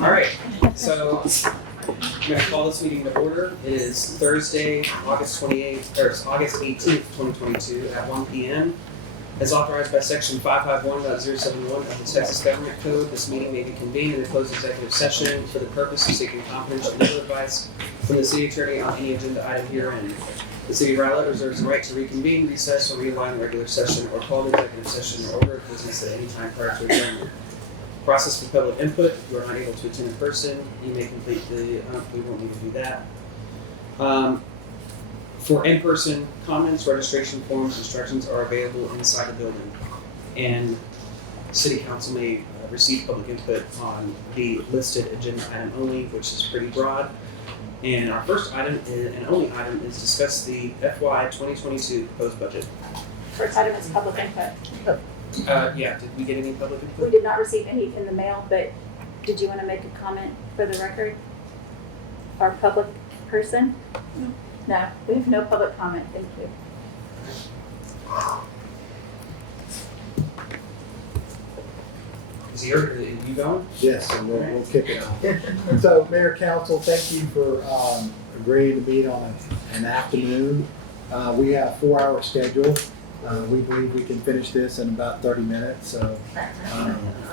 All right, so I'm going to call this meeting to order. It is Thursday, August 28th, or it's August 18th, 2022 at 1 p.m. As authorized by Section 551.071 of the Texas Government Code, this meeting may be convened in a closed executive session for the purpose of seeking confidential legal advice from the city attorney on any agenda item herein. The City of Rowlett reserves the right to reconvene, recess, or realign the regular session or call the executive session or order of business at any time prior to adjournment. Process for public input. If you are unable to attend in person, you may complete the, we won't need to do that. For in-person comments, registration forms, instructions are available inside the building. And City Council may receive public input on the listed agenda item only, which is pretty broad. And our first item and only item is discuss the FY 2022 proposed budget. First item is public input. Yeah, did we get any public input? We did not receive any in the mail, but did you want to make a comment for the record? Our public person? No, we have no public comment, thank you. Is are you going? Yes, and we'll kick it off. So, Mayor, Council, thank you for agreeing to meet on an afternoon. We have a 4-hour schedule. We believe we can finish this in about 30 minutes, so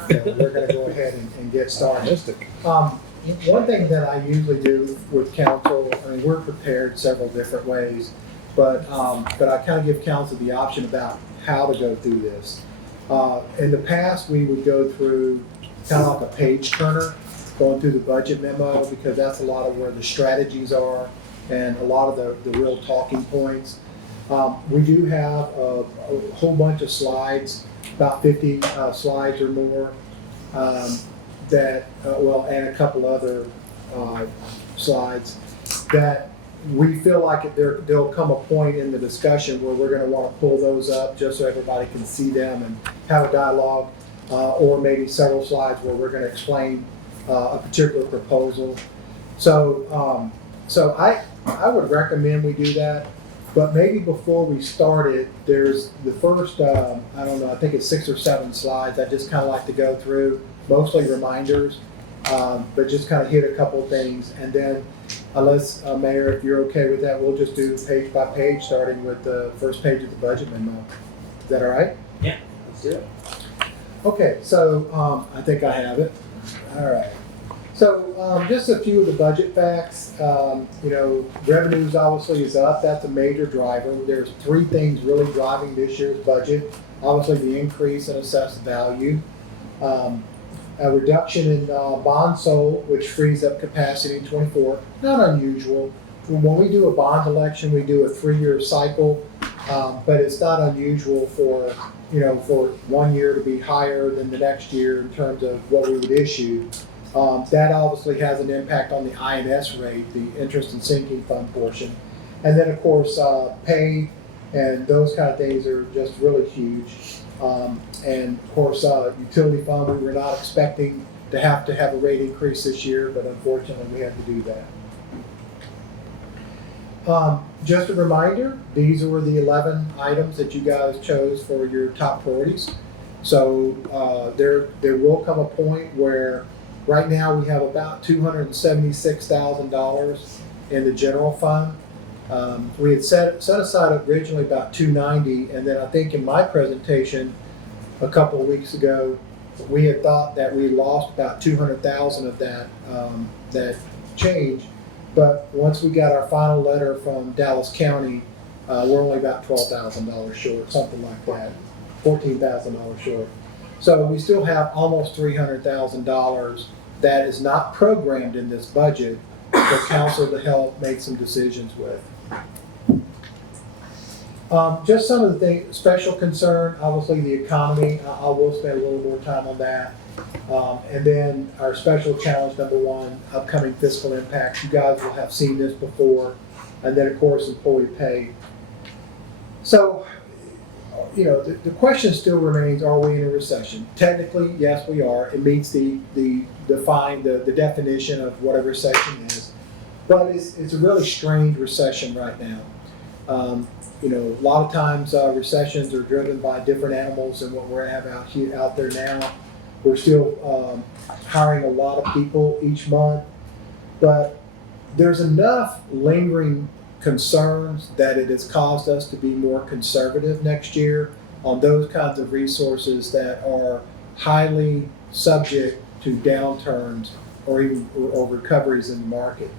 we're going to go ahead and get started. One thing that I usually do with council, I mean, we're prepared several different ways, but I kind of give council the option about how to go through this. In the past, we would go through kind of like a page turner, going through the budget memo, because that's a lot of where the strategies are and a lot of the real talking points. We do have a whole bunch of slides, about 50 slides or more, and a couple other slides that we feel like there'll come a point in the discussion where we're going to want to pull those up just so everybody can see them and have a dialogue, or maybe several slides where we're going to explain a particular proposal. So I would recommend we do that. But maybe before we start it, there's the first, I don't know, I think it's 6 or 7 slides. I just kind of like to go through, mostly reminders, but just kind of hit a couple of things. And then, unless, Mayor, if you're okay with that, we'll just do page by page, starting with the first page of the budget memo. Is that all right? Yeah, let's do it. Okay, so I think I have it. All right. So just a few of the budget facts. Revenues obviously is up. That's a major driver. There's 3 things really driving this year's budget. Obviously the increase in assessed value, a reduction in bonds sold, which frees up capacity in 24. Not unusual. When we do a bond election, we do a 3-year cycle, but it's not unusual for 1 year to be higher than the next year in terms of what we would issue. That obviously has an impact on the INS rate, the interest and sinking fund portion. And then, of course, pay and those kind of things are just really huge. And, of course, utility fund, we were not expecting to have a rate increase this year, but unfortunately we had to do that. Just a reminder, these were the 11 items that you guys chose for your top priorities. So there will come a point where right now we have about $276,000 in the general fund. We had set aside originally about $290, and then I think in my presentation a couple of weeks ago, we had thought that we lost about $200,000 of that change. But once we got our final letter from Dallas County, we're only about $12,000 short, something like that, $14,000 short. So we still have almost $300,000 that is not programmed in this budget for council to help make some decisions with. Just some of the things, special concern, obviously the economy. I will spend a little more time on that. And then our special challenge number 1, upcoming fiscal impacts. You guys will have seen this before. And then, of course, employee pay. So, the question still remains, are we in a recession? Technically, yes, we are. It meets the definition of what a recession is. But it's a really strange recession right now. A lot of times recessions are driven by different animals than what we have out there now. We're still hiring a lot of people each month, but there's enough lingering concerns that it has caused us to be more conservative next year on those kinds of resources that are highly subject to downturns or even or recoveries in the market.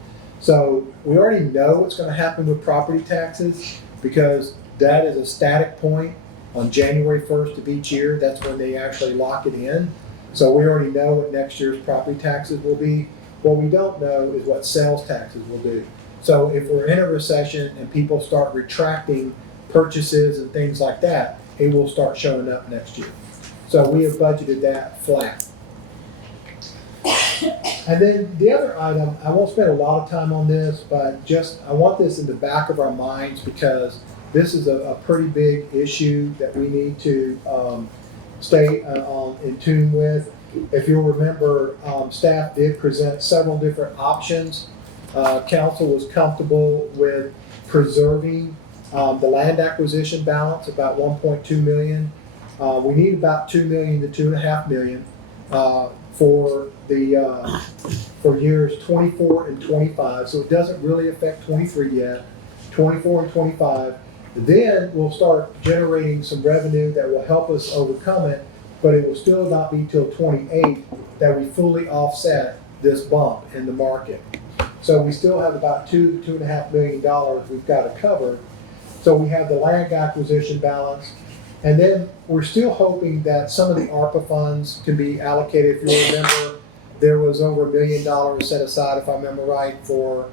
So we already know what's going to happen with property taxes because that is a static point on January 1st of each year. That's when they actually lock it in. So we already know what next year's property taxes will be. What we don't know is what sales taxes will do. So if we're in a recession and people start retracting purchases and things like that, it will start showing up next year. So we have budgeted that flat. And then the other item, I won't spend a lot of time on this, but just I want this in the back of our minds because this is a pretty big issue that we need to stay in tune with. If you'll remember, staff did present several different options. Council was comfortable with preserving the land acquisition balance, about 1.2 million. We need about 2 million to 2.5 million for the for years 24 and 25. So it doesn't really affect 23 yet. 24 and 25. Then we'll start generating some revenue that will help us overcome it, but it will still not be till 28 that we fully offset this bump in the market. So we still have about $2 to $2.5 million we've got to cover. So we have the land acquisition balance, and then we're still hoping that some of the ARPA funds can be allocated. If you remember, there was over $1 million set aside, if I remember right, for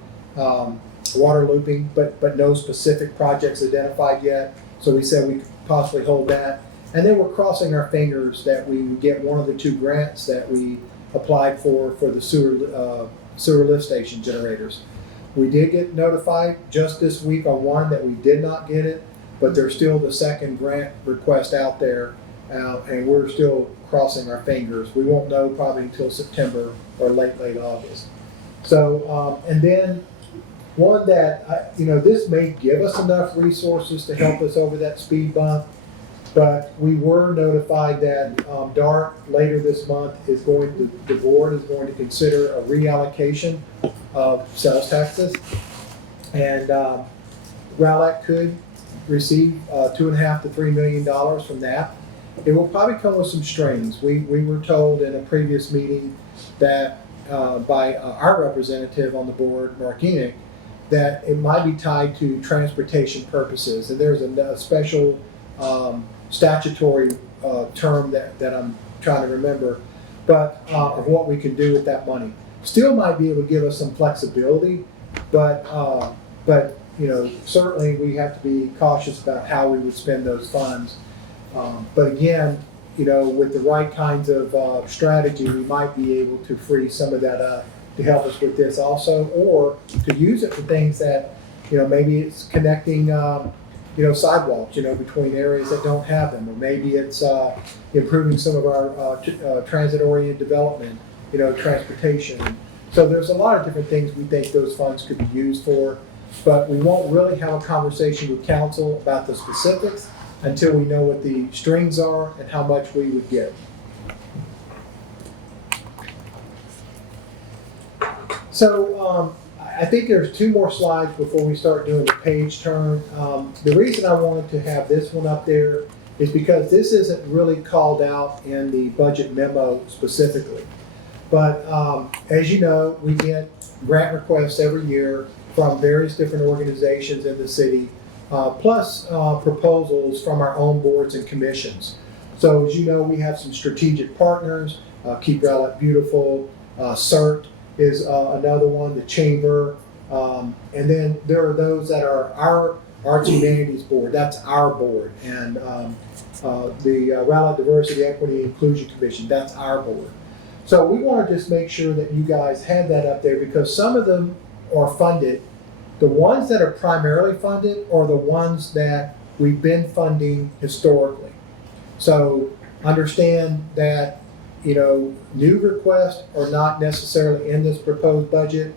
water looping, but no specific projects identified yet. So we said we could possibly hold that. And then we're crossing our fingers that we would get one of the 2 grants that we applied for the sewer lift station generators. We did get notified just this week on one that we did not get it, but there's still the second grant request out there, and we're still crossing our fingers. We won't know probably until September or late August. So, and then one that, this may give us enough resources to help us over that speed bump, but we were notified that DART later this month the board is going to consider a reallocation of sales taxes. And RALAC could receive $2.5 to $3 million from that. It will probably come with some strings. We were told in a previous meeting that by our representative on the board, Mark Enoch, that it might be tied to transportation purposes. And there's a special statutory term that I'm trying to remember, but of what we can do with that money. Still might be able to give us some flexibility, but certainly we have to be cautious about how we would spend those funds. But again, with the right kinds of strategy, we might be able to free some of that up to help us with this also, or to use it for things that, maybe it's connecting sidewalks, between areas that don't have them, or maybe it's improving some of our transit-oriented development, transportation. So there's a lot of different things we think those funds could be used for, but we won't really have a conversation with council about the specifics until we know what the strings are and how much we would get. So I think there's 2 more slides before we start doing the page turn. The reason I wanted to have this one up there is because this isn't really called out in the budget memo specifically. But as you know, we get grant requests every year from various different organizations in the city, plus proposals from our own boards and commissions. So as you know, we have some strategic partners, Keep Rowlett Beautiful, CERT is another one, the Chamber, and then there are those that are our Arts and Humanities Board, that's our board, and the Rowlett Diversity, Equity, and Inclusion Commission, that's our board. So we want to just make sure that you guys have that up there because some of them are funded. The ones that are primarily funded are the ones that we've been funding historically. So understand that, new requests are not necessarily in this proposed budget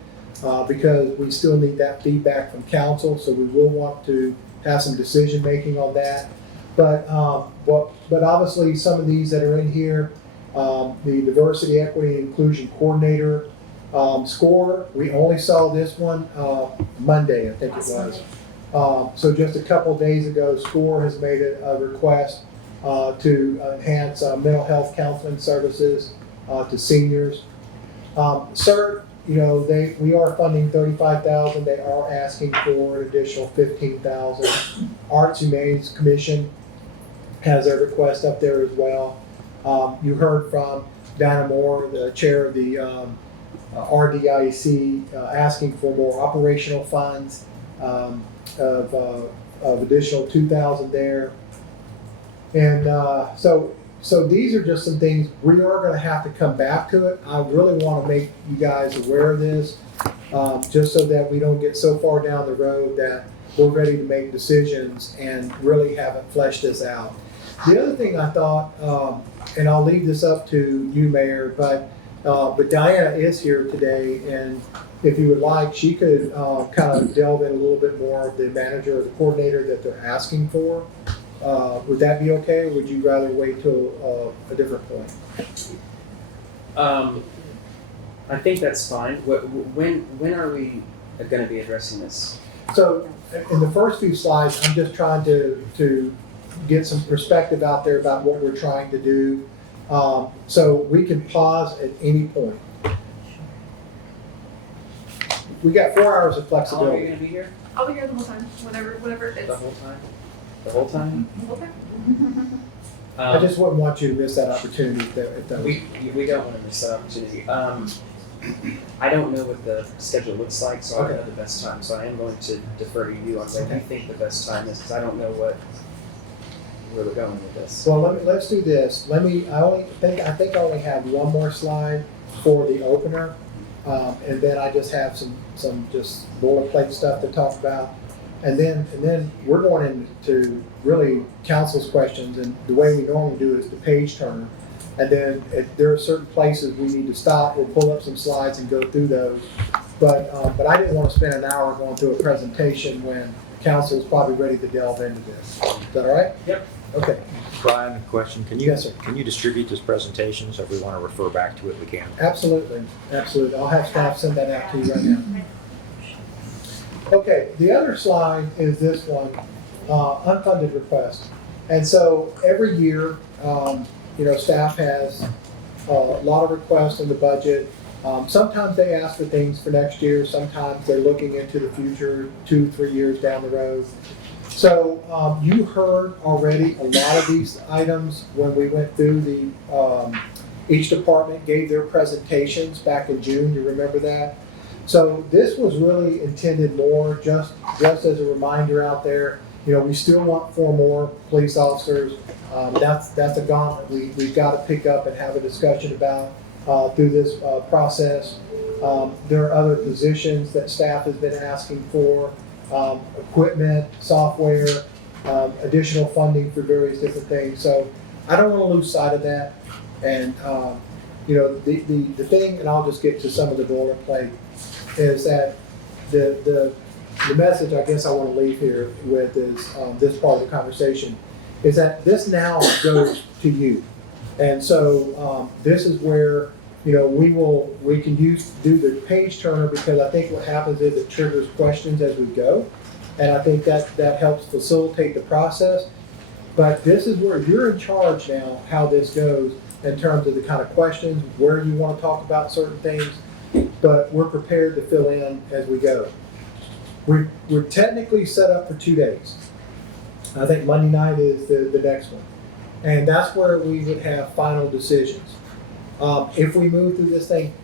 because we still need that feedback from council. So we will want to have some decision making on that. But obviously some of these that are in here, The Diversity, Equity, and Inclusion Coordinator score, we only saw this one Monday, I think it was. So just a couple days ago, SCORE has made a request to enhance mental health counseling services to seniors. CERT, we are funding $35,000. They are asking for an additional $15,000. Arts Humanities Commission has a request up there as well. You heard from Dinah Moore, the chair of the RDIC, asking for more operational funds of additional $2,000 there. And so these are just some things we are going to have to come back to it. I really want to make you guys aware of this, just so that we don't get so far down the road that we're ready to make decisions and really haven't fleshed this out. The other thing I thought, and I'll leave this up to you, Mayor, but Diana is here today, and if you would like, she could kind of delve in a little bit more of the manager or the coordinator that they're asking for. Would that be okay, or would you rather wait till a different point? I think that's fine. When are we going to be addressing this? So in the first few slides, I'm just trying to get some perspective out there about what we're trying to do. So we can pause at any point. We got 4 hours of How long are flexibility. you going to be here? I'll be here the whole time, whatever it is. The whole time? The whole time? The whole time. I just wouldn't want you to miss that opportunity if that was. We don't want to miss that opportunity. I don't know what the schedule looks like, so I don't know the best time. So I am going to defer to you on what you think the best time is, because I don't know where we're going with this. Well, let's do this. I think I only have one more slide for the opener, and then I just have some just boilerplate stuff to talk about, and then we're going into really council's questions, and the way we normally do it is the page turner, and then if there are certain places we need to stop, we'll pull up some slides and go through those. But I didn't want to spend an hour going through a presentation when council is probably ready to delve into this. Is that all right? Yep. Okay. Brian, a question. Yes, sir. Can you distribute this presentation so if we want to refer back to it, we can? Absolutely. I'll have staff send that out to you right now. Okay, the other slide is this one, unfunded request. And so every year, staff has a lot of requests in the budget. Sometimes they ask for things for next year. Sometimes they're looking into the future, 2-3 years down the road. So you heard already a lot of these items when we went through each department gave their presentations back in June. You remember that? So this was really intended more just as a reminder out there. We still want 4 more police officers. That's a gauntlet we've got to pick up and have a discussion about through this process. There are other positions that staff has been asking for, equipment, software, additional funding for various different things. So I don't want to lose sight of that. And the thing, and I'll just get to some of the boilerplate, is that the message I guess I want to leave here with is this part of the conversation is that this now goes to you. And so this is where we can do the page turner, because I think what happens is it triggers questions as we go, and I think that helps facilitate the process. But this is where you're in charge now, how this goes in terms of the kind of questions, where you want to talk about certain things, but we're prepared to fill in as we go. We're technically set up for 2 days. I think Monday night is the next one. And that's where we would have final decisions. If we move through this thing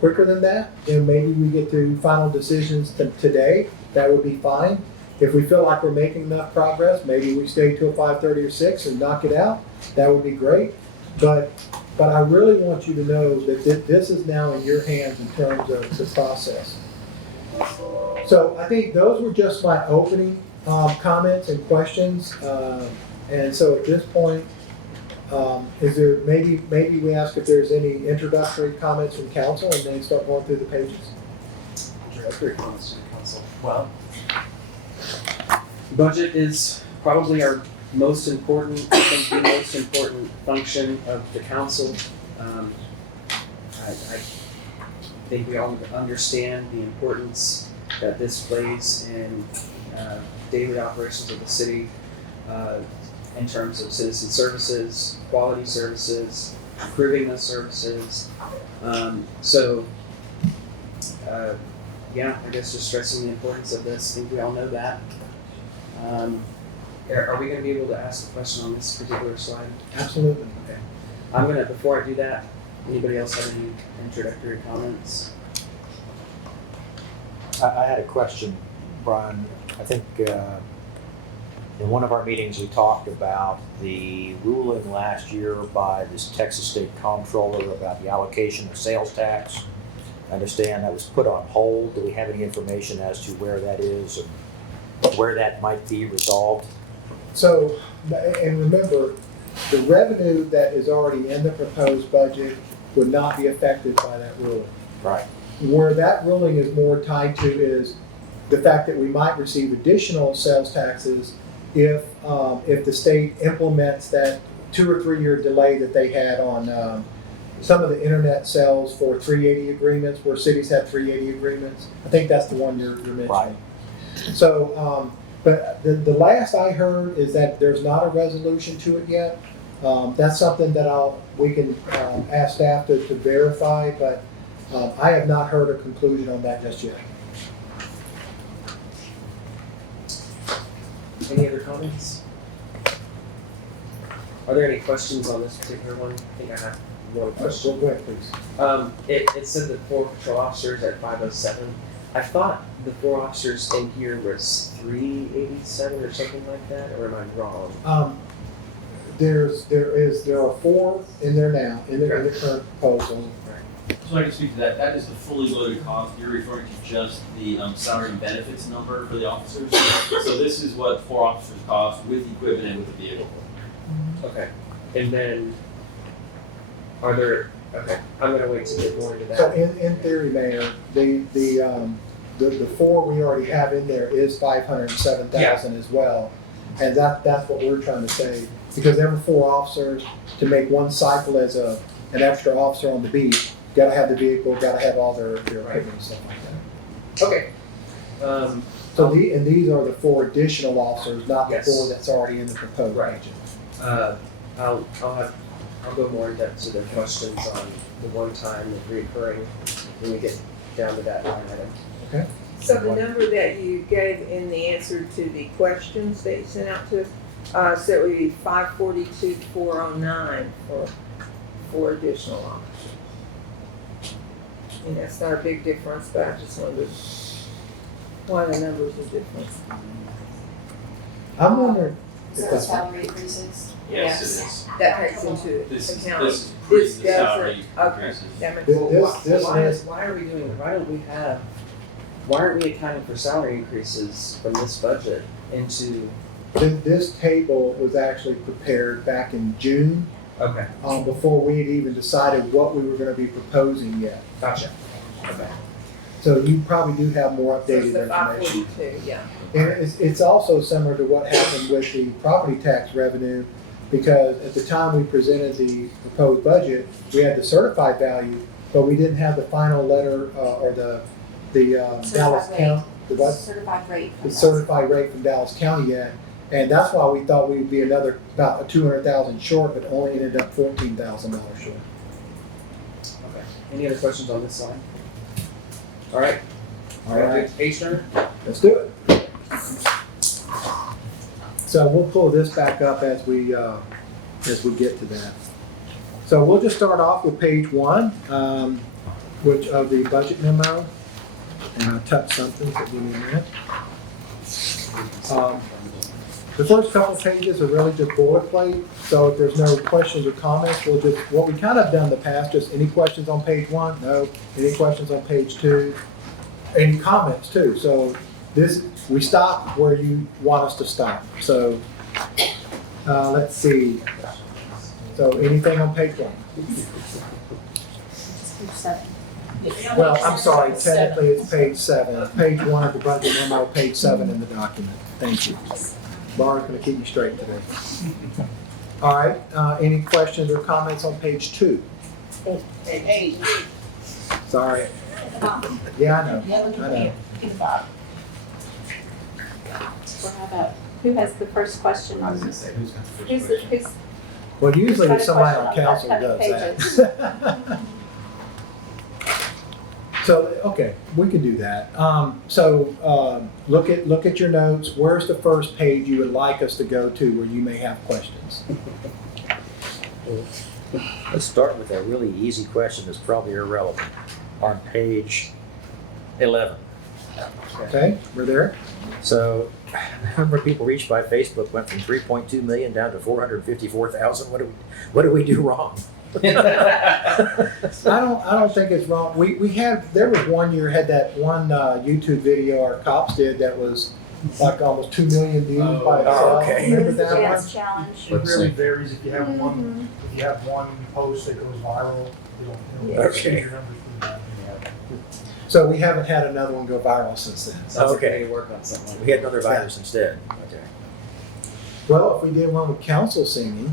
quicker than that, then maybe we get to final decisions today. That would be fine. If we feel like we're making enough progress, maybe we stay till 5:30 or 6 and knock it out. That would be great. But I really want you to know that this is now in your hands in terms of the process. So I think those were just my opening comments and questions. And so at this point, is there maybe we ask if there's any introductory comments from council and then start going through the pages? Introductory comments to the council. Well, budget is probably our most important, I think the most important function of the council. I think we all understand the importance that this plays in daily operations of the city in terms of citizen services, quality services, improving those services. Yeah, I guess just stressing the importance of this. I think we all know that. Are we going to be able to ask a question on this particular slide? Absolutely. Okay. I'm going to, before I do that, anybody else have any introductory comments? I had a question, Brian. I think in one of our meetings, we talked about the ruling last year by this Texas State Comptroller about the allocation of sales tax. I understand that was put on hold. Do we have any information as to where that is and where that might be resolved? So, and remember, the revenue that is already in the proposed budget would not be affected by that ruling. Right. Where that ruling is more tied to is the fact that we might receive additional sales taxes if the state implements that 2 or 3 year delay that they had on some of the internet sales for 380 agreements, where cities have 380 agreements. I think that's the one you're mentioning. Right. So, but the last I heard is that there's not a resolution to it yet. That's something that we can ask staff to verify, but I have not heard a conclusion on that just yet. Any other comments? Are there any questions on this particular one? I think I have one question. Go ahead, please. It said the 4 patrol officers at 507. I thought the 4 officers in here was 387 or something like that, or am I wrong? There are 4 in there now in the current proposal. So I can speak to that. That is the fully loaded cost. You're referring to just the salary and benefits number for the officers. So this is what 4 officers cost with equipment and with the vehicle. Okay. And then, okay, I'm gonna wait to get more into So that. in theory, Mayor, the 4 we already have in there is 507,000 as well. And that's what we're trying to say, because there were 4 officers to make one cycle as an extra officer on the beat. Gotta have the vehicle, gotta have all their equipment and stuff like that. Okay. So these are the 4 additional officers, not the Yes. 4 that's already in the proposed Right. budget. I'll go more in depth to the questions on the one-time and recurring when we get down to that line item. So the number that you gave in the answer to the questions that you sent out to us, so it would be 542,409 for 4 additional officers. And that's not a big difference, but I just wondered why the numbers are different. I'm wondering if So that's salary increases? Yes, it is. That takes into This is account. this is pre This the salary doesn't, okay, increases. that makes This- sense. Why are we doing it? Why aren't we accounting for salary increases from this budget into? this table was actually prepared back in June, Okay, before we had even decided what we were gonna be proposing yet. gotcha. Okay. So you probably do have more So it's updated the information. 542, yeah. And it's also similar to what happened with the property tax revenue, because at the time we presented the proposed budget, we had the certified value, but we didn't have the final letter, or the Dallas Certified County, the what? Certified rate. The certified rate from Dallas County yet. And that's why we thought we would be about 200,000 short, but only ended up $14,000 short. Okay. Any other questions on this slide? All right. All right, Page turn. let's do it. So we'll pull this back up as we get to that. So we'll just start off with page 1, which of the budget memo. And I'll touch something, so give me a minute. The first couple pages are really just boilerplate, so if there's no questions or comments, what we kind of done in the past, just any questions on page 1? No. Any questions on page 2? Any comments too? So we stop where you want us to stop. So, let's see. So anything on page 1? Page 7. Well, I'm sorry, technically it's page 7. Page 1 of the budget memo, page 7 in the document. Thank you. Bar's gonna keep me straight today. All right, any questions or comments on page 2? Hey, Sorry. Yeah, I know. Well, how about, who has the first question I on was gonna this? say, who's got the first Who's, question? who's, Well, usually Got it's a somebody on question on council that does that. So, okay, we can do that. Look at your notes. Where's the first page you would like us to go to where you may have questions? Let's start with a really easy question that's probably irrelevant. On page 11. Okay, we're there. So, the number of people reached by Facebook went from 3.2 million down to 454,000. What do we do wrong? I don't think it's wrong. There was one year had that one YouTube video our cops did that was like almost 2 million views by itself. okay. Remember that one? dance challenge? It really varies if you have one post that goes viral, it'll Okay. change your numbers from that. So we haven't had another one go viral since then. Sounds like Okay. we need to work on something. We had another virus instead. Okay. Well, if we did one with council singing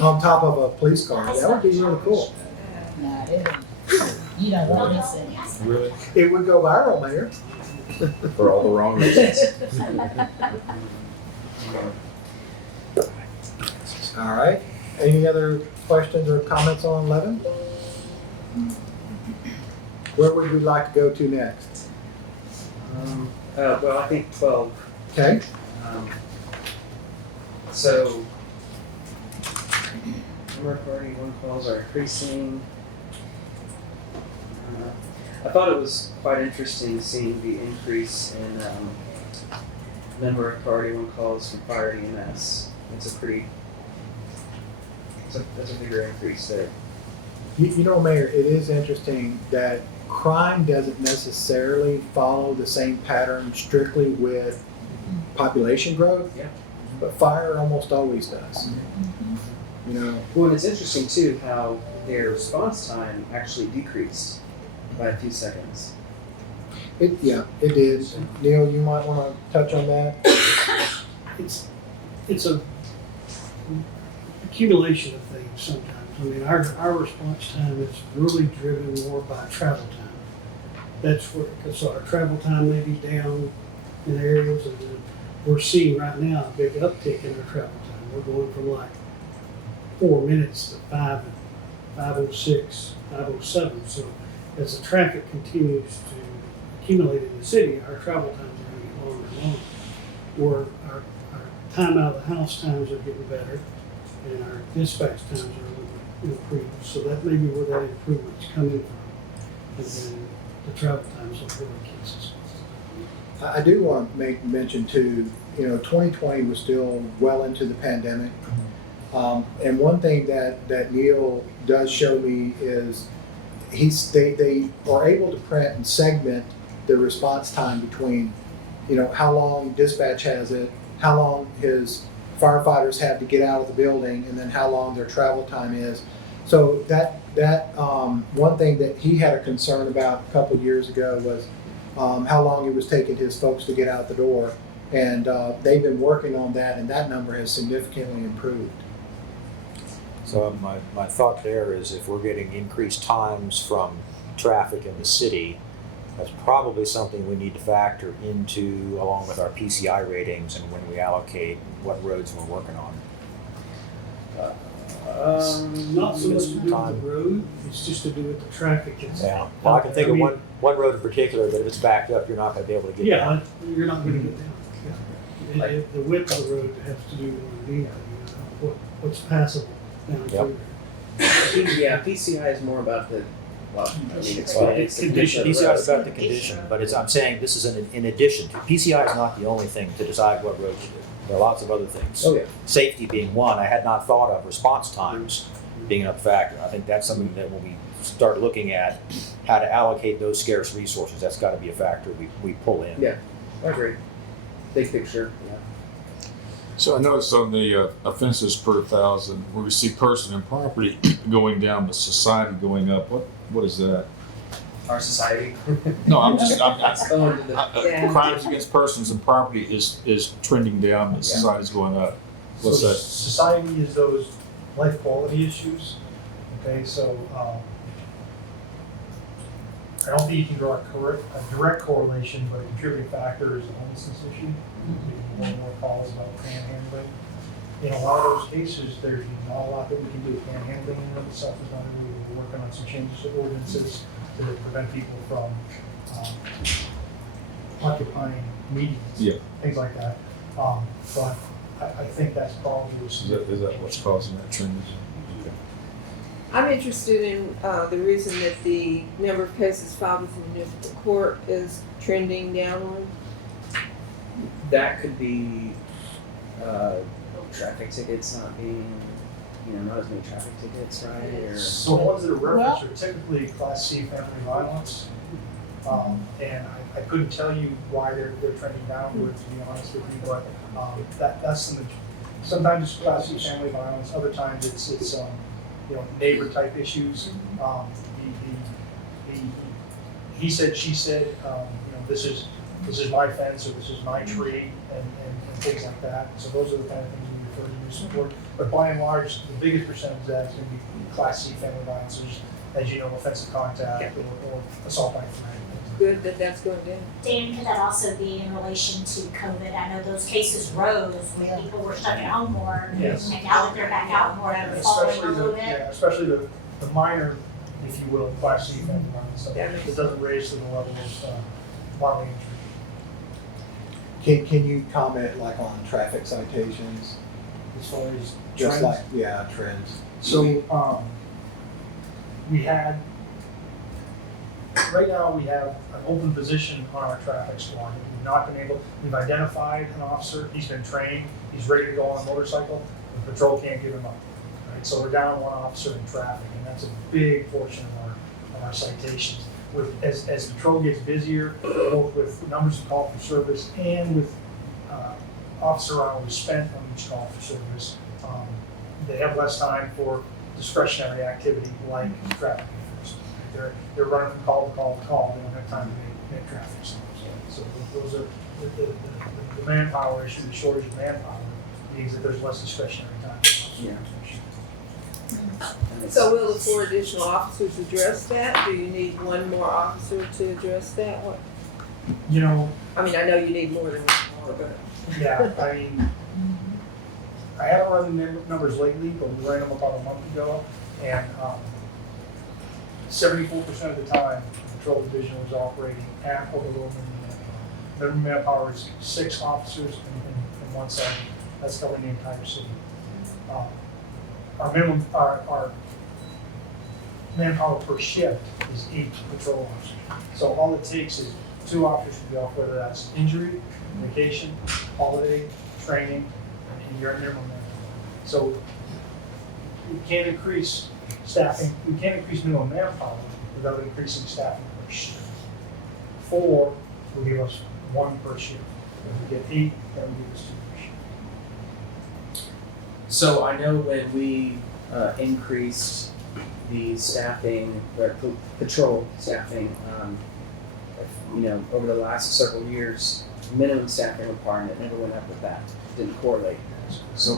on top of a police car, that would be really cool. Nah, you don't want me saying. Really? It would go viral, Mayor. For all the wrong reasons. All right. Any other questions or comments on 11? Where would we like to go to next? Well, I think 12. Okay. So, number of party one calls are increasing. I thought it was quite interesting seeing the increase in number of priority one calls from fire to EMS. That's a bigger increase there. You know, Mayor, it is interesting that crime doesn't necessarily follow the same pattern strictly with population growth. Yeah. But fire almost always does. You know, Well, and it's interesting too how their response time actually decreased by a few seconds. it did. Neil, you might want to touch on that. It's a accumulation of things sometimes. I mean, our response time is really driven more by travel time. That's where, so our travel time may be down in areas, and then we're seeing right now a big uptick in our travel time. We're going from like 4 minutes to 5:06, 5:07. So as the traffic continues to accumulate in the city, our travel times are going to get longer and longer. Where our time out of the house times are getting better, and our dispatch times are improved. So that may be where that improvement's coming from. And then the travel times will really keep us. I do want to make mention too, 2020 was still well into the pandemic. And one thing that Neil does show me is they are able to print and segment the response time between, how long dispatch has it, how long his firefighters have to get out of the building, and then how long their travel time is. So that one thing that he had a concern about a couple of years ago was how long it was taking his folks to get out the door. And they've been working on that, and that number has significantly improved. So my thought there is if we're getting increased times from traffic in the city, that's probably something we need to factor into along with our PCI ratings and when we allocate what roads we're working on. Not so much to do with Time. the road, it's just to do with the traffic. Yeah. Well, I can think of one road in particular that if it's backed up, you're not going to be able to get down. Yeah, you're not going to get down. Yeah. The width of the road has to do with what's passable down through there. Yeah, PCI is more about the, it's the condition of the PCI road. is about the condition, but I'm saying this is in addition to. PCI is not the only thing to decide what road to do. There are lots of other things. Oh, yeah. Safety being one. I had not thought of response times being a factor. I think that's something that when we start looking at how to allocate those scarce resources, that's got to be a factor we pull in. Yeah, I agree. Big picture, yeah. So I noticed on the offenses per 1,000, where we see person and property going down, but society going up. What is that? our society. No, I'm just, Oh, into the- Yeah. crimes against persons and property is trending down, and society's going up. What's So that? society is those life quality issues, okay, so, I don't think you can draw a direct correlation, but a contributing factor is the homelessness issue. We get more and more calls about panhandling. In a lot of those cases, there's not a lot that we can do. Panhandling in and of itself is not really, we're working on some changes to ordinances to prevent people from, occupying medians. Yeah. Things like that. But I think that's probably. Is that what's causing that trend? I'm interested in the reason that the number of cases filed with the municipal court is trending downward. That could be traffic tickets not being, not as many traffic tickets, right? Or So the ones that are referenced are typically Class C family violence. And I couldn't tell you why they're trending downward, to be honest with you, but that's sometimes it's Class C family violence, other times it's neighbor type issues. He said, she said, this is my fence or this is my tree and things like that. So those are the kind of things we refer to municipal court. But by and large, the biggest percentage of that is going to be Class C family violence, as you know, offensive contact or assault by threat. Good that that's going down. Dan, could that also be in relation to COVID? I know those cases rose when people were stuck at home more. Yes. And now that they're back out more, they're falling a little bit. Especially the minor, if you will, Class C family violence stuff. That makes It doesn't raise to the level of bodily injury. Can you comment like on traffic citations? As far as Just trends. like, yeah, trends. So, we had, right now we have an open position on our traffic squad. We've identified an officer, he's been trained, he's ready to go on a motorcycle, the patrol can't give him up. Right, so we're down one officer in traffic, and that's a big portion of our citations. As patrol gets busier, both with numbers of call for service and with officer hours spent on each call for service, they have less time for discretionary activity like traffic enforcement. They're running from call to call to call. They don't have time to make traffic stops. So those are the manpower issue, the shortage of manpower means that there's less discretionary time. Yeah. So will the 4 additional officers address that? Do you need one more officer to address that? What? You know, I mean, I know you need more than one more, but. yeah, I mean, I haven't run the numbers lately, but we ran them about a month ago, and 74% of the time, the patrol division was operating at or below minimum manpower. Minimum manpower is 6 officers in one side. That's covering the entire city. Our manpower per shift is 8 patrol officers. So all it takes is 2 officers to be off, whether that's injury, vacation, holiday, training, and you're at minimum manpower. So we can't increase staffing, we can't increase minimum manpower without increasing staffing per shift. 4 will give us 1 per shift. If we get 8, that will give us 2 per shift. So I know when we increased the staffing, the patrol staffing, over the last several years, minimum staffing requirement never went up with that. It didn't correlate. So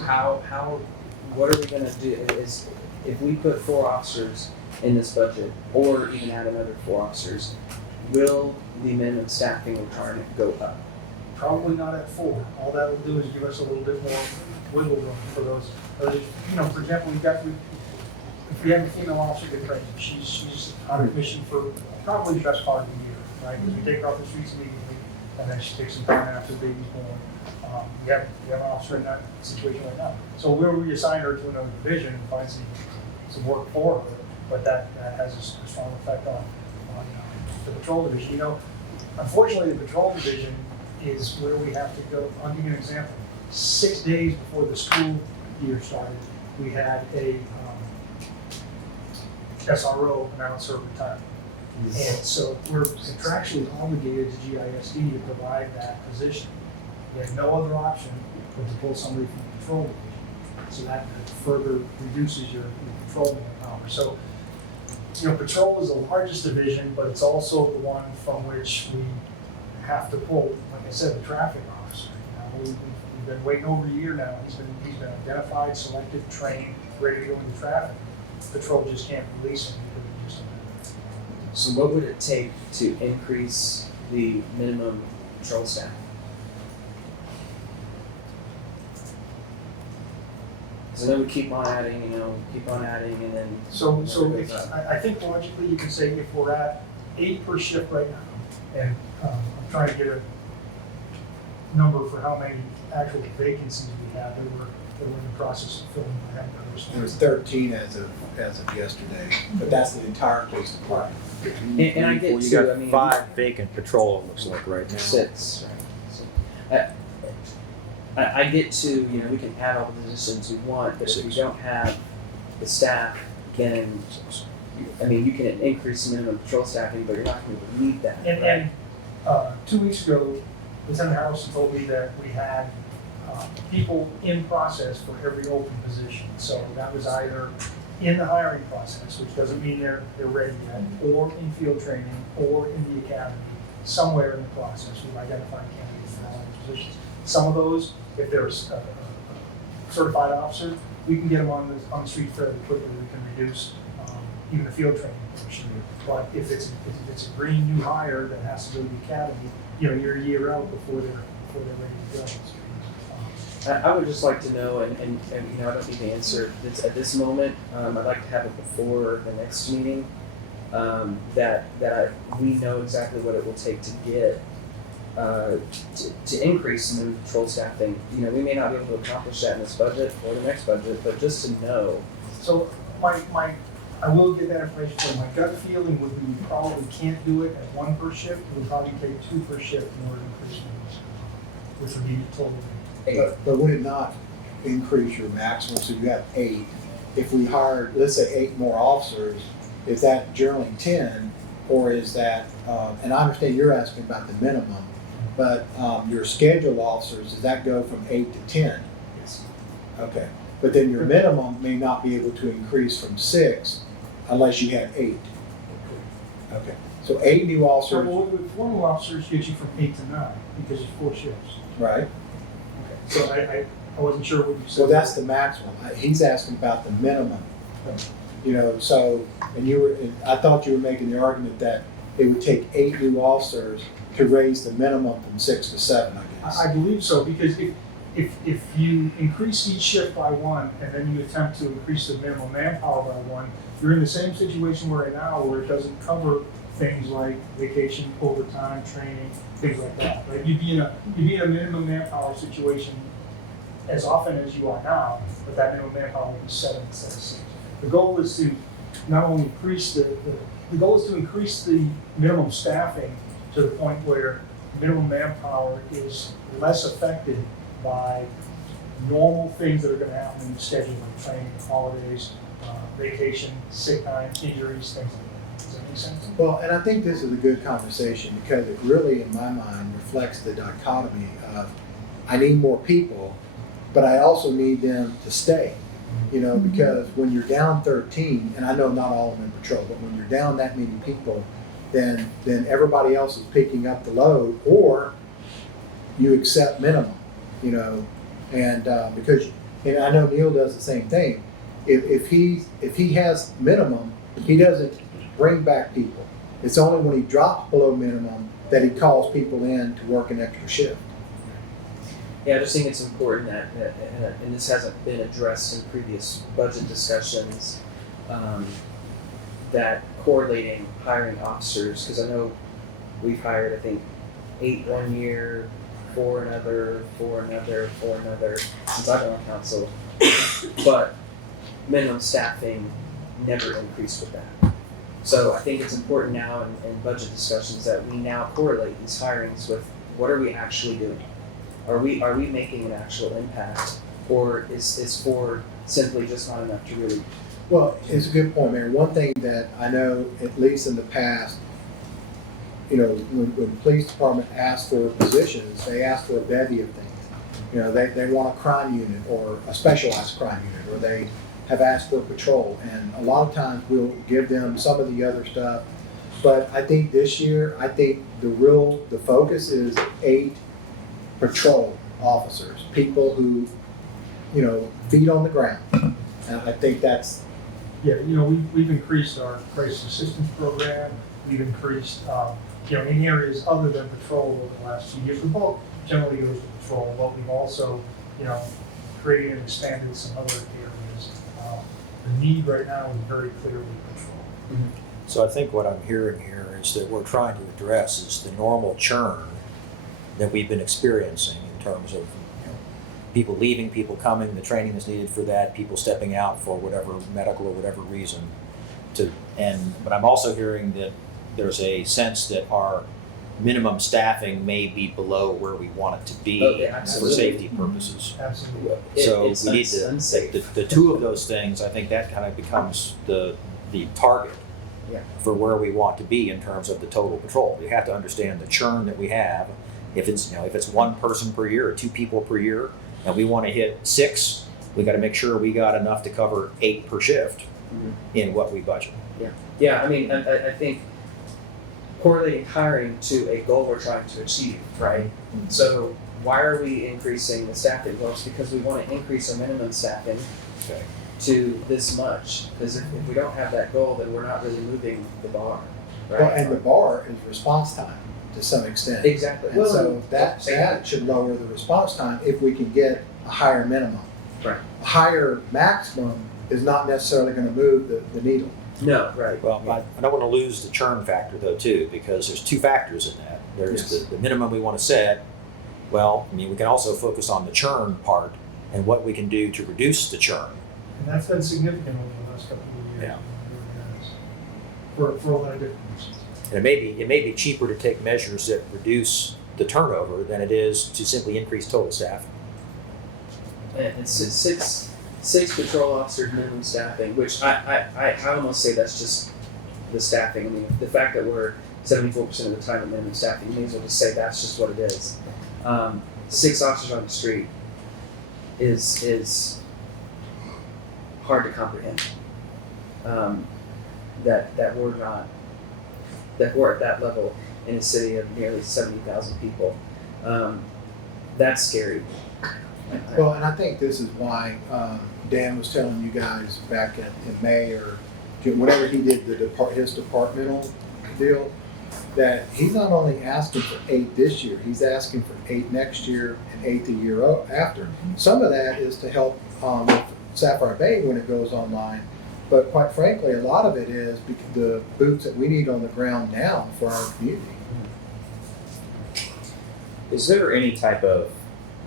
what are we gonna do? Is if we put 4 officers in this budget, or even add another 4 officers, will the minimum staffing requirement go up? Probably not at 4. All that will do is give us a little bit more wiggle room for those. For example, if we have a female officer get pregnant, she's on a mission for probably the best part of the year, right? Because we take her off the streets immediately, and then she takes some time after the baby's born. We have an officer in that situation right now. So we'll reassign her to another division and find some work for her, but that has a strong effect on the patrol division. Unfortunately, the patrol division is where we have to go. I'll give you an example. 6 days before the school year started, we had a SRO announce her retirement. And so we're contractually obligated to GISD to provide that position. We have no other option but to pull somebody from the patrol division. So that further reduces your patrol manpower. So patrol is the largest division, but it's also the one from which we have to pull, like I said, the traffic officer. We've been waiting over a year now. He's been identified, selected, trained, ready to go into traffic. Patrol just can't release him because of just So what would it take to increase the minimum patrol staff? Because I know we keep on adding, and then. So Never if, goes up. I think logically you can say if we're at 8 per shift right now, and I'm trying to get a number for how many actual vacancies we have that we're in the process of filling. I haven't understood. There was 13 as of yesterday, but that's the entire police department. And I get Well, you to, got I mean. 5 vacant patrol, it looks like right now. 6, right? So, I get to, we can add all the positions we want, but if we don't have the staff, then, you can increase the minimum patrol staffing, but you're not going to need that. And 2 weeks ago, Lieutenant Harrelson told me that we had people in process for every open position. So that was either in the hiring process, which doesn't mean they're ready yet, or in field training, or in the academy, somewhere in the process. We've identified candidates for all those positions. Some of those, if there's a certified officer, we can get them on the street fairly quickly. We can reduce even the field training portion. But if it's a green new hire that has to go to the academy, you're a year out before they're ready to go. I would just like to know, and I don't need the answer at this moment. I'd like to have it before the next meeting. We know exactly what it will take to get to increase the minimum patrol staffing. We may not be able to accomplish that in this budget or the next budget, but just to know. So I will get that information for you. My gut feeling would be we probably can't do it at 1 per shift. It would probably take 2 per shift in order to increase numbers, which would be totally. But would it not increase your maximum, so you have 8? If we hired, let's say 8 more officers, is that generally 10, or is that, and I understand you're asking about the minimum, but your scheduled officers, does that go from 8 to 10? Yes. Okay, but then your minimum may not be able to increase from 6 unless you have 8. Okay, so 8 new officers, Well, formal officers get you from 8 to 9 because it's 4 shifts. right? So I wasn't sure what you said. So that's the maximum. He's asking about the minimum. So, and I thought you were making the argument that it would take 8 new officers to raise the minimum from 6 to 7, I guess. I believe so, because if you increase each shift by 1 and then you attempt to increase the minimum manpower by 1, you're in the same situation we're in now where it doesn't cover things like vacation, overtime, training, things like that. Right? You'd be in a minimum manpower situation as often as you are now, but that minimum manpower would be 7 instead of 6. The goal is to not only increase the goal is to increase the minimum staffing to the point where minimum manpower is less affected by normal things that are going to happen in the schedule, like training, holidays, vacation, sick time, injuries, things like that. Does that make sense? Well, and I think this is a good conversation because it really, in my mind, reflects the dichotomy of I need more people, but I also need them to stay. Because when you're down 13, and I know not all of them in patrol, but when you're down that many people, then everybody else is picking up the load, or you accept minimum, and because, and I know Neil does the same thing. If he has minimum, he doesn't bring back people. It's only when he drops below minimum that he calls people in to work an extra shift. Yeah, I just think it's important that and this hasn't been addressed in previous budget discussions, that correlating hiring officers, because I know we've hired, I think, 8 one year, 4 another, since I've been on council, but minimum staffing never increased with that. So I think it's important now in budget discussions that we now correlate these hirings with what are we actually doing? Are we making an actual impact, or is 4 simply just not enough to really? Well, it's a good point, Mayor. One thing that I know, at least in the past, when the police department asks for positions, they ask for a bevy of things. They want a crime unit or a specialized crime unit, or have asked for patrol, and a lot of times we'll give them some of the other stuff. But I think this year, the focus is 8 patrol officers, people who, feet on the ground. And I think that's, Yeah, we've increased our crisis assistance program, we've increased, in areas other than patrol over the last few years. The bulk generally goes to patrol, but we've also, created and expanded some other areas. The need right now is very clearly patrol. So I think what I'm hearing here is that we're trying to address is the normal churn that we've been experiencing in terms of people leaving, people coming, the training that's needed for that, people stepping out for whatever medical or whatever reason. But I'm also hearing that there's a sense that our minimum staffing may be below where we want it to be Okay, for absolutely. safety purposes. Absolutely. So It's we need to, unsafe. the two of those things, I think that kind of becomes the target Yeah. for where we want to be in terms of the total patrol. You have to understand the churn that we have. If it's 1 person per year or 2 people per year, and we want to hit 6, we got to make sure we got enough to cover 8 per shift in what we budget. Yeah, I mean, I think correlating hiring to a goal we're trying to achieve, right? So why are we increasing the staffing? Well, it's because we want to increase our minimum staffing Okay. to this much. Because if we don't have that goal, then we're not really moving the bar, right? well, and the bar is response time to some extent. Exactly. And so that should lower the response time if we can get a higher minimum. Right. A higher maximum is not necessarily going to move the needle. No, right. Well, I don't want to lose the churn factor though too, because there's 2 factors in that. There's Yes. the minimum we want to set. Well, I mean, we can also focus on the churn part and what we can do to reduce the churn. And that's been significant over the last couple of years. Yeah. For a lot of different reasons. And it may be cheaper to take measures that reduce the turnover than it is to simply increase total staff. And it's six patrol officers minimum staffing, which I almost say that's just the staffing. I mean, the fact that we're 74% of the time at minimum staffing, you may as well just say that's just what it is. 6 officers on the street is hard to comprehend. That we're at that level in a city of nearly 70,000 people. That's scary. Well, and I think this is why Dan was telling you guys back in May or June, whenever he did his departmental deal, that he's not only asking for 8 this year, he's asking for 8 next year and 8 the year after. Some of that is to help with Sapphire Bay when it goes online, but quite frankly, a lot of it is the boots that we need on the ground now for our community. Is there any type of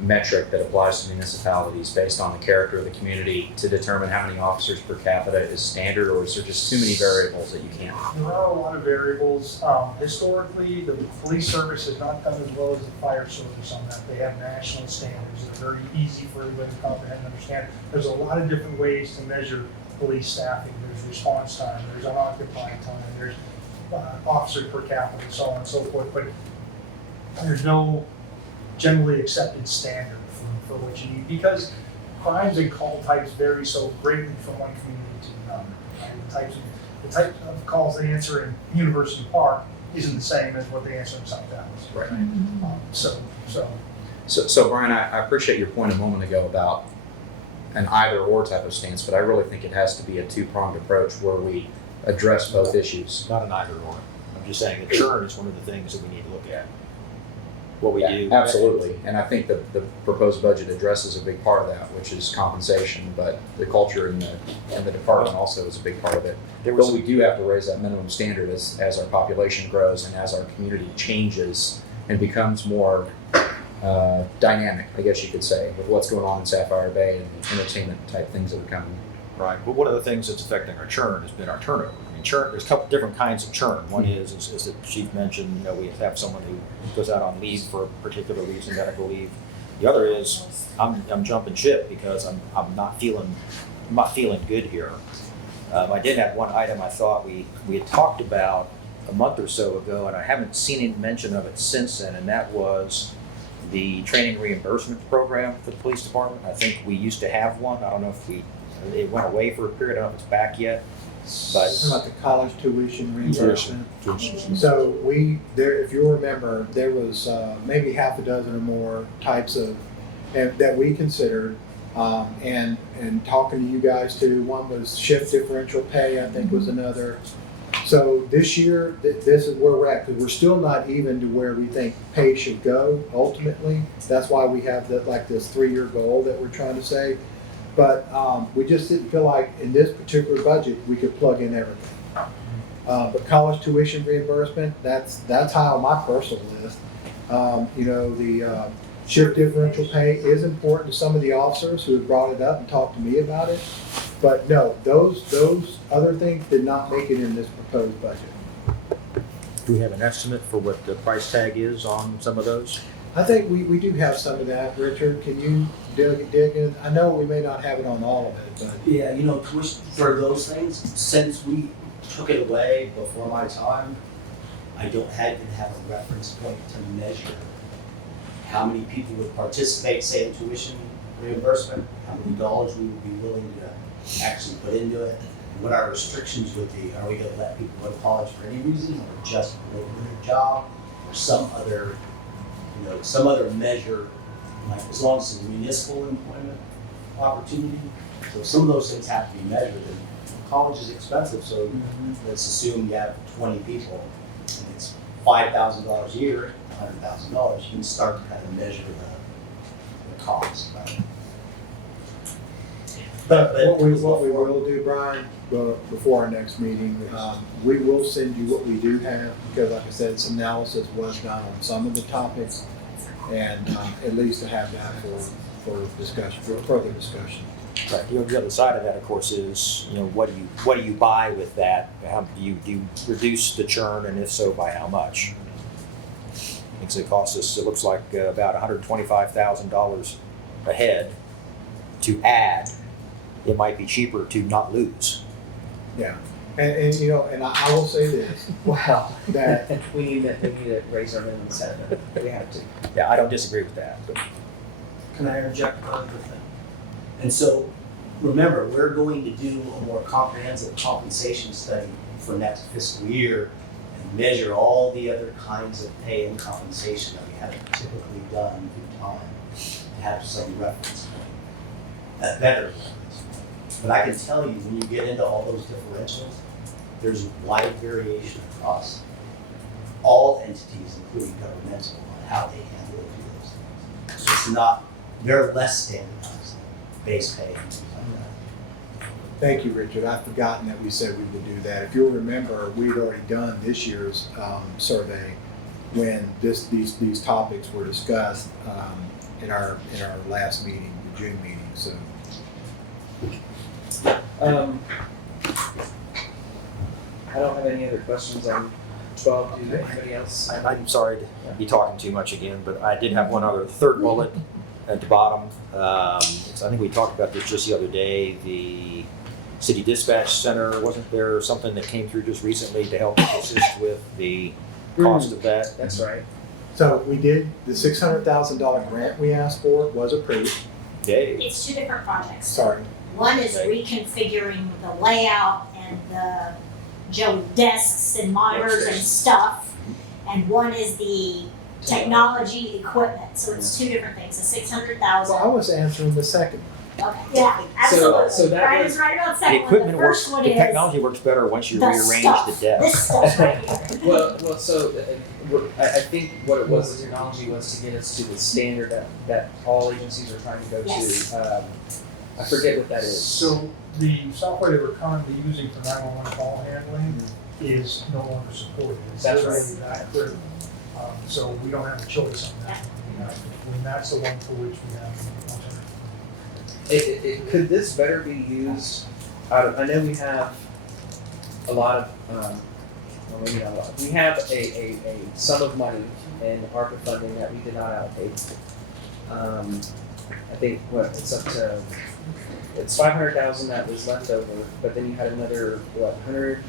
metric that applies to municipalities based on the character of the community to determine how many officers per capita is standard, or is there just too many variables that you can't? There are a lot of variables. Historically, the police service has not done as well as the fire service on that. They have national standards that are very easy for everybody to comprehend and understand. There's a lot of different ways to measure police staffing. There's response time, there's unoccupied time, there's officer per capita, so on and so forth. But there's no generally accepted standard for what you need, because crimes and call types vary so greatly from one community to another. Right? The type of calls they answer in University Park isn't the same as what they answer in South Dallas. Right. So Brian, I appreciate your point a moment ago about an either or type of stance, but I really think it has to be a 2-pronged approach where we address both issues. Not an either or. I'm just saying that churn is one of the things that we need to look at. What we do. Absolutely, and I think the proposed budget addresses a big part of that, which is compensation, but the culture in the department also is a big part of it. But we do have to raise that minimum standard as our population grows and as our community changes and becomes more dynamic, I guess you could say, with what's going on in Sapphire Bay and entertainment type things that are coming. Right, but one of the things that's affecting our churn has been our turnover. I mean, churn, there's a couple different kinds of churn. One is the chief mentioned, we have someone who goes out on leave for a particular reason, medical leave. The other is, I'm jumping ship because I'm not feeling good here. I did have one item I thought we had talked about a month or so ago, and I haven't seen any mention of it since then, and that was the training reimbursement program for the police department. I think we used to have one. I don't know if we It went away for a period, I don't know if it's back yet, but Talking about the college tuition reimbursement. So if you'll remember, there was maybe half a dozen or more types of, that we considered, and talking to you guys too. One was shift differential pay, I think was another. So this year, this is where we're at, because we're still not even to where we think pay should go ultimately. That's why we have this 3-year goal that we're trying to say. But we just didn't feel like in this particular budget, we could plug in everything. But college tuition reimbursement, that's high on my personal list. The shift differential pay is important to some of the officers who have brought it up and talked to me about it. But no, those other things did not make it in this proposed budget. do we have an estimate for what the price tag is on some of those? I think we do have some of that. Richard, can you dig in? I know we may not have it on all of it, but. Yeah, tuition for those things, since we took it away before my time, I don't have a reference point to measure how many people would participate, say, in tuition reimbursement, how many dollars we would be willing to actually put into it, and what our restrictions would be. Are we gonna let people go to college for any reason, or just related to their job, or some other measure, like as long as it's a municipal employment opportunity. So some of those things have to be measured, and college is expensive, so let's assume you have 20 people, and it's $5,000 a year, $100,000, you can start to kind of measure the cost, right? But what we will do, Brian, before our next meeting, we will send you what we do have, because like I said, some analysis was done on some of the topics, and at least to have that for discussion, for further discussion. Right. The other side of that, of course, is what do you buy with that? How do you reduce the churn, and if so, by how much? Because it costs us, it looks like about $125,000 a head to add. It might be cheaper to not lose. Yeah, and I will say this. Wow. That we need to raise our minimum salary. We have to. Yeah, I don't disagree with that. But Can I interject one other thing? And so, remember, we're going to do a more comprehensive compensation study for next fiscal year and measure all the other kinds of pay and compensation that we haven't typically done through time to have some reference point, a better reference point. But I can tell you, when you get into all those differentials, there's wide variation across all entities, including governmental, on how they handle those things. So it's not, they're less standardized, base pay and things like that. Thank you, Richard. I've forgotten that we said we would do that. If you'll remember, we'd already done this year's survey when these topics were discussed in our last meeting, the June meeting. So. I don't have any other questions on 12. Do anybody else? I'm sorry to be talking too much again, but I did have one other third bullet at the bottom. So I think we talked about this just the other day. The City Dispatch Center, wasn't there something that came through just recently to help assist with the cost of that? That's right. So we did, the $600,000 grant we asked for was approved. Yay. It's two different projects. Sorry. One is Okay. reconfiguring the layout and the desks and monitors and stuff. And one is the technology equipment, so it's two different things, the $600,000. Well, I was answering the second. Okay, yeah, absolutely. so that Brian was- is right about the The second one. equipment The works, first one the is technology works better once you the rearrange stuff. the desk. This stuff right here. Well, so I think what it was, the technology was to get us to the standard that all agencies are trying to go Yes. to. I forget what that is. So the software that we're currently using for 911 call handling is no longer supported. It's That's literally that critical. So we don't have a choice on that. And that's the one for which we have an alternative. Could this better be used I know we have a lot of, well, maybe not a lot. We have a sum of money in ARPA funding that we did not allocate. I think it's 500,000 that was left over, but then you had another 100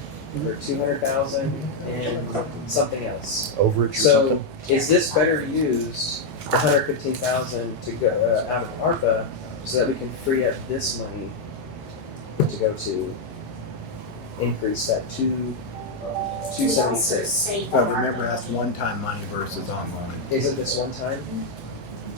or 200,000 and something else. Overage or So something? is this better used, the 115,000 to go out of ARPA, so that we can free up this money to go to increase that to We also 276. save But on our remember, that's one-time money versus ongoing. Isn't this one time?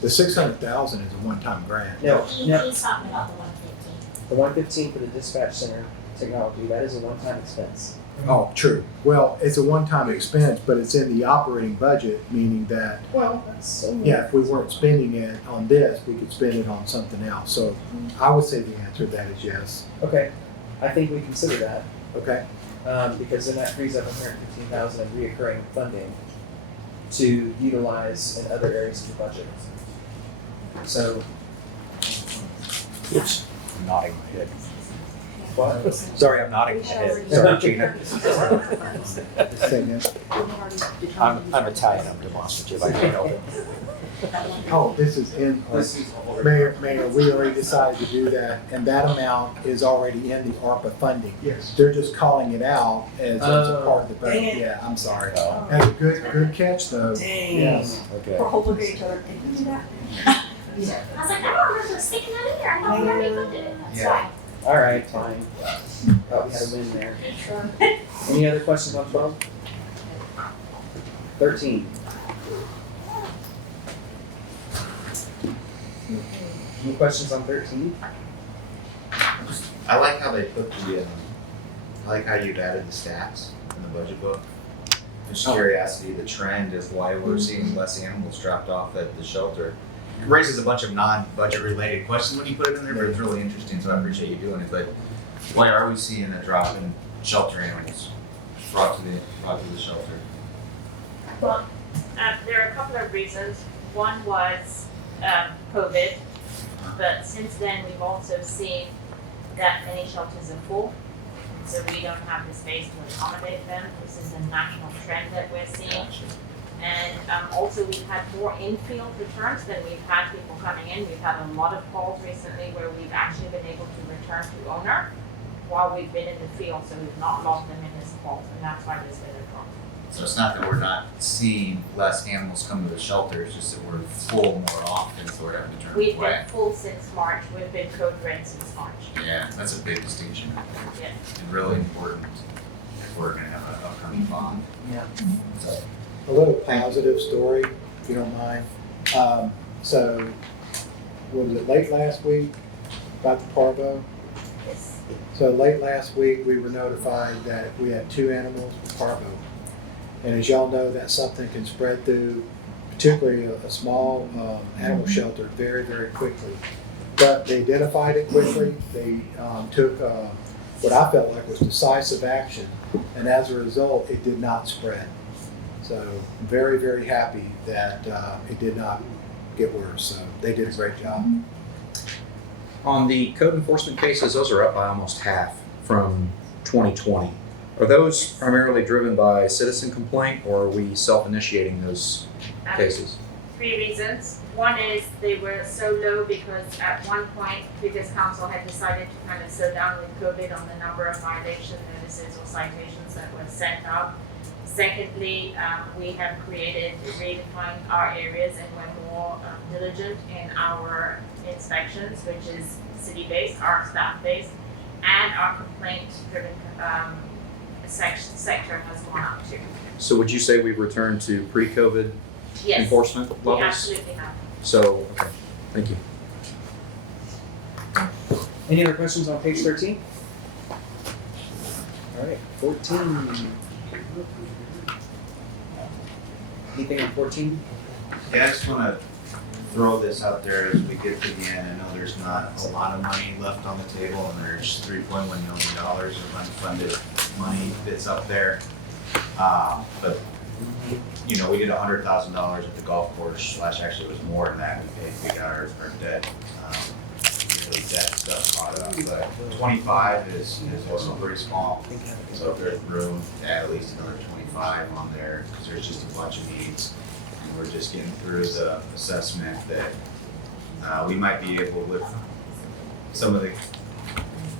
The 600,000 is a one-time grant. No, He's talking about the 115. the 115 for the dispatch center technology, that is a one-time expense. Oh, true. Well, it's a one-time expense, but it's in the operating budget, meaning that, Well, that's so yeah, if we weren't spending it on this, we could spend it on something else. So I would say the answer to that is yes. Okay, I think we consider that, Okay? because then that frees up 115,000 of reoccurring funding to utilize in other areas of the budget. So, Oops, I'm nodding my head. what? Sorry, I'm nodding my head. Sorry, Gina. Just say yes. I'm Italian, I'm demonstrative, I can't help it. Oh, this is in, This is Mayor, we already decided to do that, and that amount is already in the ARPA funding. Yes. They're just calling it out as a part of the Dang budget. it. Yeah, I'm sorry. Oh. That's a good catch, though. Dang. Yes. Okay. We're all looking at each other, can you do that? I was like, I don't remember sticking that in there. I thought we already funded it. That's why. All right, fine. Thought we had a win there. Any other questions on 12? 13. Any questions on 13? I like how they put the, I like how you've added the stats in the budget book. Just curiosity, the trend is why we're seeing less animals dropped off at the shelter. It raises a bunch of non-budget related questions when you put it in there, but it's really interesting, so I appreciate you doing it. But why are we seeing a drop in shelter animals brought to the shelter? Well, there are a couple of reasons. One was COVID, but since then we've also seen that many shelters are full, so we don't have the space to accommodate them. This is a national trend that we're seeing. And also we've had more in-field returns than we've had people coming in. We've had a lot of calls recently where we've actually been able to return to owner while we've been in the field, so we've not lost them in this fault, and that's why there's been a drop. So it's not that we're not seeing less animals come to the shelter, it's just that we're full more often, so we're having to turn We've away. been full since March. We've been code red since March. Yeah, that's a big distinction. Yeah. And really important if we're gonna have an upcoming bond. Yeah. So, A little positive story, if you don't mind. So, what was it, late last week about the parvo? Yes. So late last week, we were notified that we had 2 animals with parvo. And as y'all know, that something can spread through, particularly a small animal shelter very, very quickly. But they identified it quickly. They took what I felt like was decisive action. And as a result, it did not spread. So I'm very, very happy that it did not get worse. So they did a great job. On the code enforcement cases, those are up by almost half from 2020. Are those primarily driven by citizen complaint, or are we self-initiating those cases? 3 reasons. One is they were so low because at one point previous council had decided to kind of slow down with COVID on the number of violation notices or citations that were sent out. Secondly, we have redefined our areas and we're more diligent in our inspections, which is city-based, our staff-based, and our complaint-driven sector has gone up too. So would you say we've returned to pre-COVID Yes, enforcement we levels? absolutely have. So, okay, thank you. Any other questions on page 13? All right, 14. Anything on 14? yeah, I just wanna throw this out there as we get to the end. I know there's not a lot of money left on the table, and there's $3.1 million of unfunded money that's up there. But you know, we did $100,000 at the golf course. Actually, it was more than that. We got our debt, really debt stuff caught up. But 25 is also pretty small. So if there's room to add at least another 25 on there, because there's just a bunch of needs. And we're just getting through the assessment that we might be able, with some of the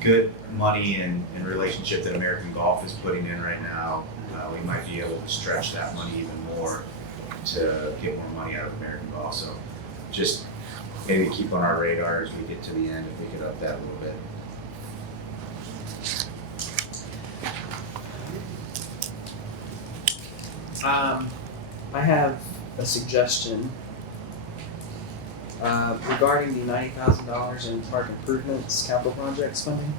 good money and relationship that American Golf is putting in right now, we might be able to stretch that money even more to get more money out of American Golf. So just maybe keep on our radar as we get to the end if we could up that a little bit. I have a suggestion regarding the $90,000 in park improvements capital projects funding.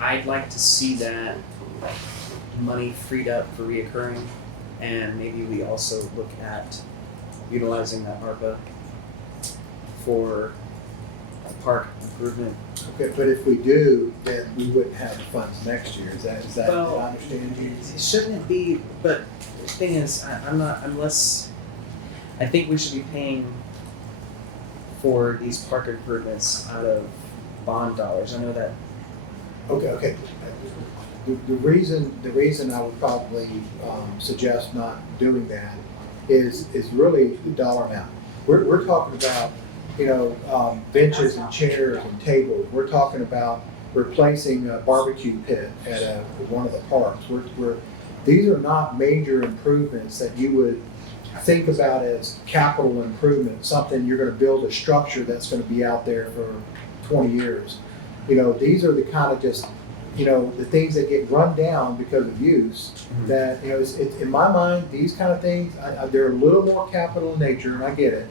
I'd like to see that money freed up for reoccurring, and maybe we also look at utilizing that ARPA for a park improvement. Okay, but if we do, then we wouldn't have the funds next year. Is that Well, did I understand you? Shouldn't it be? But the thing is, I'm not unless. I think we should be paying for these park improvements out of bond dollars. I know that. Okay. The reason I would probably suggest not doing that is really the dollar amount. We're talking about, benches and chairs and tables. We're talking about replacing a barbecue pit at one of the parks. These are not major improvements that you would think about as capital improvement, something you're going to build a structure that's going to be out there for 20 years. These are the kind of just, the things that get run down because of use. Mm-hmm. That, it's in my mind, these kind of things, they're a little more capital in nature, and I get it.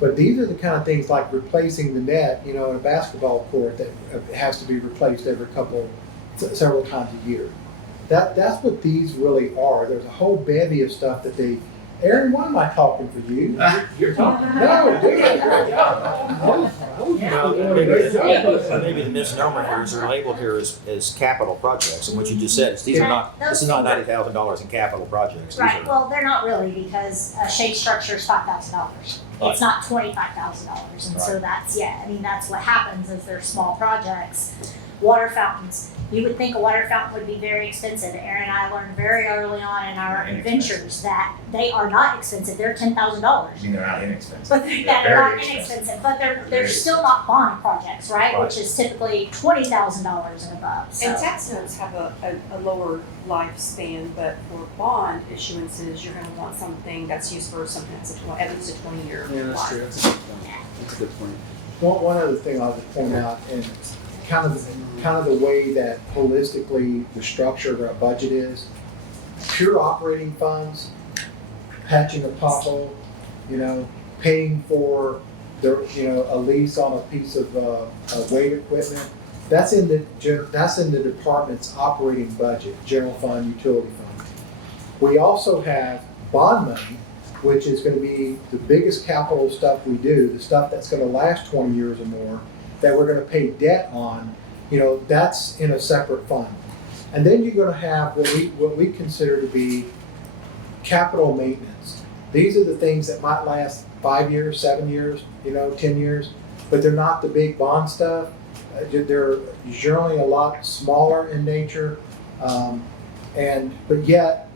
But these are the kind of things like replacing the net, in a basketball court that has to be replaced several times a year. That's what these really are. There's a whole bevy of stuff that they. Aaron, why am I talking for you? You're talking. No, dude. Maybe the misnomer here is they're labeled here as capital projects, and what you just said is this is not $90,000 in capital projects. These Right, are- well, they're not really, because a shade structure is $5,000. It's not $25,000, and so that's what happens is they're small projects. Water fountains, you would think a water fountain would be very expensive. Aaron and I learned very early on in our adventures that they are not expensive, they're $10,000. I mean, they're not inexpensive. But they're very not expensive. inexpensive, but they're Very still not bond projects, right? Right. Which is typically $20,000 and above, so. And tax notes have a lower lifespan, but for bond issuances, you're gonna want something that's used for something that's at least a 20-year Yeah, that's life. true. That's a good point. That's a good point. One other thing I'll just point out, and kind of the way that holistically the structure of our budget is, pure operating funds, patching a pothole, paying for a lease on a piece of weight equipment. That's in the department's operating budget, general fund, utility fund. We also have bond money, which is going to be the biggest capital stuff we do, the stuff that's going to last 20 years or more, that we're going to pay debt on. That's in a separate fund. And then you're going to have what we consider to be capital maintenance. These are the things that might last 5 years, 7 years, 10 years, but they're not the big bond stuff. They're generally a lot smaller in nature, but yet,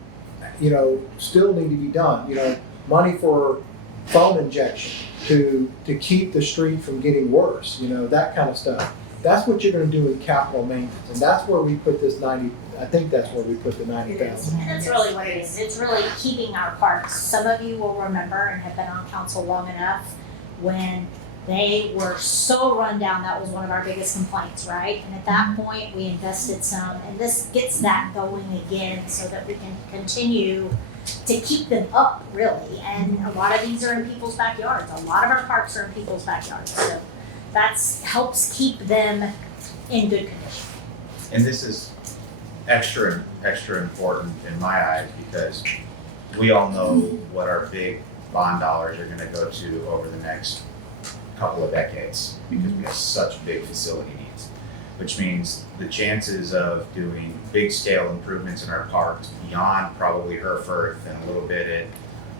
still need to be done. Money for foam injection to keep the street from getting worse, that kind of stuff. That's what you're going to do with capital maintenance, and that's where we put this 90. I think that's where we put the 90,000. And that's really what it is. It's really keeping our parks. Some of you will remember and have been on council long enough when they were so run down. That was one of our biggest complaints, right? And at that point, we invested some, and this gets that going again so that we can continue to keep them up, really. And a lot of these are in people's backyards. A lot of our parks are in people's backyards. So that helps keep them in good condition. And this is extra important in my eyes because we all know what our big bond dollars are going to go to over the next couple of decades because we have such big facility needs, which means the chances of doing big scale improvements in our parks beyond probably Herford and a little bit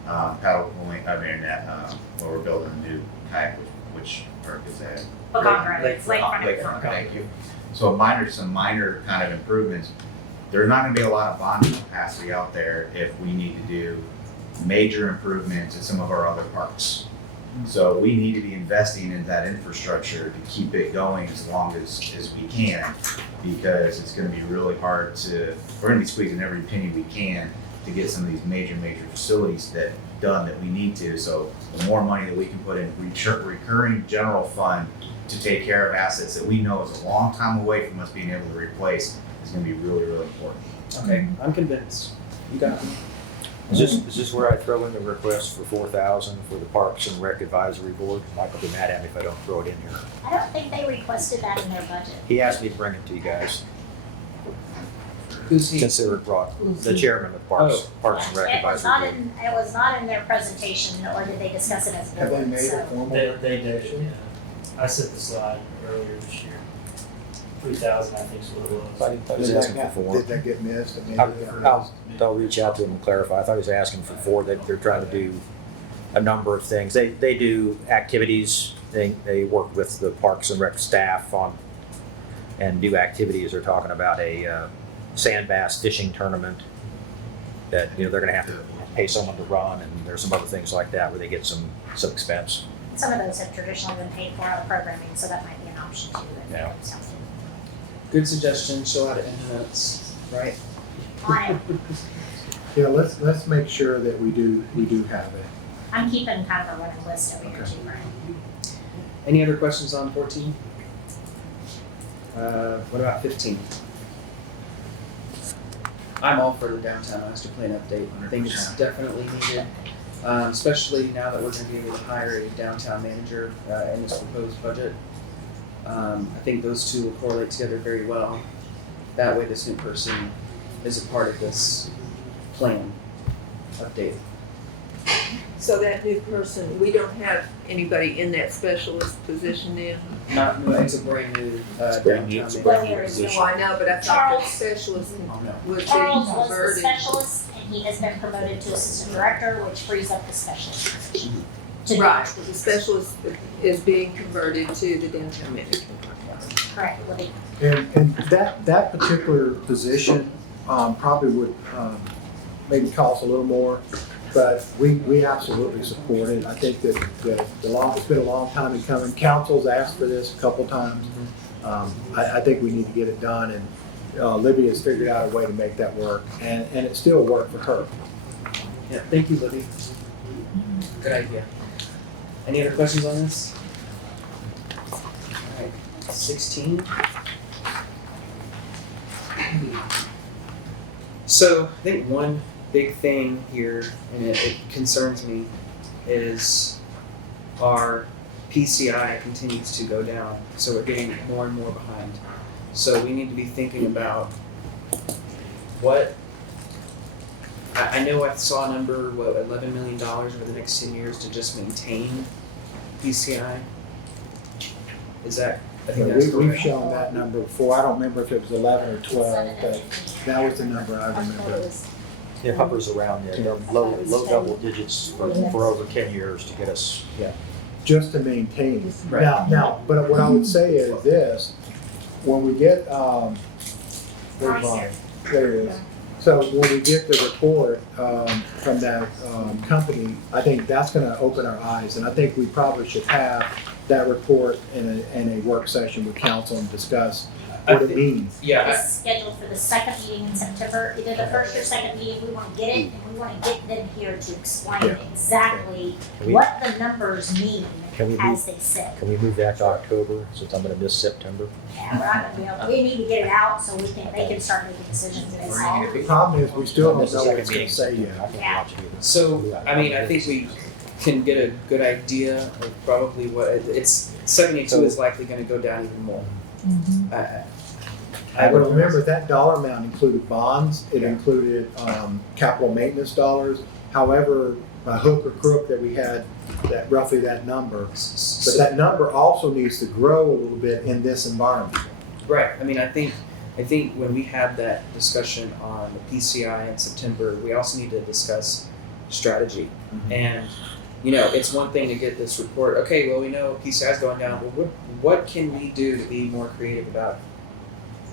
at Paddle Point, where we're building a new kayak, which park is that? Lakefront, thank you. So some minor kind of improvements. There's not going to be a lot of bonding capacity out there if we need to do major improvements at some of our other parks. So we need to be investing in that infrastructure to keep it going as long as we can, because it's going to be really hard we're going to be squeezing every penny we can to get some of these major facilities done that we need to. So the more money that we can put in recurring general fund to take care of assets that we know is a long time away from us being able to replace is going to be really, really important. Okay, I'm convinced. You got me. Is this where I throw in the request for 4,000 for the Parks and Rec Advisory Board? Mike will be mad at me if I don't throw it in here. I don't think they requested that in their budget. He asked me to bring it to you guys. Who's he? Consider it brought, the chairman of Parks and Rec It was Advisory not Board. it was not in their presentation, or did they discuss it as a Have they board, made so. a formal They did, recommendation? yeah. I sent the slide earlier this year. 3,000, I think is what it was. I was asking for 4. Did that get missed? Or maybe I'll, it got I'll, missed? I'll reach out to him and clarify. I thought he was asking for 4. They're trying to do a number of things. They do activities. They work with the Parks and Rec staff on and do activities. They're talking about a sand bass fishing tournament that they're going to have to pay someone to run, and there's some other things like that where they get some expense. Some of those have traditionally been paid for out of programming, so that might be an option too. if Yeah. it's something Good suggestion. Show out end notes, right? on it. Yeah, let's make sure that we do have it. I'm keeping kind of a running list over here Okay. too, Brian. Any other questions on 14? What about 15? I'm all for the downtown master plan update. I think it's definitely needed, especially now that we're going to be able to hire a downtown manager in this proposed budget. I think those two will correlate together very well. That way, this new person is a part of this plan update. So that new person, we don't have anybody in that specialist position then? Not new, it's a brand new brand new, downtown it's a manager. brand new Well, position. Well, I know, but I thought the Charles. specialist Oh, no. was being Charles was the converted. specialist, and he has been promoted to assistant director, which frees up the specialist position. To do Right, that. the specialist is being converted to the downtown manager. Correct, Libby. And that particular position probably would maybe cost a little more, but we absolutely support it. I think that it's been a long time in coming. Council's asked for this a couple times. I think we need to get it done, and Libby has figured out a way to make that work, and it still worked for her. Yeah, thank you, Libby. Good idea. Any other questions on this? Alright, 16. So I think one big thing here, and it concerns me, is our PCI continues to go down. So we're getting more and more behind. So we need to be thinking about what I know I saw a number, $11 million over the next 10 years to just maintain PCI. Is that, I think that's We've correct. shown that number before. I don't remember if it was 11 or 12, but that was the number I remember. It hovers around there. They're low double digits for over 10 years to get us. Just to maintain it. Right. Now, but what I would say is this, when we get, where's mine? There it is. So when we get the report from that company, I think that's gonna open our eyes, and I think we probably should have that report in a work session with council and discuss what it means. Yeah, It's scheduled for the second meeting in September, either the first or second meeting. We want to get it, and we want to get them here to explain Yeah. exactly Can we- what the numbers mean Can we as they sit. Can we move that to October since I'm going to miss September? Yeah, we're not gonna be able, we need to get it out so they can start making decisions based on. The problem is, we still don't It's the know what second it's gonna meeting. say yet. I can't Yeah. watch it either. so I mean, I think we can get a good idea of probably what it's 72 is likely going to go down even more. I But would remember, that dollar amount included bonds, it included capital maintenance dollars. However, by hook or crook that we had that roughly that number. But that number also needs to grow a little bit in this environment. Right. I mean, I think when we had that discussion on the PCI in September, we also need to discuss strategy. And it's one thing to get this report. Okay, well, we know PCI is going down. But what can we do to be more creative about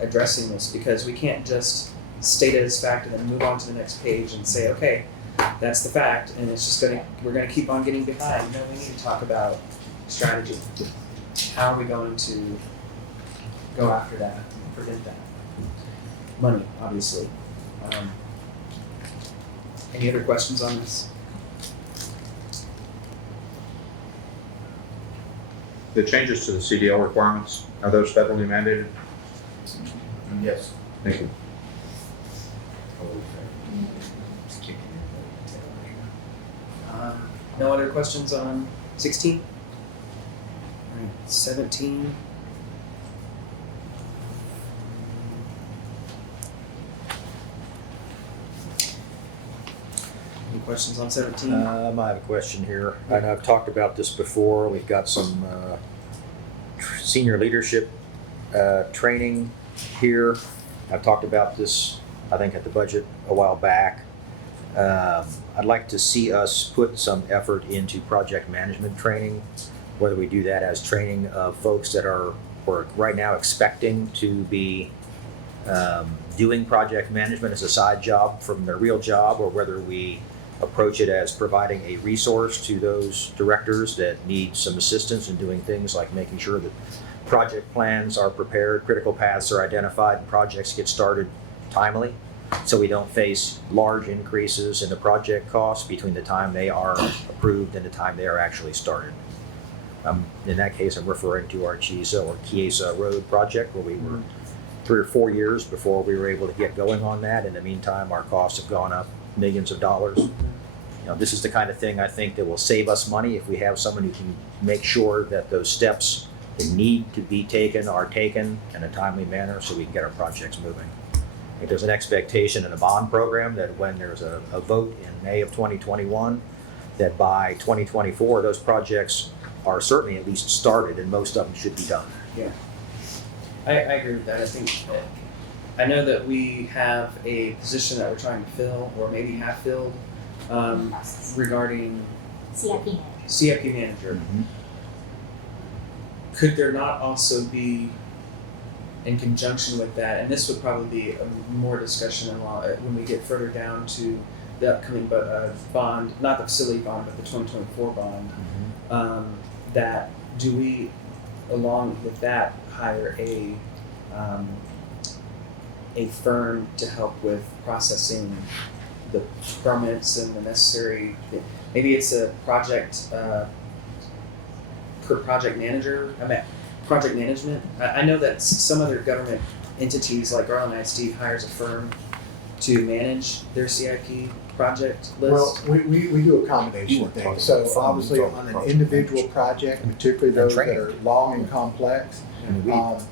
addressing this? Because we can't just state it as fact and then move on to the next page and say, okay, that's the fact, and it's just we're gonna keep on getting behind. No, we need to talk about strategy. How are we going to go after that and prevent that? Money, obviously. Any other questions on this? The changes to the CDL requirements, are those federally mandated? Yes. Thank you. No other questions on 16? All right, 17. Any questions on 17? I have a question here. I know I've talked about this before. We've got some senior leadership training here. I've talked about this, I think, at the budget a while back. I'd like to see us put some effort into project management training, whether we do that as training of folks that we're right now expecting to be doing project management as a side job from their real job, or whether we approach it as providing a resource to those directors that need some assistance in doing things like making sure that project plans are prepared, critical paths are identified, and projects get started timely, so we don't face large increases in the project costs between the time they are approved and the time they are actually started. In that case, I'm referring to our Chiesa Road project, where we were 3 or 4 years before we were able to get going on that. In the meantime, our costs have gone up millions of dollars. You know, this is the kind of thing I think that will save us money if we have someone who can make sure that those steps that need to be taken are taken in a timely manner, so we can get our projects moving. I think there's an expectation in a bond program that when there's a vote in May of 2021, that by 2024, those projects are certainly at least started, and most of them should be done. Yeah. I agree with that. I think that, I know that we have a position that we're trying to fill, or maybe have filled, regarding CIP manager. Mm-hmm. Could there not also be, in conjunction with that, and this would probably be more discussion when we get further down to the upcoming bond, not the facility bond, but the 2024 bond, that do we, along with that, hire a firm to help with processing the permits and the necessary, maybe it's a project manager, project management. I know that some other government entities like Garland ISD hires a firm to manage their CIP project list. Well, we do a combination of things. So obviously on an individual project, particularly those that are long and complex,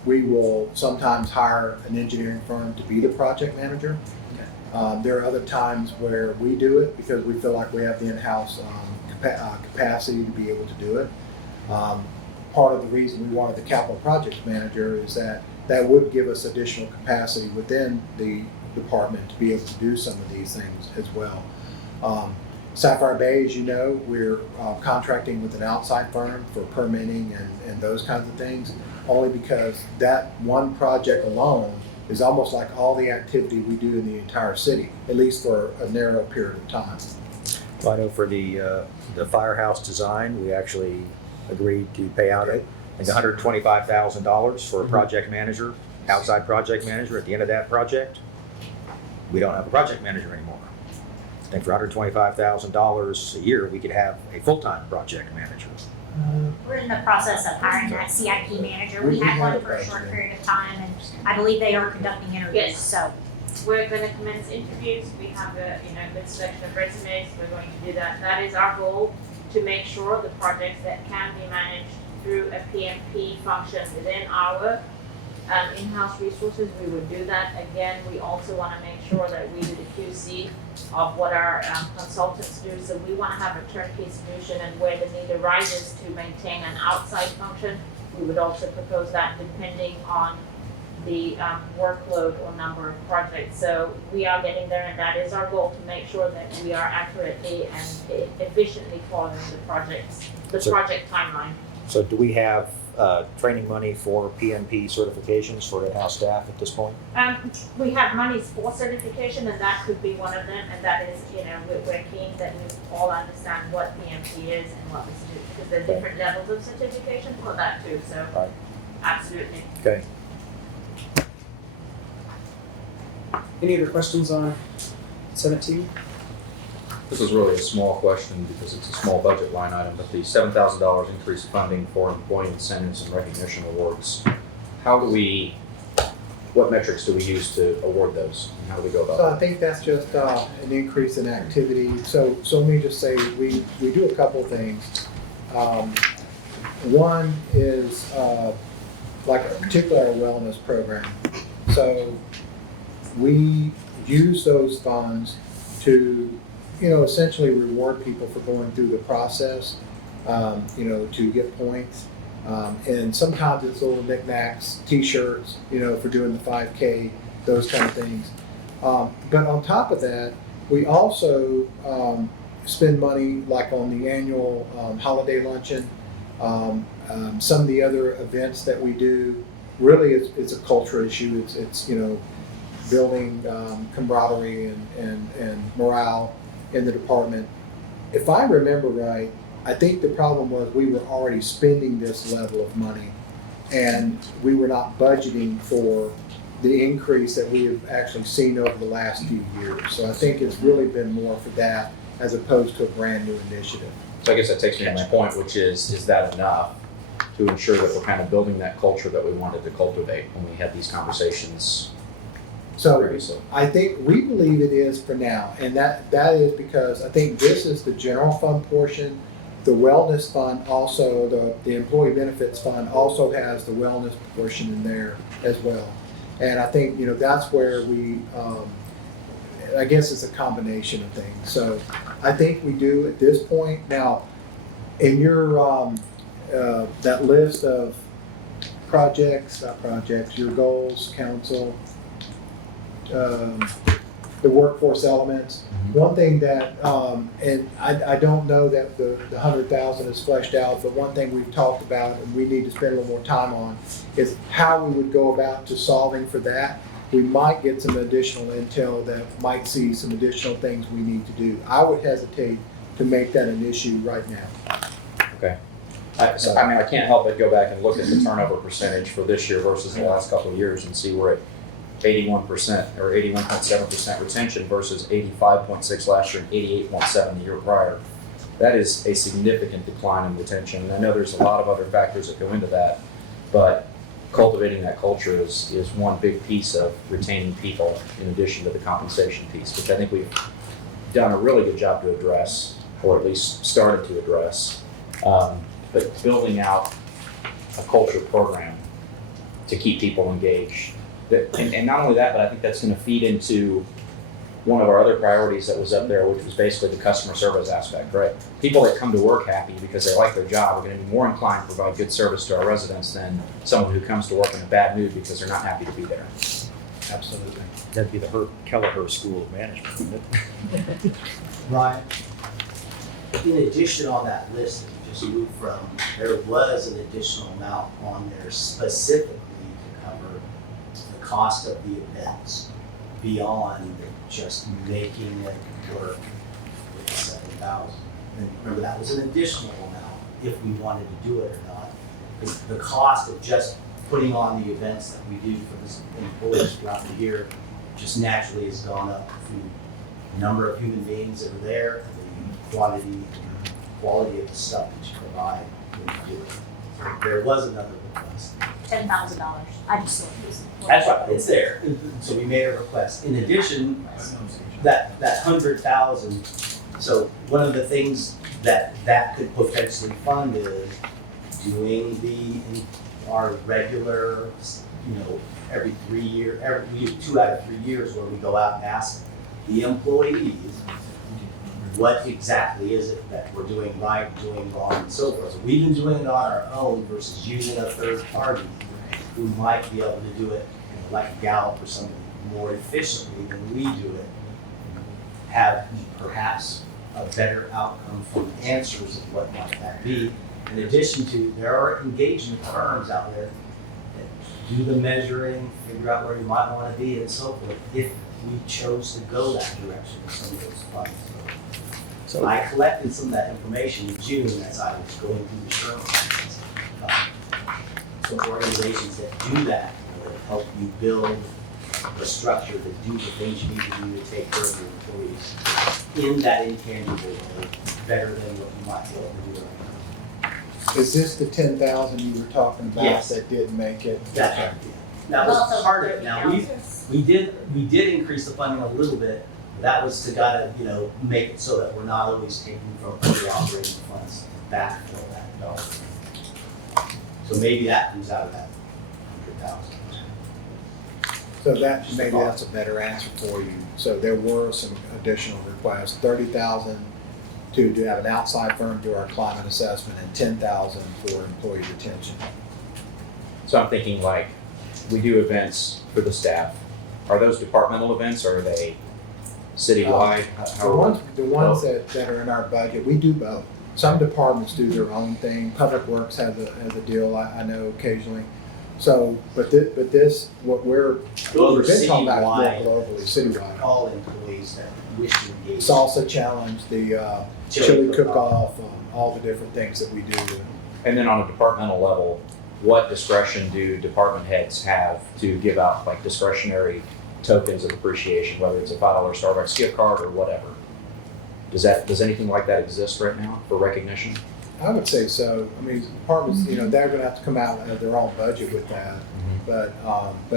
we will sometimes hire an engineering firm to be the project manager. There are other times where we do it because we feel like we have the in-house capacity to be able to do it. Part of the reason we wanted the capital projects manager is that would give us additional capacity within the department to be able to do some of these things as well. Sapphire Bay, as you know, we're contracting with an outside firm for permitting and those kinds of things, only because that one project alone is almost like all the activity we do in the entire city, at least for a narrow period of time. Well, I know for the firehouse design, we actually agreed to pay out I think $125,000 for a project manager, outside project manager. At the end of that project, we don't have a project manager anymore. I think for $125,000 a year, we could have a full-time project manager. We're in the process of hiring that CIP manager. We had one for a short period of time, and I believe they are conducting interviews. Yes. So We're going to commence interviews. We have a good selection of resumes. We're going to do that. That is our goal, to make sure the projects that can be managed through a PMP function within our in-house resources, we would do that. Again, we also want to make sure that we do the QC of what our consultants do. So we want to have a turnkey solution, and where the need arises to maintain an outside function, we would also propose that depending on the workload or number of projects. So we are getting there, and that is our goal, to make sure that we are accurately and efficiently following the project timeline. So do we have training money for PMP certifications for in-house staff at this point? We have monies for certification, and that could be one of them, and that is, we're keen that we all understand what PMP is and what we do, because there are different levels of certification for that too, so Right. Absolutely. Okay. Any other questions on 17? This is really a small question because it's a small budget line item, but the $7,000 increased funding for employee incentives and recognition awards, how do we what metrics do we use to award those? And how do we go about So that? I think that's just an increase in activity. So let me just say, we do a couple of things. One is like particularly our wellness program. So we use those funds to, essentially reward people for going through the process, to get points. And sometimes it's little knickknacks, t-shirts, for doing the 5K, those kind of things. But on top of that, we also spend money like on the annual holiday luncheon, some of the other events that we do. Really, it's a culture issue. It's building camaraderie and morale in the department. If I remember right, I think the problem was we were already spending this level of money, and we were not budgeting for the increase that we have actually seen over the last few years. So I think it's really been more for that as opposed to a brand new initiative. So I guess that takes me to my point, which is that enough to ensure that we're kind of building that culture that we wanted to cultivate when we had these conversations So previously? I think we believe it is for now, and that is because I think this is the general fund portion. The wellness fund also, the employee benefits fund also has the wellness portion in there as well. And I think, that's where we, I guess it's a combination of things. So I think we do at this point. Now, in your, that list of your goals, council, the workforce elements. One thing that, and I don't know that the 100,000 is fleshed out, but one thing we've talked about and we need to spend a little more time on is how we would go about to solving for that. We might get some additional intel that might see some additional things we need to do. I would hesitate to make that an issue right now. Okay. I can't help but go back and look at the turnover percentage for this year versus the last couple of years and see we're at 81% or 81.7% retention versus 85.6 last year and 88.7 the year prior. That is a significant decline in retention. And I know there's a lot of other factors that go into that, but cultivating that culture is one big piece of retaining people in addition to the compensation piece, which I think we've done a really good job to address, or at least started to address. But building out a culture program to keep people engaged. And not only that, but I think that's going to feed into one of our other priorities that was up there, which was basically the customer service aspect, right? People that come to work happy because they like their job are going to be more inclined to provide good service to our residents than someone who comes to work in a bad mood because they're not happy to be there. Absolutely. That'd be the Kelleher School of Management, wouldn't it? Ryan, in addition on that list that you just moved from, there was an additional amount on there specifically to cover the cost of the events beyond just making it work with 7,000. And remember, that was an additional amount if we wanted to do it or not. Because the cost of just putting on the events that we do for the employees throughout the year just naturally has gone up through the number of human beings that are there and the quantity and quality of the stuff that you provide when you do it. So there was another request. $10,000. I just saw it. That's right, it's there. So we made a request. In addition, that 100,000, so one of the things that could potentially fund is doing our regular, every 3 year, we have 2 out of 3 years where we go out and ask the employees what exactly is it that we're doing right, doing wrong, and so forth. So we've been doing it on our own versus using a third party who might be able to do it, like Gallup or something, more efficiently than we do it, have perhaps a better outcome from answers of what might that be. In addition to, there are engagement firms out there that do the measuring, figure out where you might want to be and so forth, if we chose to go that direction with some of those funds. So I collected some of that information in June as I was going through the Sherman process. Some organizations that do that, that help you build a structure to do the things you need to do to take care of your employees in that intangible way, better than what you might be able to do right now. Is this the 10,000 you were talking about Yes. that didn't make it? That's right. That Well, was so part of it. Now, we councils. we did increase the funding a little bit. That was to gotta, make it so that we're not always taking from other operating funds to backfill that dollar. So maybe that comes out of that 100,000. So maybe that's a better answer for you. So there were some additional requests, 30,000 to have an outside firm do our climate assessment and 10,000 for employee retention. So I'm thinking like, we do events for the staff. Are those departmental events or are they citywide? The ones that are in our budget, we do both. Some departments do their own thing. Public Works has a deal, I know occasionally. So, but this, what we've been talking about is more globally, citywide. All employees that wish to engage. Salsa challenge, the chili cook-off, all the different things that we do. And then on a departmental level, what discretion do department heads have to give out like discretionary tokens of appreciation, whether it's a $5 Starbucks gift card or whatever? Does anything like that exist right now for recognition? I would say so. I mean, departments, they're gonna have to come out of their own budget with that. But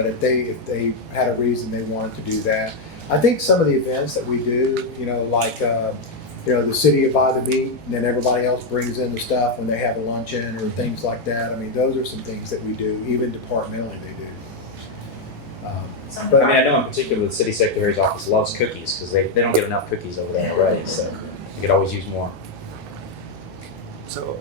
if they had a reason they wanted to do that, I think some of the events that we do, like the city will buy the meat and then everybody else brings in the stuff when they have a luncheon or things like that. I mean, those are some things that we do, even departmentally they do. But I mean, I know in particular the city secretary's office loves cookies because they don't get enough cookies over there already, so you could always use more. So,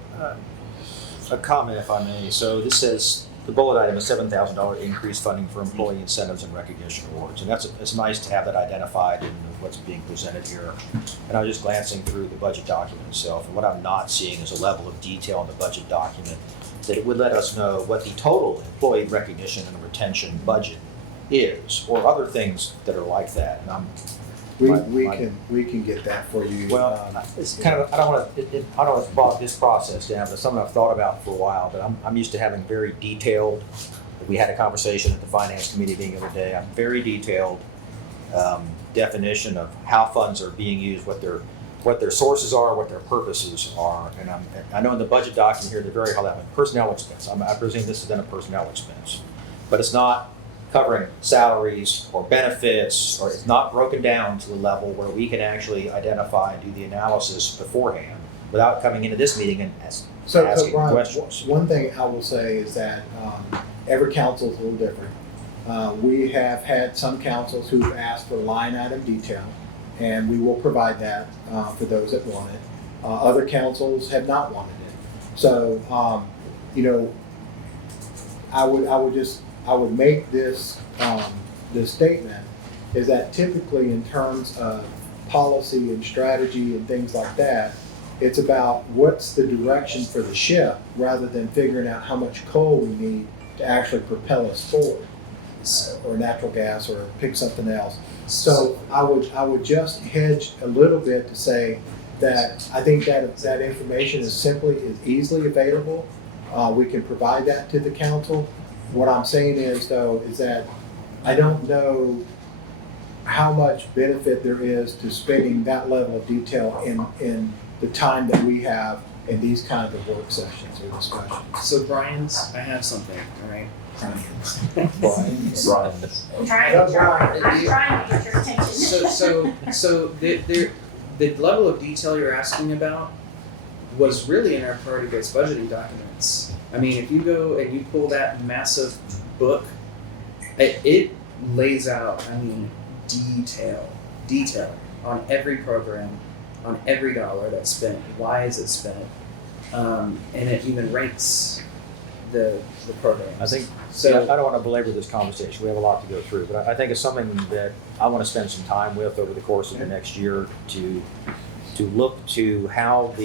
a comment if I may. So this says, the bullet item is $7,000 increased funding for employee incentives and recognition awards. And it's nice to have that identified in what's being presented here. And I was just glancing through the budget document itself. And what I'm not seeing is a level of detail in the budget document that it would let us know what the total employee recognition and retention budget is, or other things that are like that. And We can get that for you. Well, it's kind of, I don't want to bog this process down, but it's something I've thought about for a while, but I'm used to having very detailed, we had a conversation at the finance committee meeting the other day, a very detailed definition of how funds are being used, what their sources are, what their purposes are. And I know in the budget document here, they're very high level, personnel expense. I presume this is then a personnel expense, but it's not covering salaries or benefits, or it's not broken down to a level where we can actually identify and do the analysis beforehand without coming into this meeting and asking Brian, questions. One thing I will say is that every council is a little different. We have had some councils who've asked for line item detail, and we will provide that for those that want it. Other councils have not wanted it. So, I would make this statement is that typically in terms of policy and strategy and things like that, it's about what's the direction for the ship rather than figuring out how much coal we need to actually propel us forward, or natural gas, or pick something else. So I would just hedge a little bit to say that I think that information is easily available. We can provide that to the council. What I'm saying is, though, is that I don't know how much benefit there is to spending that level of detail in the time that we have in these kinds of work sessions or discussions. So I have something, all right? Brian's. I'm trying to get your attention. So the level of detail you're asking about was really in our priority-based budgeting documents. I mean, if you go and you pull that massive book, it lays out, detail on every program, on every dollar that's spent, why is it spent, and it even ranks the programs. I think, so. I don't want to belabor this conversation, we have a lot to go through, but I think it's something that I want to spend some time with over the course of the next year to look to how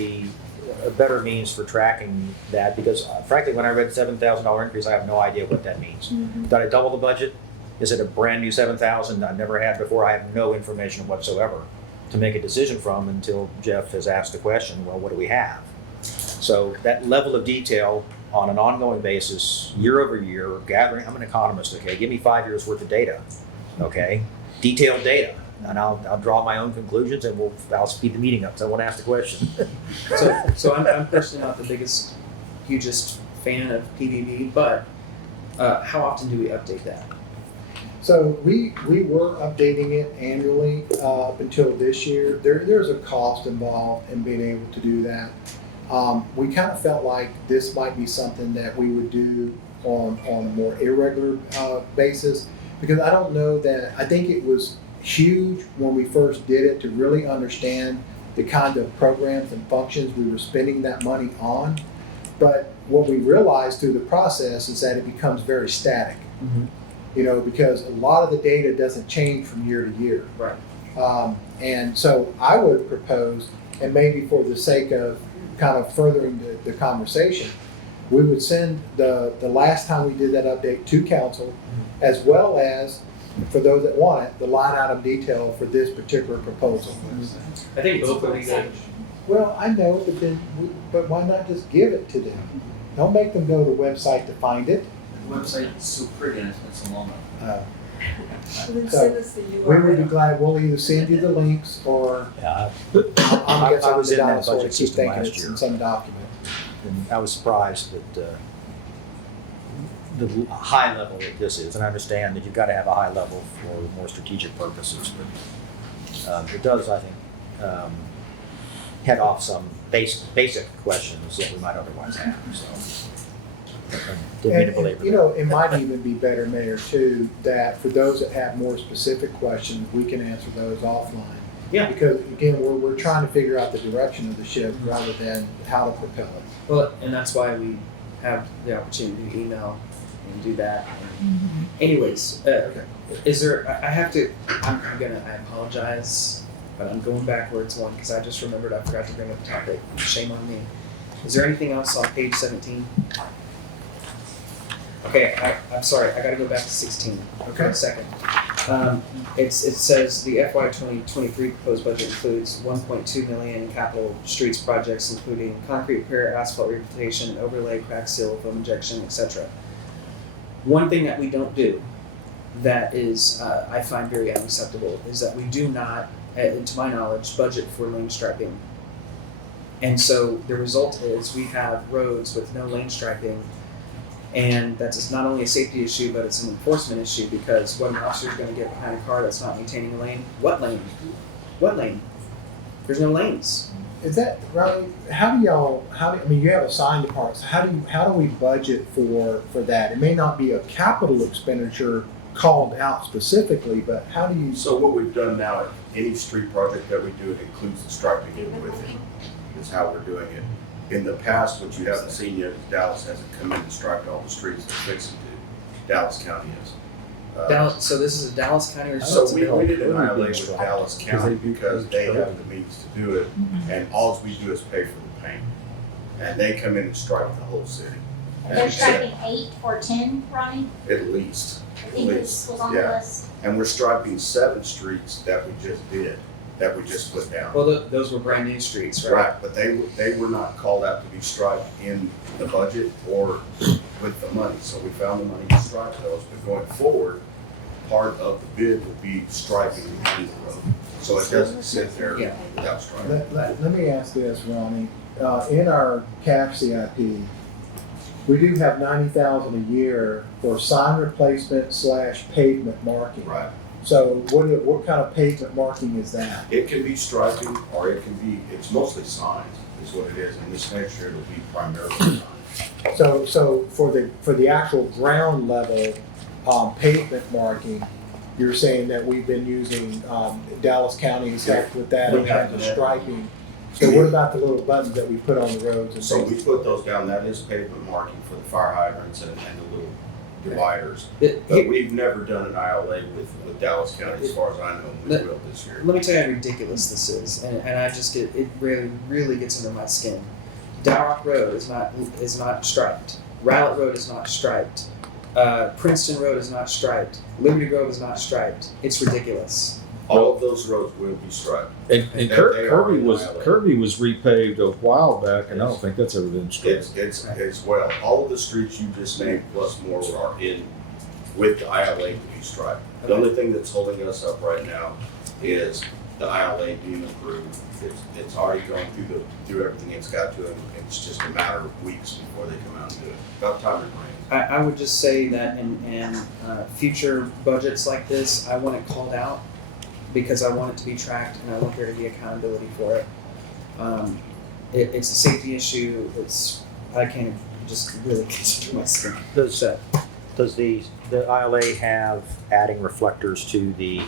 a better means for tracking that, because frankly, when I read $7,000 increase, I have no idea what that means. Mm-hmm. Did I double the budget? Is it a brand new $7,000 I've never had before? I have no information whatsoever to make a decision from until Jeff has asked the question, well, what do we have? So that level of detail on an ongoing basis, year over year, gathering, I'm an economist, okay, give me 5 years worth of data, okay? Detailed data. And I'll draw my own conclusions, and I'll speed the meeting up, so I won't ask the question. So I'm personally not the hugest fan of PVB, but How often do we update that? So we were updating it annually up until this year. There's a cost involved in being able to do that. We kind of felt like this might be something that we would do on a more irregular basis, because I don't know that, I think it was huge when we first did it to really understand the kind of programs and functions we were spending that money on. But what we realized through the process is that it becomes very static. Mm-hmm. You know, because a lot of the data doesn't change from year to year. Right. And so I would propose, and maybe for the sake of kind of furthering the conversation, we would send the last time we did that update to council, as well as, for those that want it, the line item detail for this particular proposal. I think both would be good. Well, I know, but why not just give it to them? Don't make them go to the website to find it. The website is so pretty and it's a long one. Then So, send us the URL. we would be glad, we'll either send you the links or Yeah, I'm I was in that dinosaur, budget keep system thinking last it's year. in some document. and I was surprised that the high level that this is, and I understand that you've got to have a high level for more strategic purposes, but it does, I think, head off some basic questions that we might otherwise have, so. Didn't mean to belabor And, you know, it might even be better, Mayor, too, that for those that have more specific questions, we can answer those offline. Yeah. Because again, we're trying to figure out the direction of the ship rather than how to propel it. Well, and that's why we have the opportunity to email and do that. Anyways, is there? I have to. I apologize, but I'm going backwards one because I just remembered I forgot to bring up the topic. Shame on me. Is there anything else on page 17? Okay, I'm sorry. I got to go back to 16 for a second. It says the FY 2023 proposed budget includes 1.2 million in capital streets projects, including concrete repair, asphalt rehabilitation, overlay, crack seal, foam injection, etc. One thing that we don't do that is I find very unacceptable is that we do not, to my knowledge, budget for lane striping. And so the result is we have roads with no lane striping. And that's not only a safety issue, but it's an enforcement issue because what an officer is going to get behind a car that's not maintaining a lane? What lane? What lane? There's no lanes. Is that right? I mean, you have assigned departments. How do we budget for that? It may not be a capital expenditure called out specifically, but how do you? So what we've done now, any street project that we do, it includes the striping in with it. Is how we're doing it. In the past, what you haven't seen yet is Dallas hasn't come in and striped all the streets and fixed them to. Dallas County is. Dallas, so this is a Dallas County or So something? we did an ILA with Dallas County because they have the means to do it, and all we do is pay for the paint. And they come in and stripe the whole city. They're striping 8 or 10, Ronnie? At least. I think this was on the list. And we're striping 7 streets that we just did, that we just put down. Well, those were brand new streets, right? Right, but they were not called out to be striped in the budget or with the money. So we found the money to stripe those, but going forward, part of the bid will be striping on the road. So it doesn't sit there without striping. Let me ask this, Ronnie. In our CAF CIP, we do have $90,000 a year for sign replacement / pavement marking. Right. So what kind of pavement marking is that? It can be striping or it can be, it's mostly signs is what it is. And this next year it'll be primarily signs. So for the actual ground level pavement marking, you're saying that we've been using Dallas County's help with that in terms of striping. So what about the little buttons that we put on the roads? And So things? we put those down. That is pavement marking for the fire hydrants and the little dividers. But we've never done an ILA with Dallas County as far as I know. We will this year. Let me tell you how ridiculous this is, and I just get it really gets under my skin. Dow Road is not striped. Rowlett Road is not striped. Princeton Road is not striped. Liberty Grove is not striped. It's ridiculous. All of those roads will be striped. And Kirby was repaved a while back, and I don't think that's ever been striped. It's as well. All of the streets you just named plus more are in with the ILA to be striped. The only thing that's holding us up right now is the ILA being approved. It's already gone through everything it's got to, and it's just a matter of weeks before they come out and do it. About time it rains. I would just say that in future budgets like this, I want it called out because I want it to be tracked and I want there to be accountability for it. It's a safety issue. I can't just really consider myself. Does the ILA have adding reflectors to the,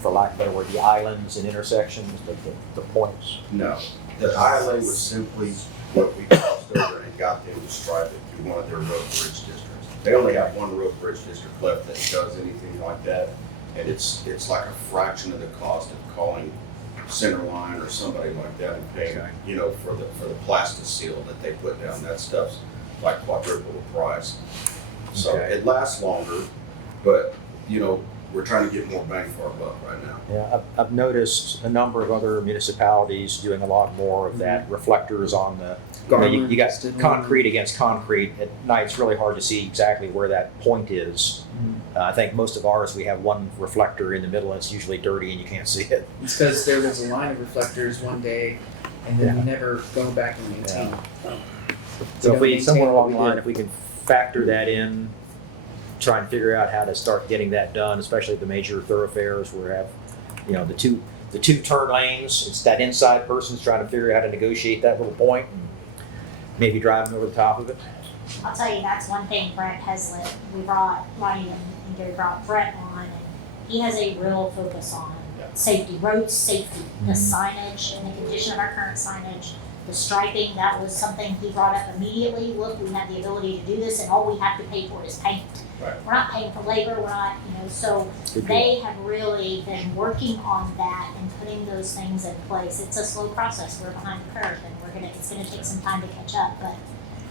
for lack of a better word, the islands and intersections, the points? No, the ILA was simply what we crossed over and got them to stripe it through one of their road bridge districts. They only have one road bridge district left that does anything like that, and it's like a fraction of the cost of calling Centerline or somebody like that and paying, you know, for the plastic seal that they put down. That stuff's like quadruple the price. So it lasts longer, but you know, we're trying to get more bang for our buck right now. Yeah, I've noticed a number of other municipalities doing a lot more of that. Reflectors on the, you got concrete against concrete. At night, it's really hard to see exactly where that point is. I think most of ours, we have one reflector in the middle, and it's usually dirty and you can't see it. It's because there was a line of reflectors one day, and then we never go back and maintain. Yeah. So if we, somewhere along the line, if we can factor that in, try and figure out how to start getting that done, especially the major thoroughfares where we have, you know, the two turn lanes. It's that inside person's trying to figure out how to negotiate that little point and maybe driving over the top of it. I'll tell you, that's one thing Brett Heslett, we brought, Ronnie and Gary brought Brett on, and he has a real focus on safety, road safety, the signage and the condition of our current signage, the striping. That was something he brought up immediately. Look, we have the ability to do this, and all we have to pay for is paint. Right. We're not paying for labor, we're not, you know, so they have really been working on that and putting those things in place. It's a slow process, we're behind the curve, and it's gonna take some time to catch up, but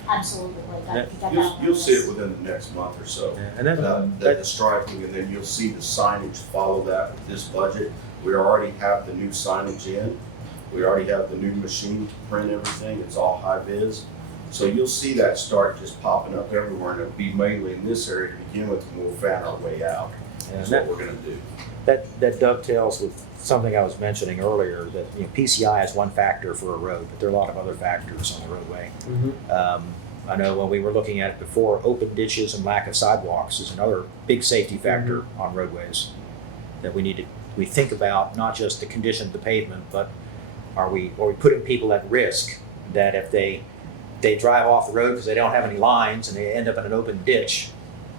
absolutely, we got that on You'll see this. it within the next month or so. And then The striping, and then you'll see the signage follow that with this budget. We already have the new signage in. We already have the new machine to print everything. It's all high vis. So you'll see that start just popping up everywhere, and it'll be mainly in this area to begin with, and we'll fan our way out. That's what we're gonna do. That dovetails with something I was mentioning earlier, that, you know, PCI is one factor for a road, but there are a lot of other factors on the roadway. I know when we were looking at it before, open ditches and lack of sidewalks is another big safety factor on roadways that we think about, not just the condition of the pavement, but are we putting people at risk that if they drive off the road because they don't have any lines and they end up in an open ditch,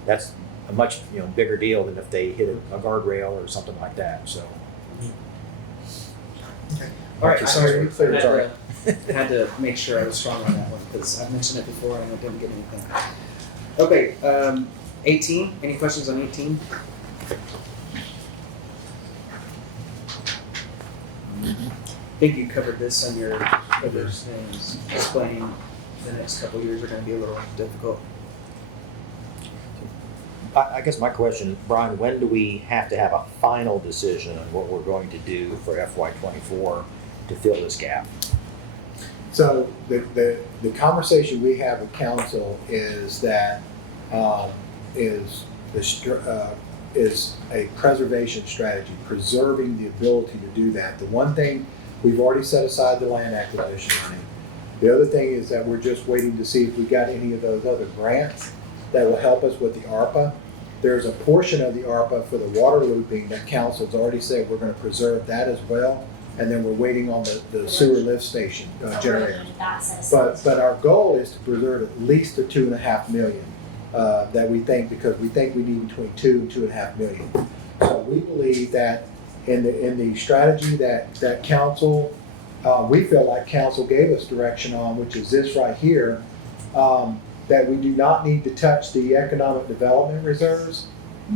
that's a much, you know, bigger deal than if they hit a guardrail or something like that. So. All right, sorry. Sorry. Had to make sure I was strong on that one because I've mentioned it before and I didn't get anything. Okay, 18. Any questions on 18? I think you covered this on your other things, explaining the next couple of years are going to be a little difficult. I guess my question, Brian, when do we have to have a final decision on what we're going to do for FY24 to fill this gap? So the conversation we have with council is that is a preservation strategy, preserving the ability to do that. The one thing, we've already set aside the land acquisition money. The other thing is that we're just waiting to see if we got any of those other grants that will help us with the ARPA. There's a portion of the ARPA for the water looping that council's already said we're going to preserve that as well. And then we're waiting on the sewer lift station generator. But our goal is to preserve at least the 2.5 million that we think, because we think we need between 2 and 2.5 million. So we believe that in the strategy that council, we feel like council gave us direction on, which is this right here, that we do not need to touch the economic development reserves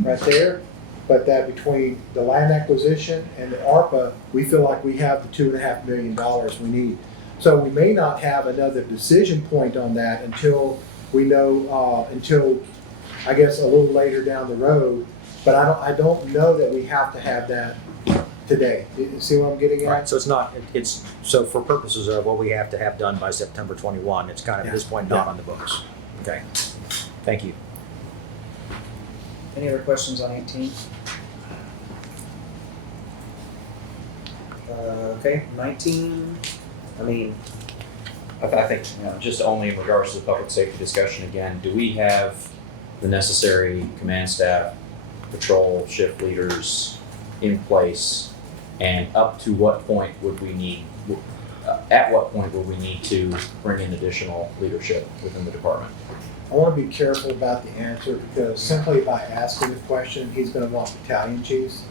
right there, but that between the land acquisition and the ARPA, we feel like we have the $2.5 million we need. So we may not have another decision point on that until we know, until I guess a little later down the road. But I don't know that we have to have that today. You see what I'm getting at? Right. So so for purposes of what we have to have done by September 21, it's kind of at this point not on the books. Okay. Thank you. Any other questions on 18? Okay, 19. I mean, I think, just only in regards to the public safety discussion again, do we have the necessary command staff, patrol, shift leaders in place? And up to what point would we need, at what point would we need to bring in additional leadership within the department? I want to be careful about the answer because simply by asking the question, he's going to want battalion chiefs.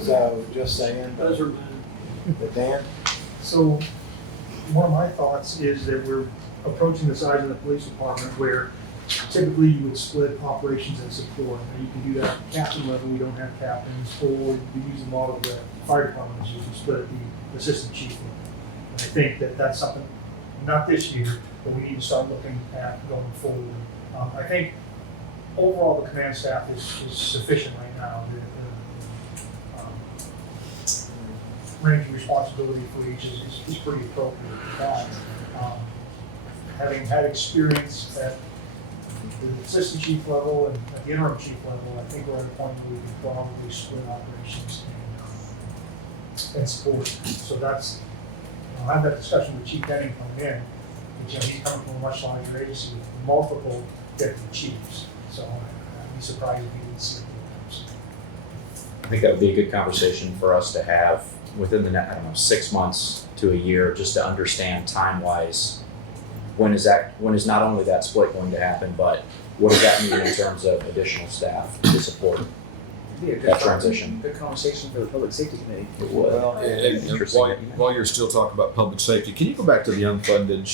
So just saying. Those are mine. But Dan? So one of my thoughts is that we're approaching the size of the police department where typically you would split operations and support. Now you can do that at captain level, we don't have captains, or we use the model that the fire department is using, split at the assistant chief level. And I think that that's something, not this year, but we need to start looking at going forward. I think overall the command staff is sufficient right now. The range of responsibility for each is pretty appropriate for that. Having had experience at the assistant chief level and at the interim chief level, I think we're at a point where we can probably split operations and support. So that's, I'll have that discussion with Chief Denning coming in. But, he's coming from a much larger agency with multiple different chiefs. So I'd be surprised if he didn't see it. I think that would be a good conversation for us to have within the, 6 months to a year, just to understand time-wise, when is not only that split going to happen, but what does that mean in terms of additional staff to support that transition? Good conversation for the public safety committee. It would. Well, and while you're still talking about public safety, can you go back to the unfunded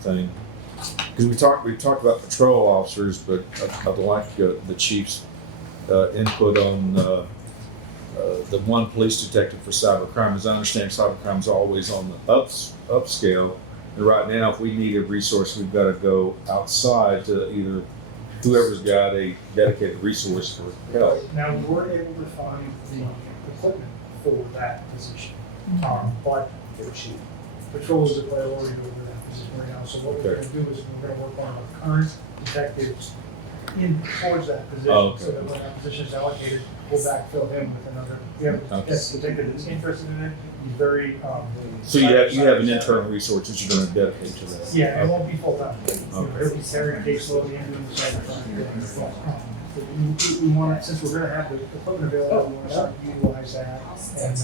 thing? Because we've talked about patrol officers, but I'd like the chief's input on the one police detective for cybercrime. As I understand, cybercrime is always on the upscale. And right now, if we need a resource, we've got to go outside to either whoever's got a dedicated resource for help. Now, we were able to find the equipment for that position, but patrol is a priority over that position right now. So what we're going to do is we're going to work on our current detectives in towards that position, so that when that position is allocated, we'll backfill him with another. We have a detective that's interested in it. He's very. So you have an internal resource that you're going to dedicate to that. Yeah, it won't be full time. He'll be carrying caseload and doing the cybercrime thing. We want, since we're going to have the equipment available, we want to start to utilize that. And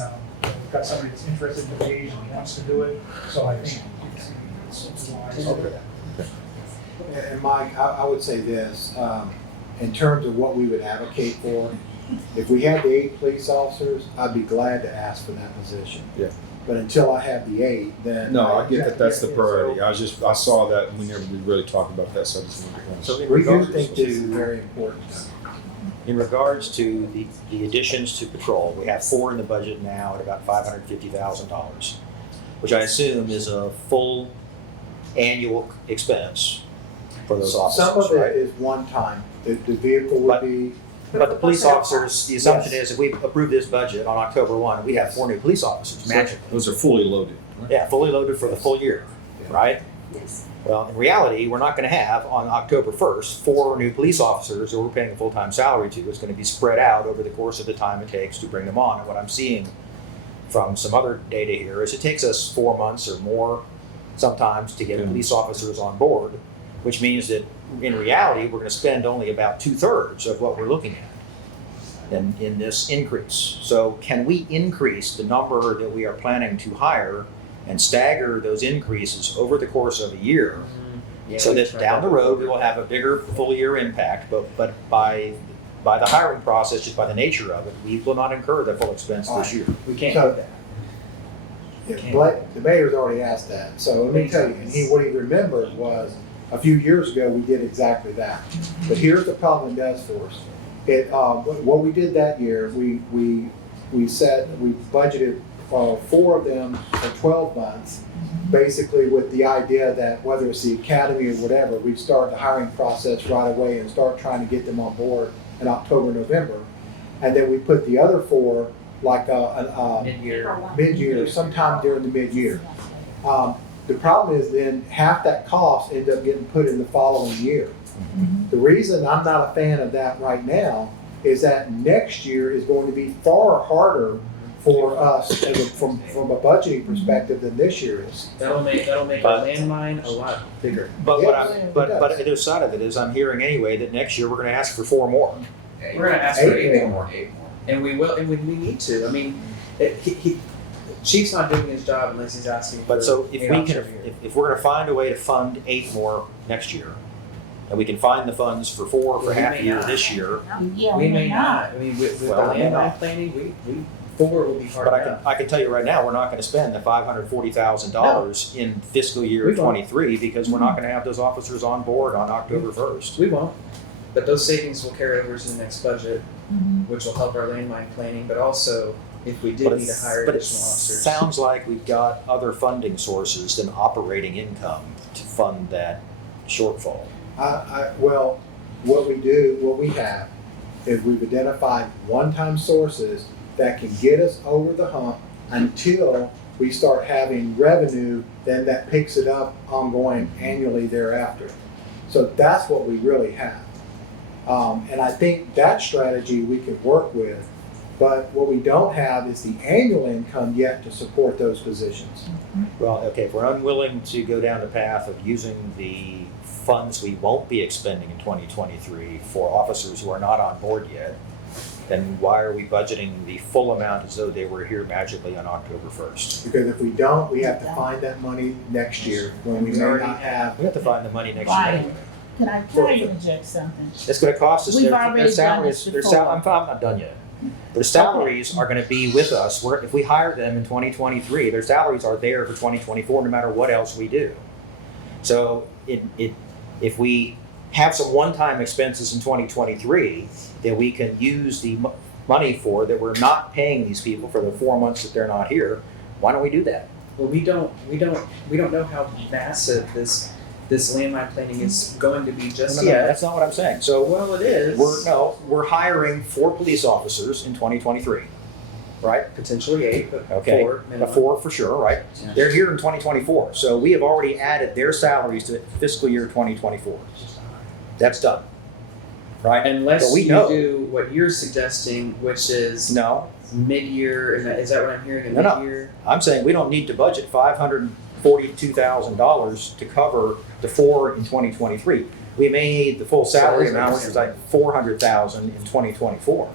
we've got somebody that's interested in the page and wants to do it. So I think it's wise. Okay. And Mike, I would say this, in terms of what we would advocate for, if we had the 8 police officers, I'd be glad to ask for that position. Yeah. But until I have the 8, then. No, I get that that's the priority. I saw that and we never did really talk about that, so I just wanted to. So in We do regards, think this is very important. in regards to the additions to patrol, we have 4 in the budget now at about $550,000, which I assume is a full annual expense for those officers, Some of it right? is one time. The vehicle would be. But the police officers, the assumption is if we approve this budget on October 1, we have 4 new police officers magically. Those are fully loaded, right? Yeah, fully loaded for the full year, right? Yes. Well, in reality, we're not going to have on October 1st 4 new police officers that we're paying a full-time salary to. It's going to be spread out over the course of the time it takes to bring them on. And what I'm seeing from some other data here is it takes us 4 months or more sometimes to get police officers on board, which means that in reality, we're going to spend only about 2/3 of what we're looking at in this increase. So can we increase the number that we are planning to hire and stagger those increases over the course of a year, so that down the road we will have a bigger full year impact, but by the hiring process, just by the nature of it, we will not incur the full expense this year. We can't So- do that. Yeah, the mayor's already asked that. So let me tell you, and what he remembered was a few years ago, we did exactly that. But here's the problem it does for us. What we did that year, we budgeted 4 of them for 12 months, basically with the idea that whether it's the academy or whatever, we'd start the hiring process right away and start trying to get them on board in October, November. And then we put the other 4 like mid-year, sometime during the mid-year. The problem is then half that cost ends up getting put in the following year. The reason I'm not a fan of that right now is that next year is going to be far harder for us from a budgeting perspective than this year is. That'll make our landmine a lot bigger. But Yeah, what it but does. the other side of it is, I'm hearing anyway that next year we're gonna ask for 4 more. We're gonna ask for 8 Eight more. And we will, and we need to. I mean, Chief's not doing his job unless he's asking for. But so if 8 we officers can, a year. if we're gonna find a way to fund 8 more next year, and we can find the funds for 4 for We half may a year not. this year, Yeah, We may not. I mean, with the Well, we may landmine not. planning, we 4 will be hard but enough. I can tell you right now, we're not gonna spend the $540,000 in fiscal year We won't. 23 because we're not gonna have those officers on board on October 1st. We won't. But those savings will carry over to the next budget, which will help our landmine planning, but also if we did need to hire But it additional officers. sounds like we've got other funding sources than operating income to fund that shortfall. Well, what we have is we've identified one-time sources that can get us over the hump until we start having revenue, then that picks it up ongoing annually thereafter. So that's what we really have. And I think that strategy we could work with, but what we don't have is the annual income yet to support those positions. Well, okay, if we're unwilling to go down the path of using the funds we won't be expending in 2023 for officers who are not on board yet, then why are we budgeting the full amount as though they were here magically on October 1st? Because if we don't, we have to find that money next year when we may not have. We have to find the money next year Right. anyway. Can I interject something? It's gonna cost us, We've their already done salaries, this before. I'm not done yet. Their salaries are gonna be with us, if we hire them in 2023, their salaries are there for 2024, no matter what else we do. So if we have some one-time expenses in 2023 that we can use the money for, that we're not paying these people for the 4 months that they're not here, why don't we do that? Well, we don't know how massive this landmine planning is going to be just No, yet. that's not what I'm saying. So Well, it is. we're hiring 4 police officers in 2023, right? Potentially 8, but Okay, 4 minimum. 4 for sure, right? Yeah. They're here in 2024, so we have already added their salaries to fiscal year 2024. That's done, right? Unless But we you know. do what you're suggesting, which is No, mid-year, is that what I'm hearing? No, no. Mid-year? I'm saying we don't need to budget $542,000 to cover the 4 in 2023. We may need the full salary amount, which is like $400,000 in 2024.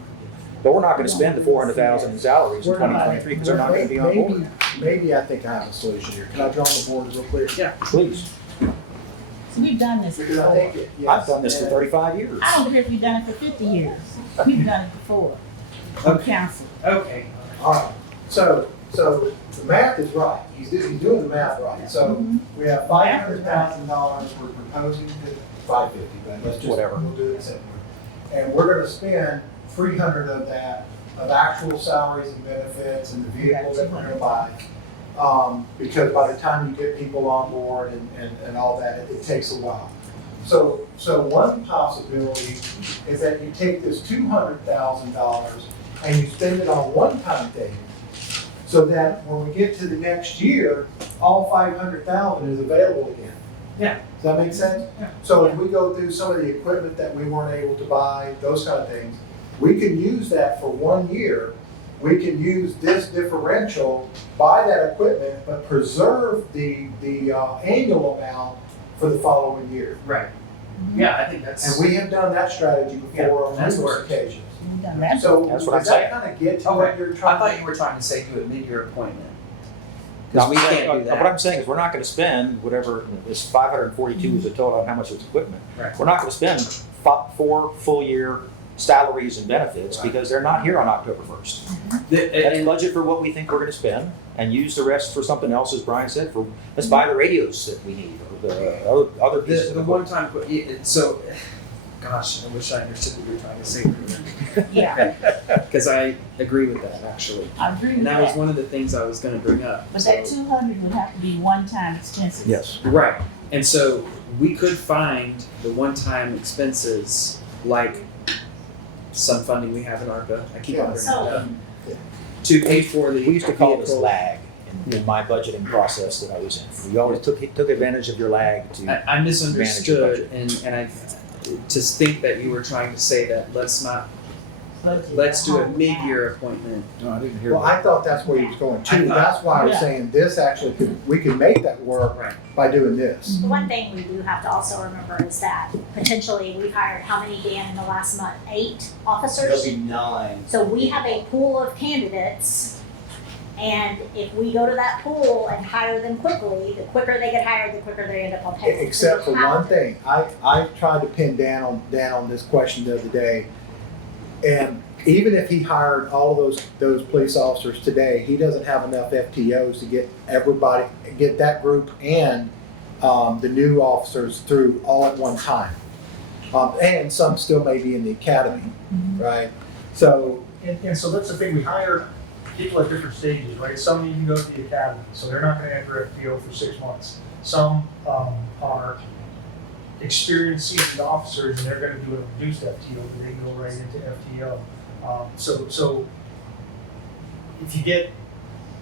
But we're not gonna spend the $400,000 in salaries in 2023 because they're not gonna be on board. Maybe I think I have a solution here. Can I draw on the board real quick? Yeah. Please, So we've done this Because I before. think I've done this for 35 years. I don't care if you've done it for 50 years. We've done it before. On council. Okay. All right, so the math is right, he's doing the math right. So we have $500,000 we're proposing to, 550, but let's just, Whatever. we'll do it simpler. And we're gonna spend 300 of that, of actual salaries and benefits and the vehicles that we're gonna buy. Because by the time you get people on board and all that, it takes a while. So one possibility is that you take this $200,000 and you spend it on one-time things, so that when we get to the next year, all 500,000 is available again. Yeah. Does that make sense? Yeah. So if we go through some of the equipment that we weren't able to buy, those kind of things, we can use that for 1 year. We can use this differential, buy that equipment, but preserve the annual amount for the following year. Right. Yeah, I think that's. And we have done that strategy before on that's numerous worked. occasions. We've done that. So That's what I'm does that kind of get to what you're I trying thought to? you were trying to say do a mid-year appointment. No, Because we I'm saying- can't do What that. I'm saying is we're not gonna spend whatever, this 542 is the total of how much is equipment. Right. We're not gonna spend 4 full year salaries and benefits Right. because they're not here on October 1st. Let's budget for what we think we're gonna spend and use the rest for something else, as Brian said, let's buy the radios that we need or the other pieces The of one equipment. time, so, gosh, I wish I understood what you were trying to say. Yeah, Because I agree with that, actually. I agree with And that was that. one of the things I was gonna bring up. But that 200 would have to be one-time expenses. Yes. Right, and so we could find the one-time expenses, like some funding we have in ARPA, I keep on bringing it up, to pay for the We used to call this vehicle. lag in my budgeting process that I was in. We always took advantage of your lag to. I misunderstood, and I, to think that you were trying to say that let's not let's do a mid-year appointment. No, I didn't hear Well, that. I thought that's where he was going I too. thought- That's why I was Yeah. saying this actually we could make that work Right. by doing this. The one thing we do have to also remember is that potentially we hired how many, Dan, in the last month? 8 officers? There'll be 9. So we have a pool of candidates, and if we go to that pool and hire them quickly, the quicker they get hired, the quicker they end up on payroll. Except for So we have one to- thing, I tried to pin Dan on this question the other day, and even if he hired all of those police officers today, he doesn't have enough FTOs to get that group and the new officers through all at one time. And some still may be in the academy, right? So And so that's the thing, we hire people at different stages, right? Some even go to the academy, so they're not gonna enter FTO for 6 months. Some are experienced seasoned officers and they're gonna do a reduced FTO, but they can go right into FTO. So if you get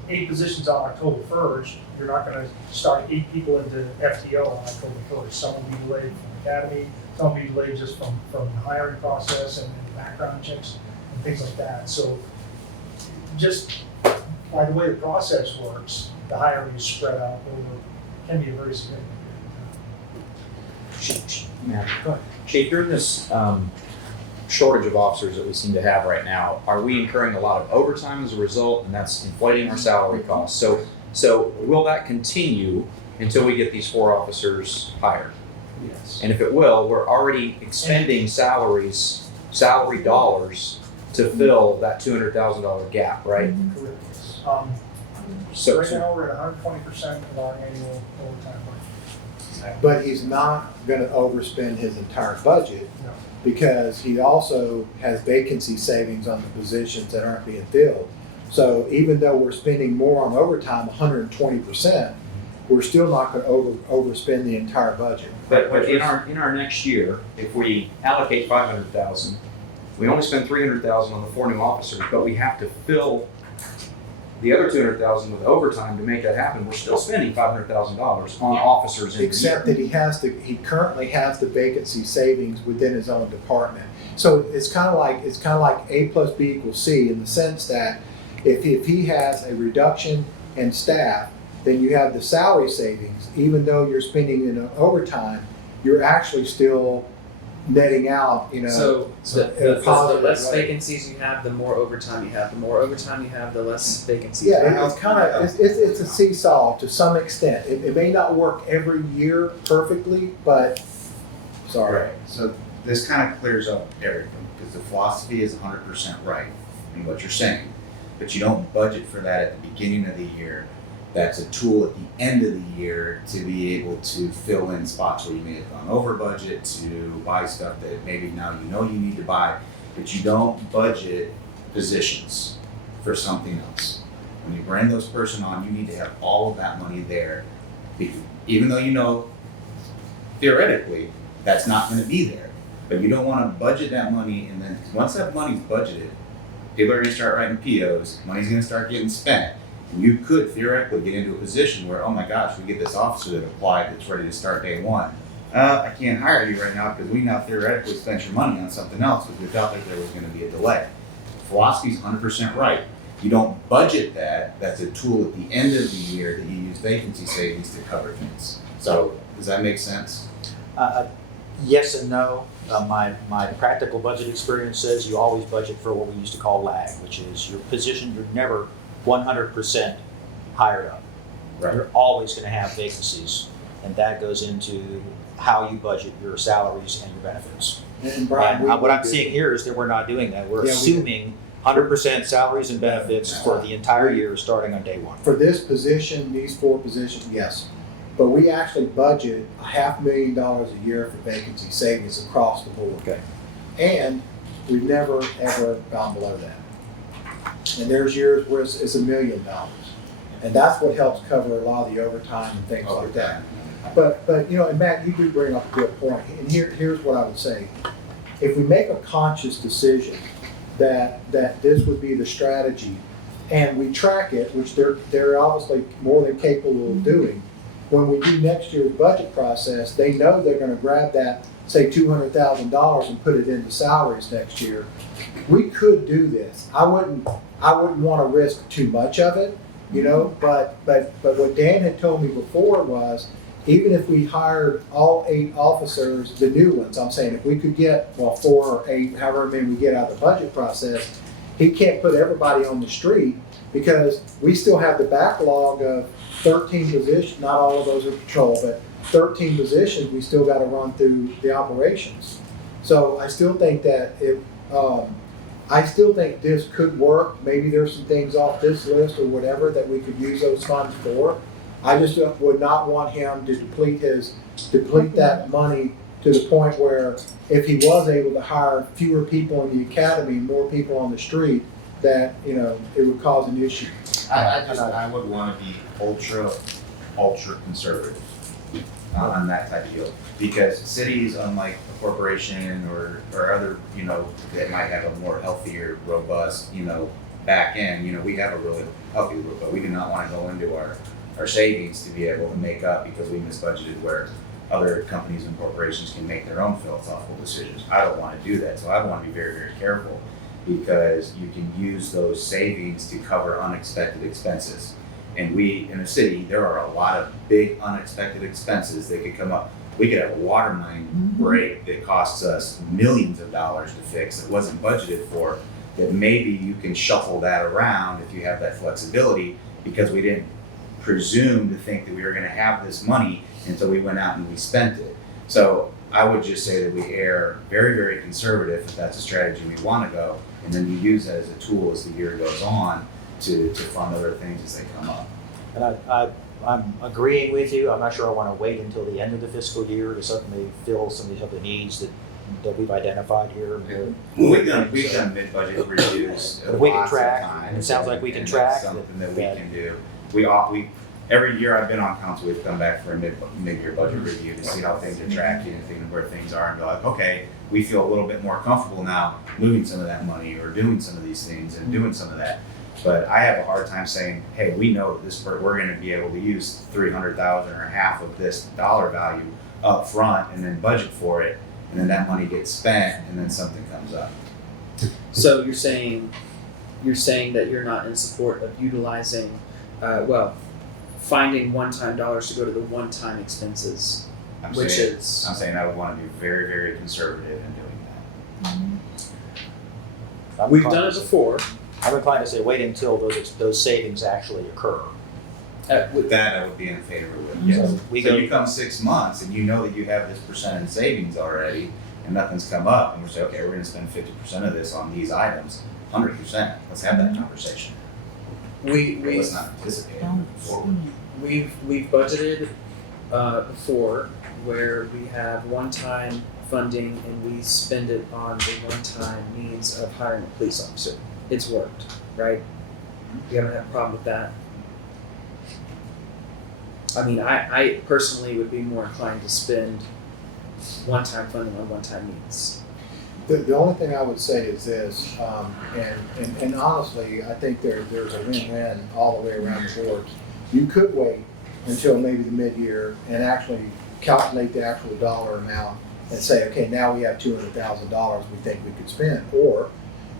8 positions on October 1st, you're not gonna start 8 people into FTO on October 1st. Some will be delayed from academy, some will be delayed just from the hiring process and the background checks and things like that. So just by the way the process works, the hiring is spread out over, can be a very significant period of time. Yeah, go ahead. Chief, during this shortage of officers that we seem to have right now, are we incurring a lot of overtime as a result, and that's inflating our salary costs? So will that continue until we get these 4 officers hired? Yes. And if it will, we're already expending salary dollars to fill that $200,000 gap, right? Correct. So, Right now, we're at 120% of our annual overtime budget. but he's not gonna overspend his entire budget No. because he also has vacancy savings on the positions that aren't being filled. So even though we're spending more on overtime, 120%, we're still not gonna overspend the entire budget. but in our next year, if we allocate 500,000, we only spend 300,000 on the 4 new officers, but we have to fill the other 200,000 with overtime to make that happen. We're still spending $500,000 on officers in the Except year. that he currently has the vacancy savings within his own department. So it's kind of like A plus B equals C in the sense that if he has a reduction in staff, then you have the salary savings. Even though you're spending in overtime, you're actually still netting out, So in a the positive less way. vacancies you have, the more overtime you have. The more overtime you have, the less vacancies. Yeah, you have. it's kind of, it's a seesaw to some extent. It may not work every year perfectly, but, sorry. Right, so this kind of clears up everything, because the philosophy is 100% right in what you're saying, but you don't budget for that at the beginning of the year. That's a tool at the end of the year to be able to fill in spots where you may have gone over budget, to buy stuff that maybe now you need to buy, but you don't budget positions for something else. When you bring those person on, you need to have all of that money there, even though theoretically that's not going to be there. But you don't want to budget that money, and then once that money's budgeted, people are going to start writing POs, money's going to start getting spent. And you could theoretically get into a position where, oh my gosh, we get this officer that applied that's ready to start day 1. I can't hire you right now because we now theoretically spent your money on something else because we felt like there was going to be a delay. Philosophy's 100% right. You don't budget that. That's a tool at the end of the year that you use vacancy savings to cover things. So does that make sense? Yes and no. My practical budget experience says you always budget for what we used to call lag, which is your position, you're never 100% hired up. Right. You're always going to have vacancies, and that goes into how you budget your salaries and your benefits. And Brian, And what I'm seeing here is that we're not doing that. We're Yeah, we do. assuming 100% salaries and benefits for the entire year starting on day 1. For this position, these 4 positions, yes. But we actually budget $500,000 a year for vacancy savings across the board. Okay. And we've never, ever gone below that. And there's years where it's $1 million. And that's what helps cover a lot of the overtime and things like that. But and Matt, you do bring up a good point. And here's what I would say. If we make a conscious decision that this would be the strategy, and we track it, which they're obviously more than capable of doing, when we do next year's budget process, they know they're going to grab that say $200,000 and put it into salaries next year, we could do this. I wouldn't want to risk too much of it, you know, but what Dan had told me before was, even if we hired all 8 officers, the new ones, I'm saying if we could get, 4 or 8, however many we get out of the budget process, he can't put everybody on the street because we still have the backlog of 13 positions, not all of those are patrol, but 13 positions we still got to run through the operations. So I still think that I still think this could work. Maybe there's some things off this list or whatever that we could use those funds for. I just would not want him to deplete that money to the point where if he was able to hire fewer people in the academy, more people on the street, that, you know, it would cause an issue. I would want to be ultra conservative on that type of deal. Because cities, unlike a corporation or other, you know, that might have a more healthier, robust, you know, back end, you know, we have a really healthy group, but we do not want to go into our savings to be able to make up because we misbudgeted where other companies and corporations can make their own philosophical decisions. I don't want to do that, so I want to be very, very careful because you can use those savings to cover unexpected expenses. And we, in a city, there are a lot of big unexpected expenses that could come up. We could have a water line break that costs us millions of dollars to fix that wasn't budgeted for, that maybe you can shuffle that around if you have that flexibility because we didn't presume to think that we were gonna have this money until we went out and we spent it. So I would just say that we err very, very conservative if that's a strategy we wanna go, and then you use that as a tool as the year goes on to fund other things as they come up. And I'm agreeing with you. I'm not sure I want to wait until the end of the fiscal year to suddenly fill some of these other needs that we've identified here. We've done mid-budget reviews. But we can lots of track, times, and it sounds like we can and track. that's something that we can do. We every year I've been on council, we've come back for a mid-year budget review to see how things are tracking and where things are, and go like, okay, we feel a little bit more comfortable now moving some of that money or doing some of these things and doing some of that. But I have a hard time saying, hey, we know that we're going to be able to use $300,000 or half of this dollar value up front and then budget for it, and then that money gets spent, and then something comes up. So you're saying that you're not in support of utilizing, finding one-time dollars to go to the one-time expenses, I'm which saying, is. I'm saying I would want to be very, very conservative in doing that. We've done it before. I'm inclined to say wait until those savings actually occur. With that, I would be in favor with. Yes. Yes. So we So go- you come 6 months and you know that you have this percent in savings already, and nothing's come up, and we're saying, okay, we're going to spend 50% of this on these items, 100%. Let's have that conversation. Let's not anticipate it forward. We've budgeted before where we have one-time funding and we spend it on the one-time needs of hiring a police officer. It's worked, right? We haven't had a problem with that. I mean, I personally would be more inclined to spend one-time funding on one-time needs. The only thing I would say is this, and honestly, I think there's a win-win all the way around the board. You could wait until maybe the mid-year and actually calculate the actual dollar amount and say, okay, now we have $200,000 we think we could spend. Or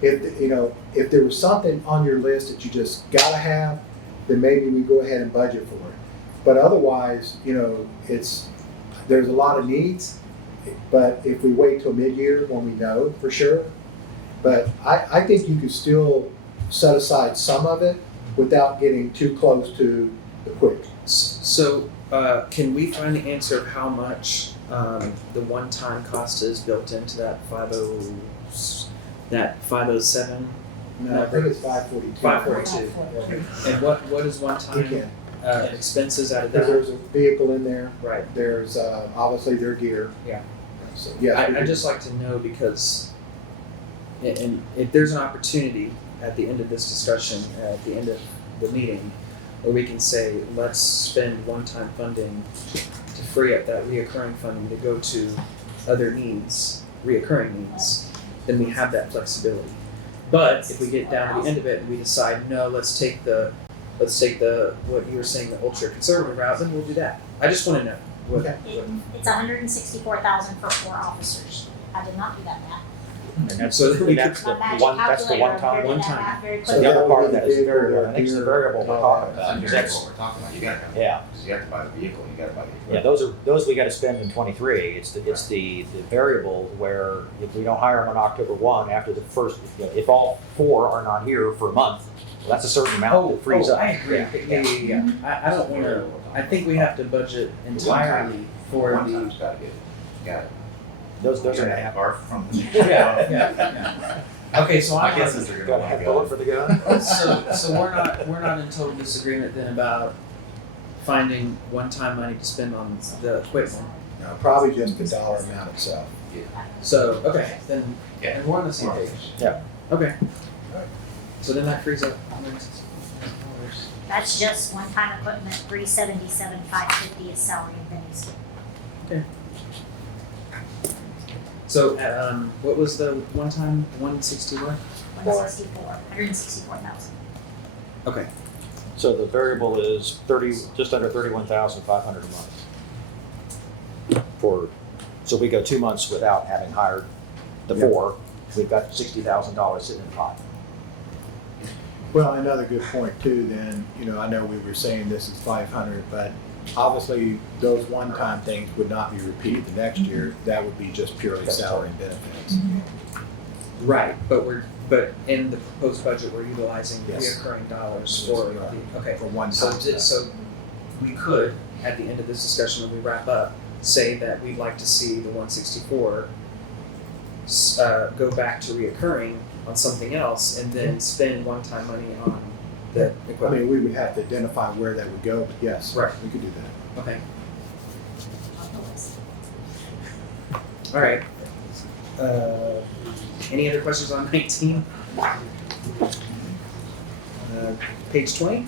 if there was something on your list that you just gotta have, then maybe we go ahead and budget for it. But otherwise, there's a lot of needs. But if we wait till mid-year when we know for sure, but I think you could still set aside some of it without getting too close to the quick. So, can we find the answer of how much the one-time cost is built into that 507? No, I think it's 542. 542. And what is one-time expenses out of that? Because there's a vehicle in there. Right. There's obviously their gear. Yeah. So yeah. I just like to know because, and if there's an opportunity at the end of this discussion, at the end of the meeting, where we can say, let's spend one-time funding to free up that reoccurring funding to go to other needs, reoccurring needs, then we have that flexibility. But if we get down to the end of it and we decide, no, let's take the what you were saying, the ultra conservative route, then we'll do that. I just want to know. What? It's 164,000 for 4 officers. I did not do that math. And that's, So we that's the My magic one, that's the calculator one time. did one that time. math very So quickly. the other that part would of be that is the bigger variable, I think it's the here. variable we're talking about, That's because what that's, we're talking about, you gotta have, yeah. because you have to buy the vehicle, you gotta buy the Yeah, equipment. those we gotta spend in 23. It's the variable where if we don't hire them on October 1 after the first, if all 4 are not here for a month, well, that's a certain amount that frees up. I agree. Yeah. I don't want to. I think we have to budget entirely for One the. time's gotta get it, got it. Those You are gotta gonna have have, barf from the. Yeah. Okay, so My I'm guess on- is they're gonna gotta wanna have go. bullet for the gun. so we're not in total disagreement then about finding one-time money to spend on the equipment. No, probably just the dollar amount itself. So okay, then Yeah. and we're on the same page. Yeah. Okay. So then that frees up $160. That's just one-time equipment, 377,550 is salary and pennies. So what was the one-time 160 what? 164,000. Okay. So the variable is just under 31,500 a month. So we go 2 months without having hired the 4, we've got $60,000 sitting in the pot. Well, another good point too, then, I know we were saying this is 500, but obviously those one-time things would not be repeated the next year. That would be just purely salary and benefits. Right, but in the proposed budget, we're utilizing Yes. reoccurring dollars Yes, for we are. the, okay. For one So, time. so we could, at the end of this discussion when we wrap up, say that we'd like to see the 164 go back to reoccurring on something else and then spend one-time money on the I equipment. mean, we would have to identify where that would go, but yes, Right. we could do that. Okay. All right. Any other questions on 19? Page 20?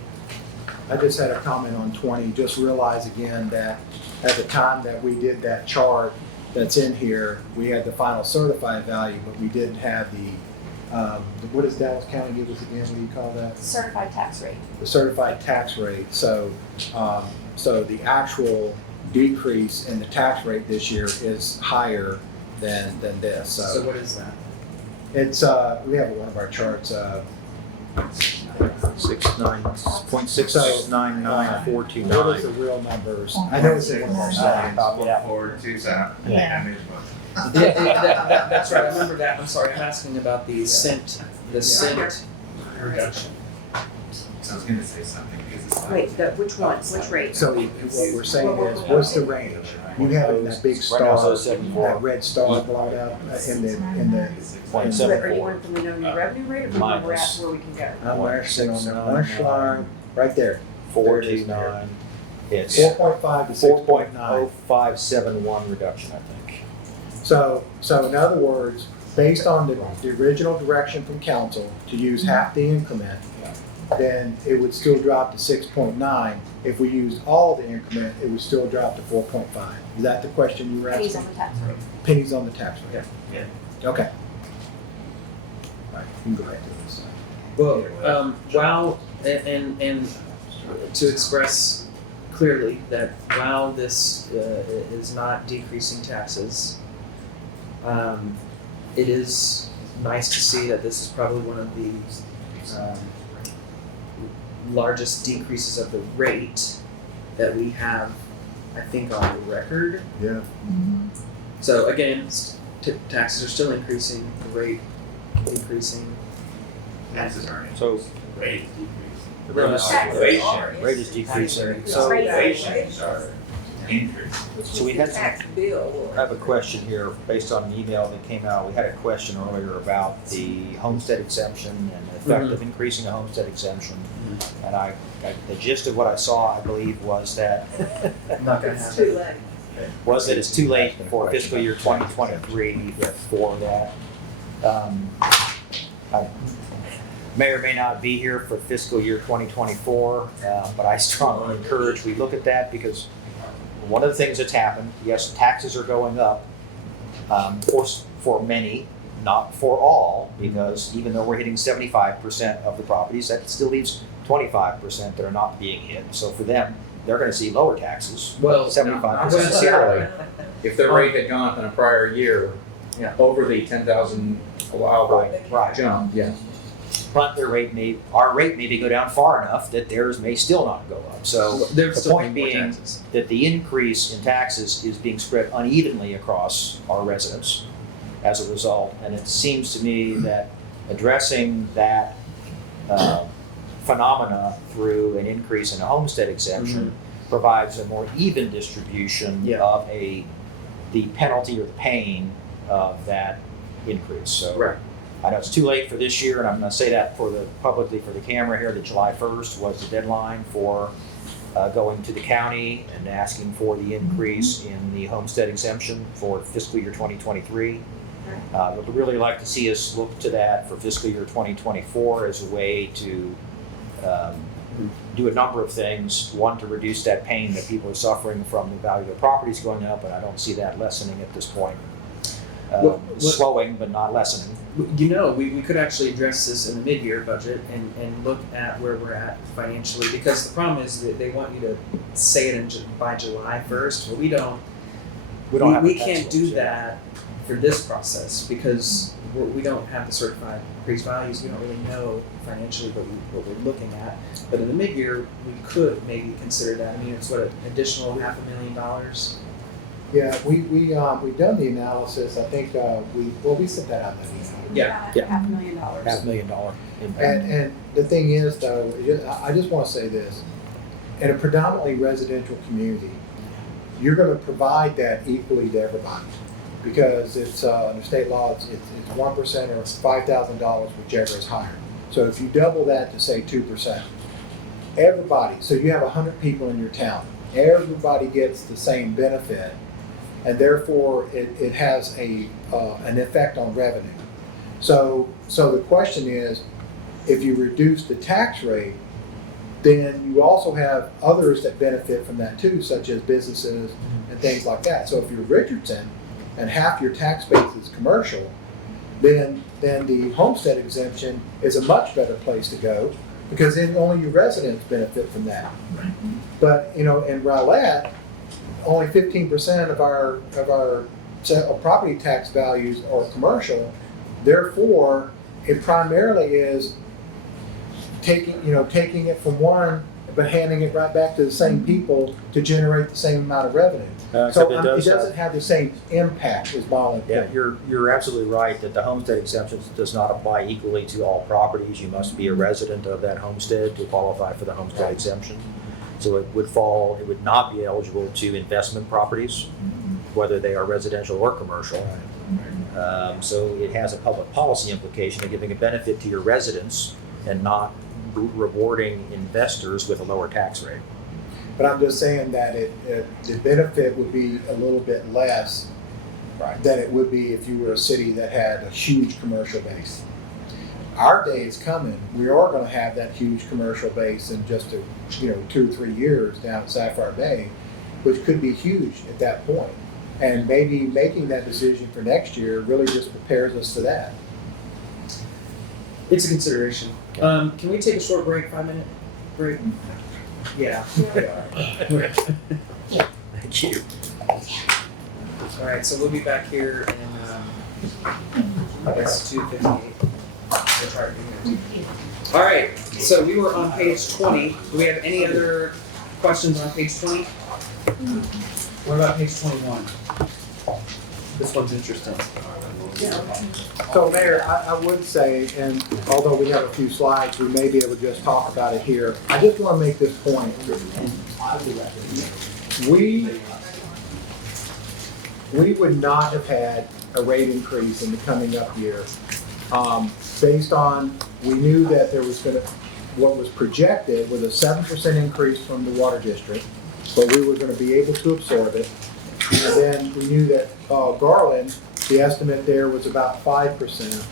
I just had a comment on 20, just realize again that at the time that we did that chart that's in here, we had the final certified value, but we didn't have what does Dallas County give us again, what do you call that? Certified tax rate. The certified tax rate, so the actual decrease in the tax rate this year is higher than this, So what is that? it's, we have one of our charts, 69.699429. what is the real numbers? I know it's in one of our slides. Copy that. Forward to that. Yeah. That's right, I remember that. I'm sorry, I'm asking about the cent reduction. So I was gonna say something because it's like. Wait, which one, which rate? So what we're saying is, what's the range? You have it in that big Right now star, it's 0.74. that red star blown up in the. Point So seven are you four. wanting from the known new revenue rate or from where we're at Minus. where we can go? I'm actually on the lunch line, right there. 429. It's 4.5 to 6.9. 4.0571 reduction, I think. So in other words, based on the original direction from council to use half the increment, then it would still drop to 6.9. If we used all the increment, it would still drop to 4.5. Is that the question you were Pennies asking? on the tax rate. Pennies on the tax rate. Yeah. Okay. All right, you can go back to this. Well, while, and to express clearly that while this is not decreasing taxes, it is nice to see that this is probably one of the largest decreases of the rate that we have, I think, on the record. Yeah. So again, taxes are still increasing, the rate increasing. Taxes aren't. So Rate the rate is- Inflation. rate is decreasing. So- Inflations are increasing. So we had some, Tax bill. I have a question here based on an email that came out. We had a question earlier about the homestead exemption and the effect of increasing a homestead exemption. And the gist of what I saw, I believe, was that Not gonna It's happen. too late. it's too late for fiscal year 2023 for that. I may or may not be here for fiscal year 2024, but I strongly encourage we look at that because one of the things that's happened, yes, taxes are going up for many, not for all, because even though we're hitting 75% of the properties, that still leaves 25% that are not being hit. So for them, they're gonna see lower taxes. Well, 75%. Not necessarily. If their rate had gone up in a prior year Yeah. over the 10,000 allowable Right. jump, yes. But our rate may go down far enough that theirs may still not go up. So They're the still point paying more being taxes. that the increase in taxes is being spread unevenly across our residents as a result. And it seems to me that addressing that phenomena through an increase in a homestead exemption provides a more even distribution of the penalty or the pain of that increase. So Right. I know it's too late for this year, and I'm going to say that publicly for the camera here, that July 1st was the deadline for going to the county and asking for the increase in the homestead exemption for fiscal year 2023. But we'd really like to see us look to that for fiscal year 2024 as a way to do a number of things. One, to reduce that pain that people are suffering from the value of their properties going up, and I don't see that lessening at this point. Slowing, but not lessening. You know, we could actually address this in the mid-year budget and look at where we're at financially, because the problem is that they want you to say it by July 1st. Well, we can't do that for this process because we don't have the certified appraised values. We don't really know financially what we're looking at. But in the mid-year, we could maybe consider that. I mean, it's what, an additional $500,000? Yeah, we've done the analysis. I think we sent that out. Yeah. $500,000. $500,000 impact. And the thing is, though, I just want to say this: in a predominantly residential community, you're going to provide that equally to everybody, because it's under state law, it's 1% or $5,000, whichever is higher. So if you double that to say 2%, everybody. So you have 100 people in your town. Everybody gets the same benefit, and therefore it has an effect on revenue. So the question is, if you reduce the tax rate, then you also have others that benefit from that too, such as businesses and things like that. So if you're Richardson and half your tax base is commercial, then the homestead exemption is a much better place to go, because then only your residents benefit from that. But in Rowlett, only 15% of our property tax values are commercial. Therefore, it primarily is taking it from one, but handing it right back to the same people to generate the same amount of revenue. So it doesn't have the same impact as bond. Yeah, you're absolutely right that the homestead exemption does not apply equally to all properties. You must be a resident of that homestead to qualify for the homestead exemption. So it would not be eligible to investment properties, whether they are residential or commercial. So it has a public policy implication of giving a benefit to your residents and not rewarding investors with a lower tax rate. But I'm just saying that the benefit would be a little bit less than it would be if you were a city that had a huge commercial base. Our day is coming. We are going to have that huge commercial base in just 2 or 3 years down at Sapphire Bay, which could be huge at that point. And maybe making that decision for next year really just prepares us for that. It's a consideration. Can we take a short break, 5-minute break? Yeah. Thank you. All right, so we'll be back here in, I guess, 2:58. We'll try to be here. All right, so we were on page 20. Do we have any other questions on page 20? What about page 21? This one's interesting. So Mayor, I would say, and although we have a few slides, we may be able to just talk about it here. I just want to make this point. We would not have had a rate increase in the coming up year based on, we knew that there was what was projected was a 7% increase from the water district, but we were going to be able to absorb it. And then we knew that Garland, the estimate there was about 5%.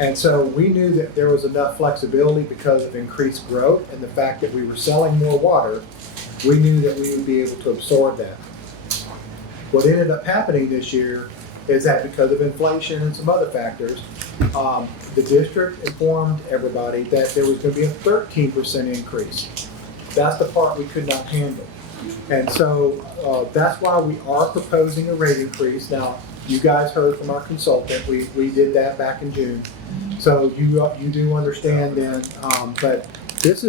And so we knew that there was enough flexibility because of increased growth and the fact that we were selling more water. We knew that we would be able to absorb that. What ended up happening this year is that because of inflation and some other factors, the district informed everybody that there was going to be a 13% increase. That's the part we could not handle. And so that's why we are proposing a rate increase. Now, you guys heard from our consultant, we did that back in June. So you do understand then, but this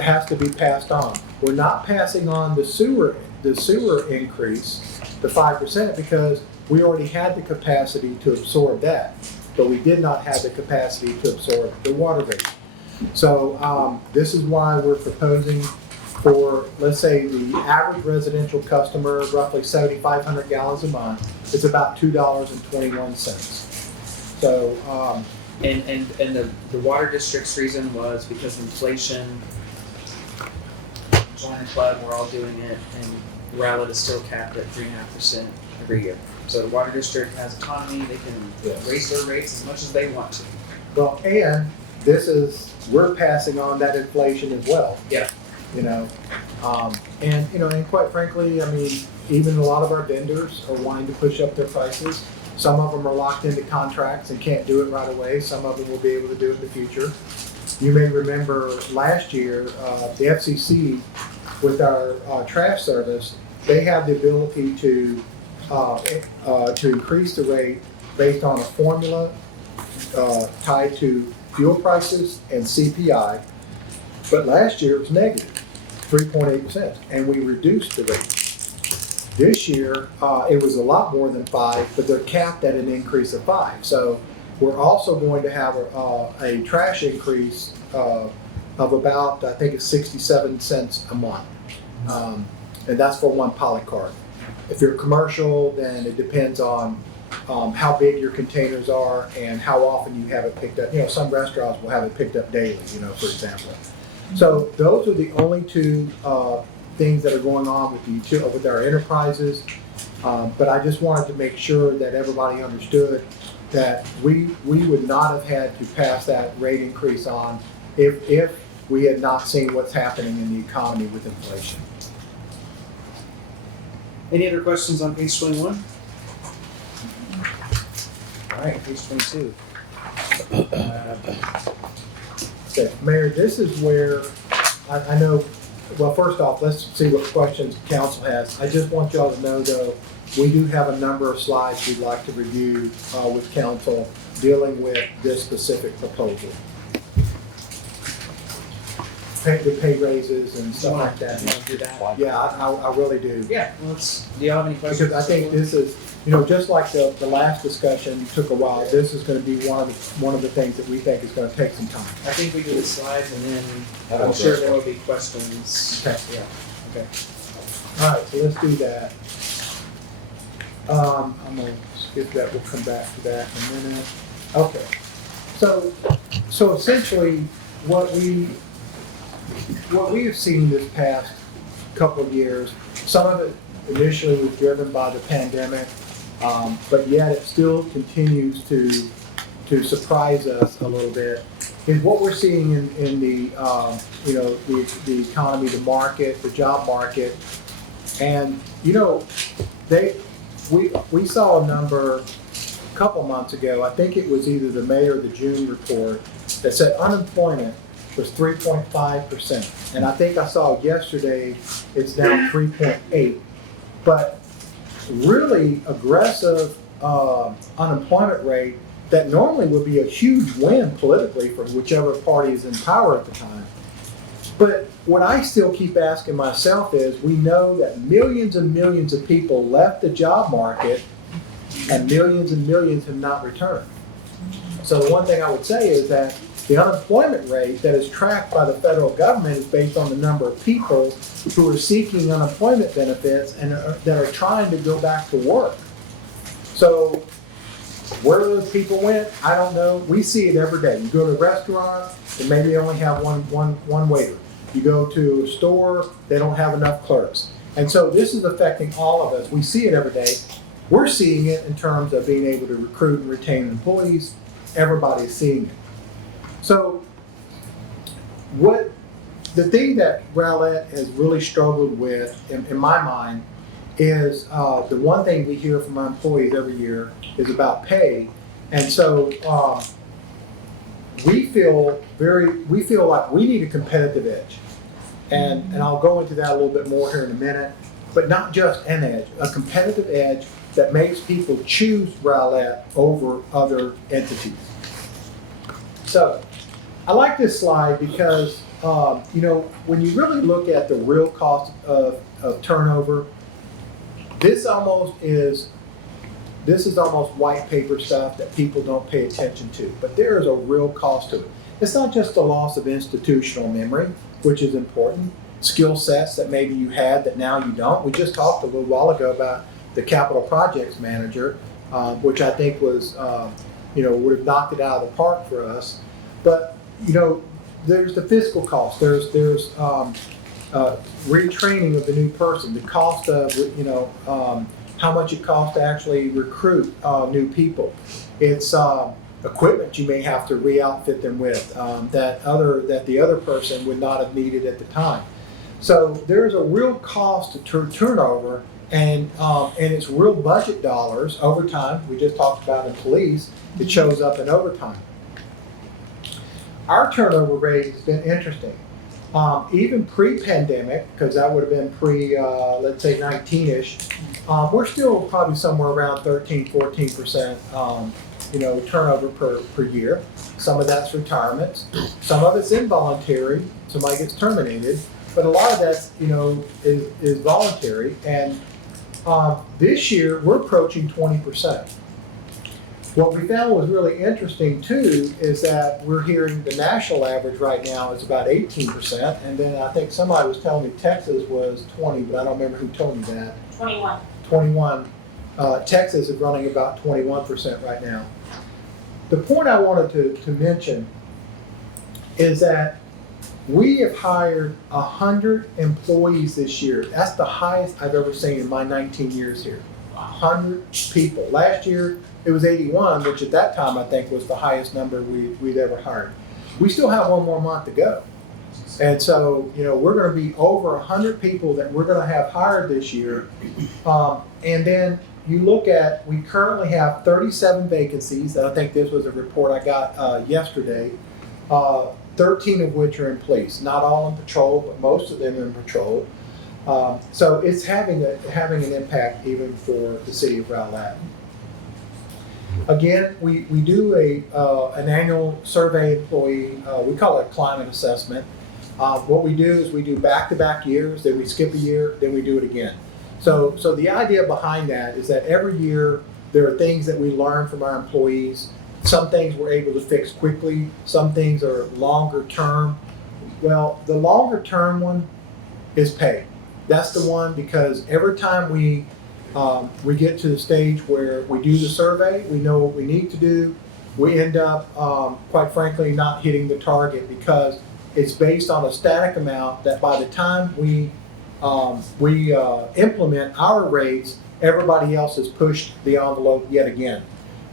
has to be passed on. We're not passing on the sewer increase, the 5%, because we already had the capacity to absorb that, but we did not have the capacity to absorb the water rate. So this is why we're proposing for, let's say, the average residential customer, roughly 7,500 gallons a month, it's about $2.21. So, And the water district's reason was because inflation, join the club, we're all doing it, and Rowlett is still capped at 3.5% every year. So the water district has autonomy, they can raise their rates as much as they want to. well, and we're passing on that inflation as well. Yeah. You know, and quite frankly, I mean, even a lot of our vendors are wanting to push up their prices. Some of them are locked into contracts and can't do it right away. Some of them will be able to do it in the future. You may remember last year, the FCC with our trash service, they have the ability to increase the rate based on a formula tied to fuel prices and CPI. But last year it was negative, 3.8%, and we reduced the rate. This year, it was a lot more than 5, but they're capped at an increase of 5. So we're also going to have a trash increase of about, I think it's 67 cents a month. And that's for one polycart. If you're commercial, then it depends on how big your containers are and how often you have it picked up. You know, some restaurants will have it picked up daily, you know, for example. So those are the only two things that are going on with our enterprises. But I just wanted to make sure that everybody understood that we would not have had to pass that rate increase on if we had not seen what's happening in the economy with inflation. Any other questions on page 21? All right, page 22. Okay, Mayor, this is where I know, well, first off, let's see what questions council has. I just want y'all to know, though, we do have a number of slides we'd like to review with council dealing with this specific proposal. The pay raises and stuff like that. You want to do that? Yeah, I really do. Yeah, do you have any questions? Because I think this is, you know, just like the last discussion took a while, this is going to be one of the things that we think is going to take some time. I think we do the slides and then I'm sure there will be questions. Okay. Yeah, okay. All right, so let's do that. I'm going to skip that. We'll come back to that in a minute. Okay. So essentially, what we have seen this past couple of years, some of it initially was driven by the pandemic, but yet it still continues to surprise us a little bit, is what we're seeing in the the economy, the market, the job market. And you know, we saw a number a couple months ago, I think it was either the May or the June report, that said unemployment was 3.5%. And I think I saw yesterday it's now 3.8. But really aggressive unemployment rate that normally would be a huge win politically for whichever party is in power at the time. But what I still keep asking myself is, we know that millions and millions of people left the job market and millions have not returned. So the one thing I would say is that the unemployment rate that is tracked by the federal government is based on the number of people who are seeking unemployment benefits and that are trying to go back to work. So where those people went, I don't know. We see it every day. You go to a restaurant, and maybe they only have one waiter. You go to a store, they don't have enough clerks. And so this is affecting all of us. We see it every day. We're seeing it in terms of being able to recruit and retain employees. Everybody's seeing it. So the thing that Rowlett has really struggled with, in my mind, is the one thing we hear from our employees every year is about pay. And so we feel like we need a competitive edge. And I'll go into that a little bit more here in a minute. but not just an edge, a competitive edge that makes people choose Rowlett over other entities. So, I like this slide because, when you really look at the real cost of turnover, this is almost white paper stuff that people don't pay attention to, but there is a real cost to it. It's not just the loss of institutional memory, which is important, skill sets that maybe you had that now you don't. We just talked a little while ago about the capital projects manager, which I think was, would have knocked it out of the park for us. But, there's the fiscal cost. There's retraining of the new person, the cost of, how much it costs to actually recruit new people. It's equipment you may have to re-outfit them with that the other person would not have needed at the time. So there's a real cost to turnover, and it's real budget dollars. Overtime, we just talked about in police, it shows up in overtime. Our turnover rate has been interesting. Even pre-pandemic, because that would have been let's say 19-ish, we're still probably somewhere around 13, 14%, turnover per year. Some of that's retirements. Some of it's involuntary. Somebody gets terminated. But a lot of that, is voluntary. And this year, we're approaching 20%. What we found was really interesting too is that we're hearing the national average right now is about 18%, and then I think somebody was telling me Texas was 20, but I don't remember who told me that. 21. 21. Texas is running about 21% right now. The point I wanted to mention is that we have hired 100 employees this year. That's the highest I've ever seen in my 19 years here. 100 people. Last year, it was 81, which at that time I think was the highest number we'd ever hired. We still have one more month to go. And so, we're going to be over 100 people that we're going to have hired this year. And then you look at, we currently have 37 vacancies, and I think this was a report I got yesterday, 13 of which are in police. Not all in patrol, but most of them in patrol. So it's having an impact even for the city of Rowlett. Again, we do an annual survey employee. We call it a climate assessment. What we do is we do back-to-back years, then we skip a year, then we do it again. So the idea behind that is that every year there are things that we learn from our employees. Some things we're able to fix quickly. Some things are longer term. Well, the longer term one is pay. That's the one because every time we get to the stage where we do the survey, we know what we need to do, we end up, quite frankly, not hitting the target because it's based on a static amount that by the time we implement our rates, everybody else has pushed the envelope yet again.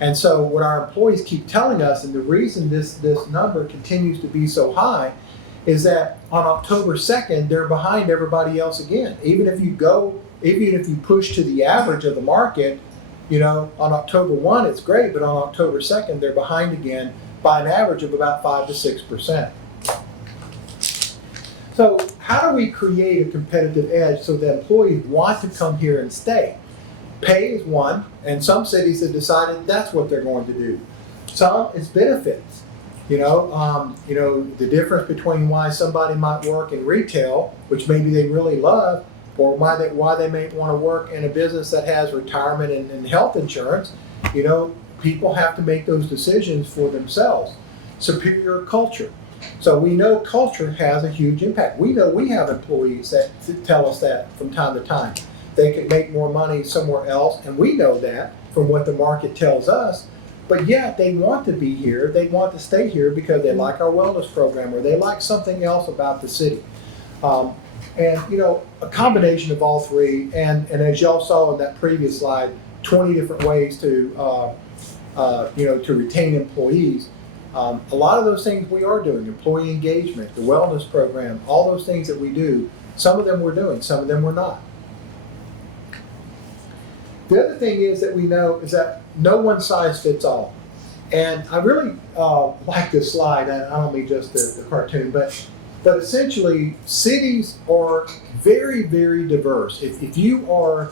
And so what our employees keep telling us, and the reason this number continues to be so high, is that on October 2nd, they're behind everybody else again. Even if you push to the average of the market, on October 1, it's great, but on October 2nd, they're behind again by an average of about 5 to 6%. So how do we create a competitive edge so that employees want to come here and stay? Pay is one, and some cities have decided that's what they're going to do. Some is benefits. The difference between why somebody might work in retail, which maybe they really love, or why they may want to work in a business that has retirement and health insurance. People have to make those decisions for themselves. Superior culture. So we know culture has a huge impact. We know we have employees that tell us that from time to time. They can make more money somewhere else, and we know that from what the market tells us. But yet they want to be here, they want to stay here because they like our wellness program or they like something else about the city. A combination of all three, and as y'all saw in that previous slide, 20 different ways to retain employees. A lot of those things we are doing, employee engagement, the wellness program, all those things that we do, some of them we're doing, some of them we're not. The other thing is that we know is that no one size fits all. And I really like this slide, and I don't mean just the cartoon, but But essentially, cities are very, very diverse. If you are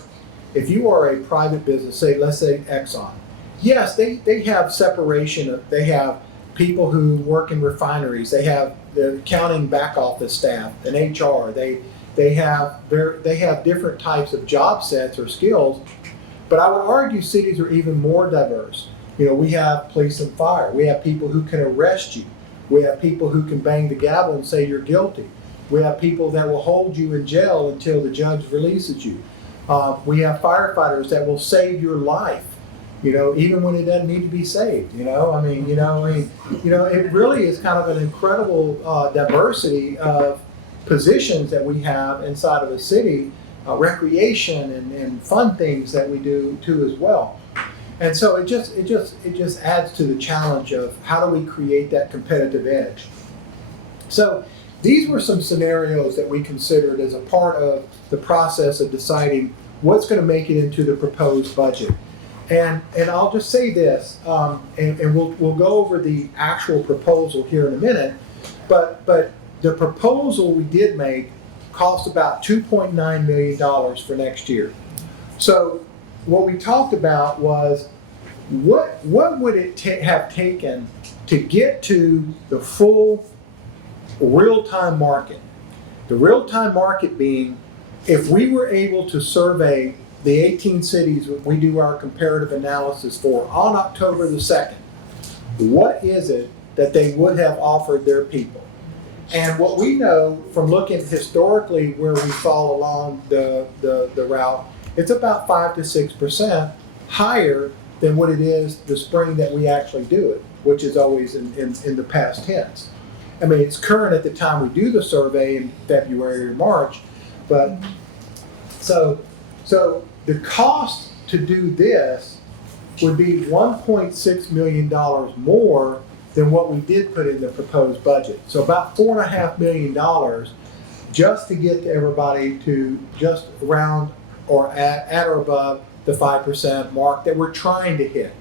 a private business, say let's say Exxon, yes, they have separation. They have people who work in refineries. They have the accounting back office staff and HR. They have different types of job sets or skills. But I would argue cities are even more diverse. We have police and fire. We have people who can arrest you. We have people who can bang the gavel and say you're guilty. We have people that will hold you in jail until the judge releases you. We have firefighters that will save your life, even when it doesn't need to be saved. It really is kind of an incredible diversity of positions that we have inside of a city, recreation and fun things that we do too as well. And so it just adds to the challenge of how do we create that competitive edge. So these were some scenarios that we considered as a part of the process of deciding what's going to make it into the proposed budget. And I'll just say this, and we'll go over the actual proposal here in a minute, but the proposal we did make cost about $2.9 million for next year. So what we talked about was what would it have taken to get to the full real-time market? The real-time market being, if we were able to survey the 18 cities that we do our comparative analysis for on October the 2nd, what is it that they would have offered their people? And what we know from looking historically where we fall along the route, it's about 5 to 6% higher than what it is the spring that we actually do it, which is always in the past tense. I mean, it's current at the time we do the survey in February or March, but so the cost to do this would be $1.6 million more than what we did put in the proposed budget. So about $4.5 million just to get to everybody to just around or at or above the 5% mark that we're trying to hit.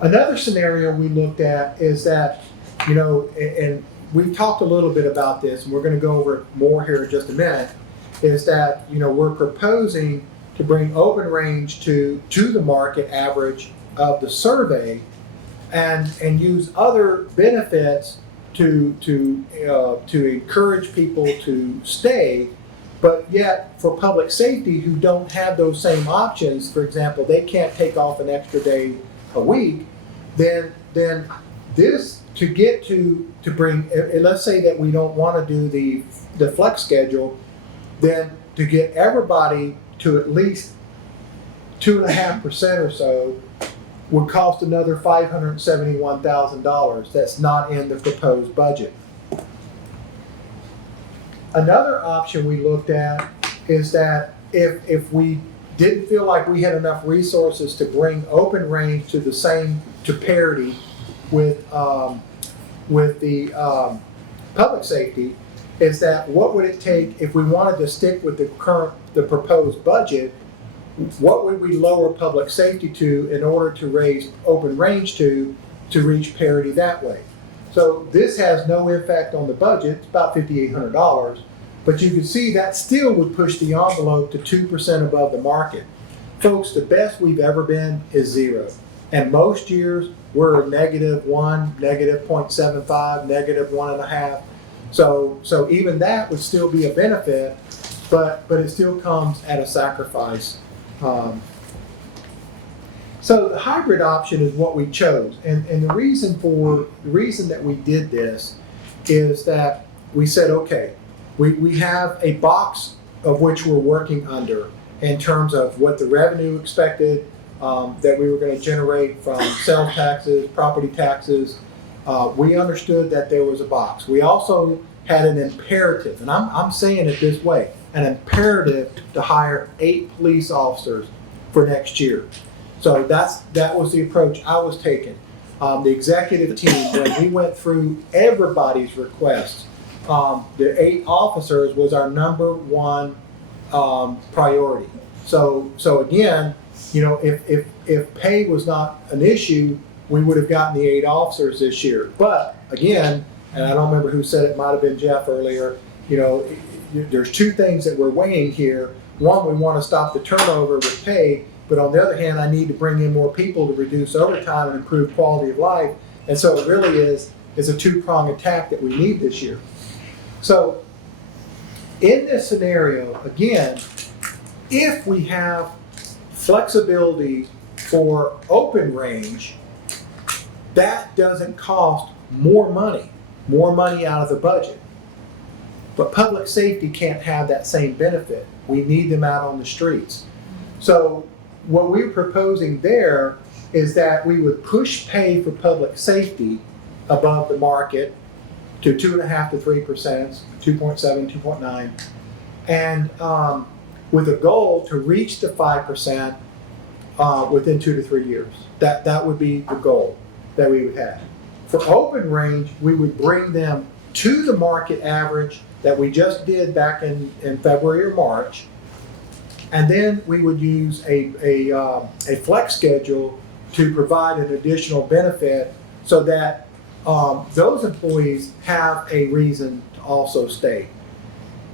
Another scenario we looked at is that, and we've talked a little bit about this, and we're going to go over it more here in just a minute, is that, we're proposing to bring open range to the market average of the survey and use other benefits to encourage people to stay. But yet, for public safety who don't have those same options, for example, they can't take off an extra day a week, then this to get to bring, let's say that we don't want to do the flex schedule, then to get everybody to at least 2.5% or so would cost another $571,000. That's not in the proposed budget. Another option we looked at is that if we didn't feel like we had enough resources to bring open range to parity with the public safety, is that what would it take if we wanted to stick with the proposed budget? What would we lower public safety to in order to raise open range to reach parity that way? So this has no impact on the budget. It's about $5,800, but you can see that still would push the envelope to 2% above the market. Folks, the best we've ever been is 0. And most years we're -1, -0.75, -1.5. So even that would still be a benefit, but it still comes at a sacrifice. So the hybrid option is what we chose, and the reason that we did this is that we said, okay, we have a box of which we're working under in terms of what the revenue expected that we were going to generate from sales taxes, property taxes. We understood that there was a box. We also had an imperative, and I'm saying it this way, an imperative to hire 8 police officers for next year. So that was the approach I was taking. The executive team, when we went through everybody's requests, the 8 officers was our number one priority. So again, if pay was not an issue, we would have gotten the 8 officers this year. But again, and I don't remember who said it, might have been Jeff earlier, you know, there's two things that we're weighing here. One, we want to stop the turnover with pay, but on the other hand, I need to bring in more people to reduce overtime and improve quality of life. And so it really is a two-pronged attack that we need this year. So in this scenario, again, if we have flexibility for open range, that doesn't cost more money out of the budget. But public safety can't have that same benefit. We need them out on the streets. So what we're proposing there is that we would push pay for public safety above the market to 2.5% to 3%, 2.7, 2.9, and with a goal to reach the 5% within 2 to 3 years. That would be the goal that we would have. For open range, we would bring them to the market average that we just did back in February or March, and then we would use a flex schedule to provide an additional benefit so that those employees have a reason to also stay.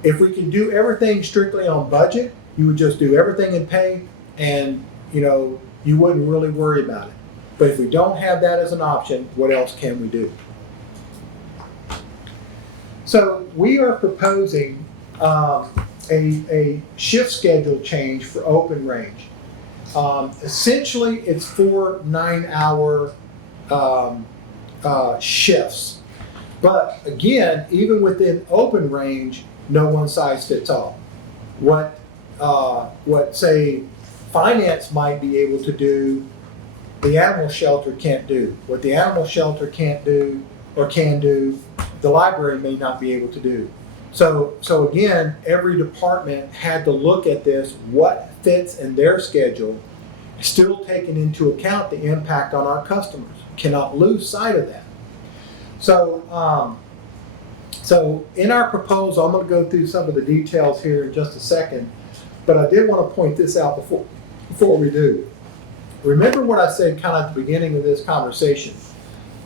If we can do everything strictly on budget, you would just do everything in pay, and you wouldn't really worry about it. But if we don't have that as an option, what else can we do? So we are proposing a shift schedule change for open range. Essentially, it's 4 9-hour shifts. But again, even within open range, no one size fits all. What say finance might be able to do, the animal shelter can't do. What the animal shelter can't do or can do, the library may not be able to do. So again, every department had to look at this, what fits in their schedule, still taking into account the impact on our customers. Cannot lose sight of that. So in our proposal, I'm going to go through some of the details here in just a second, but I did want to point this out before we do. Remember what I said kind of at the beginning of this conversation.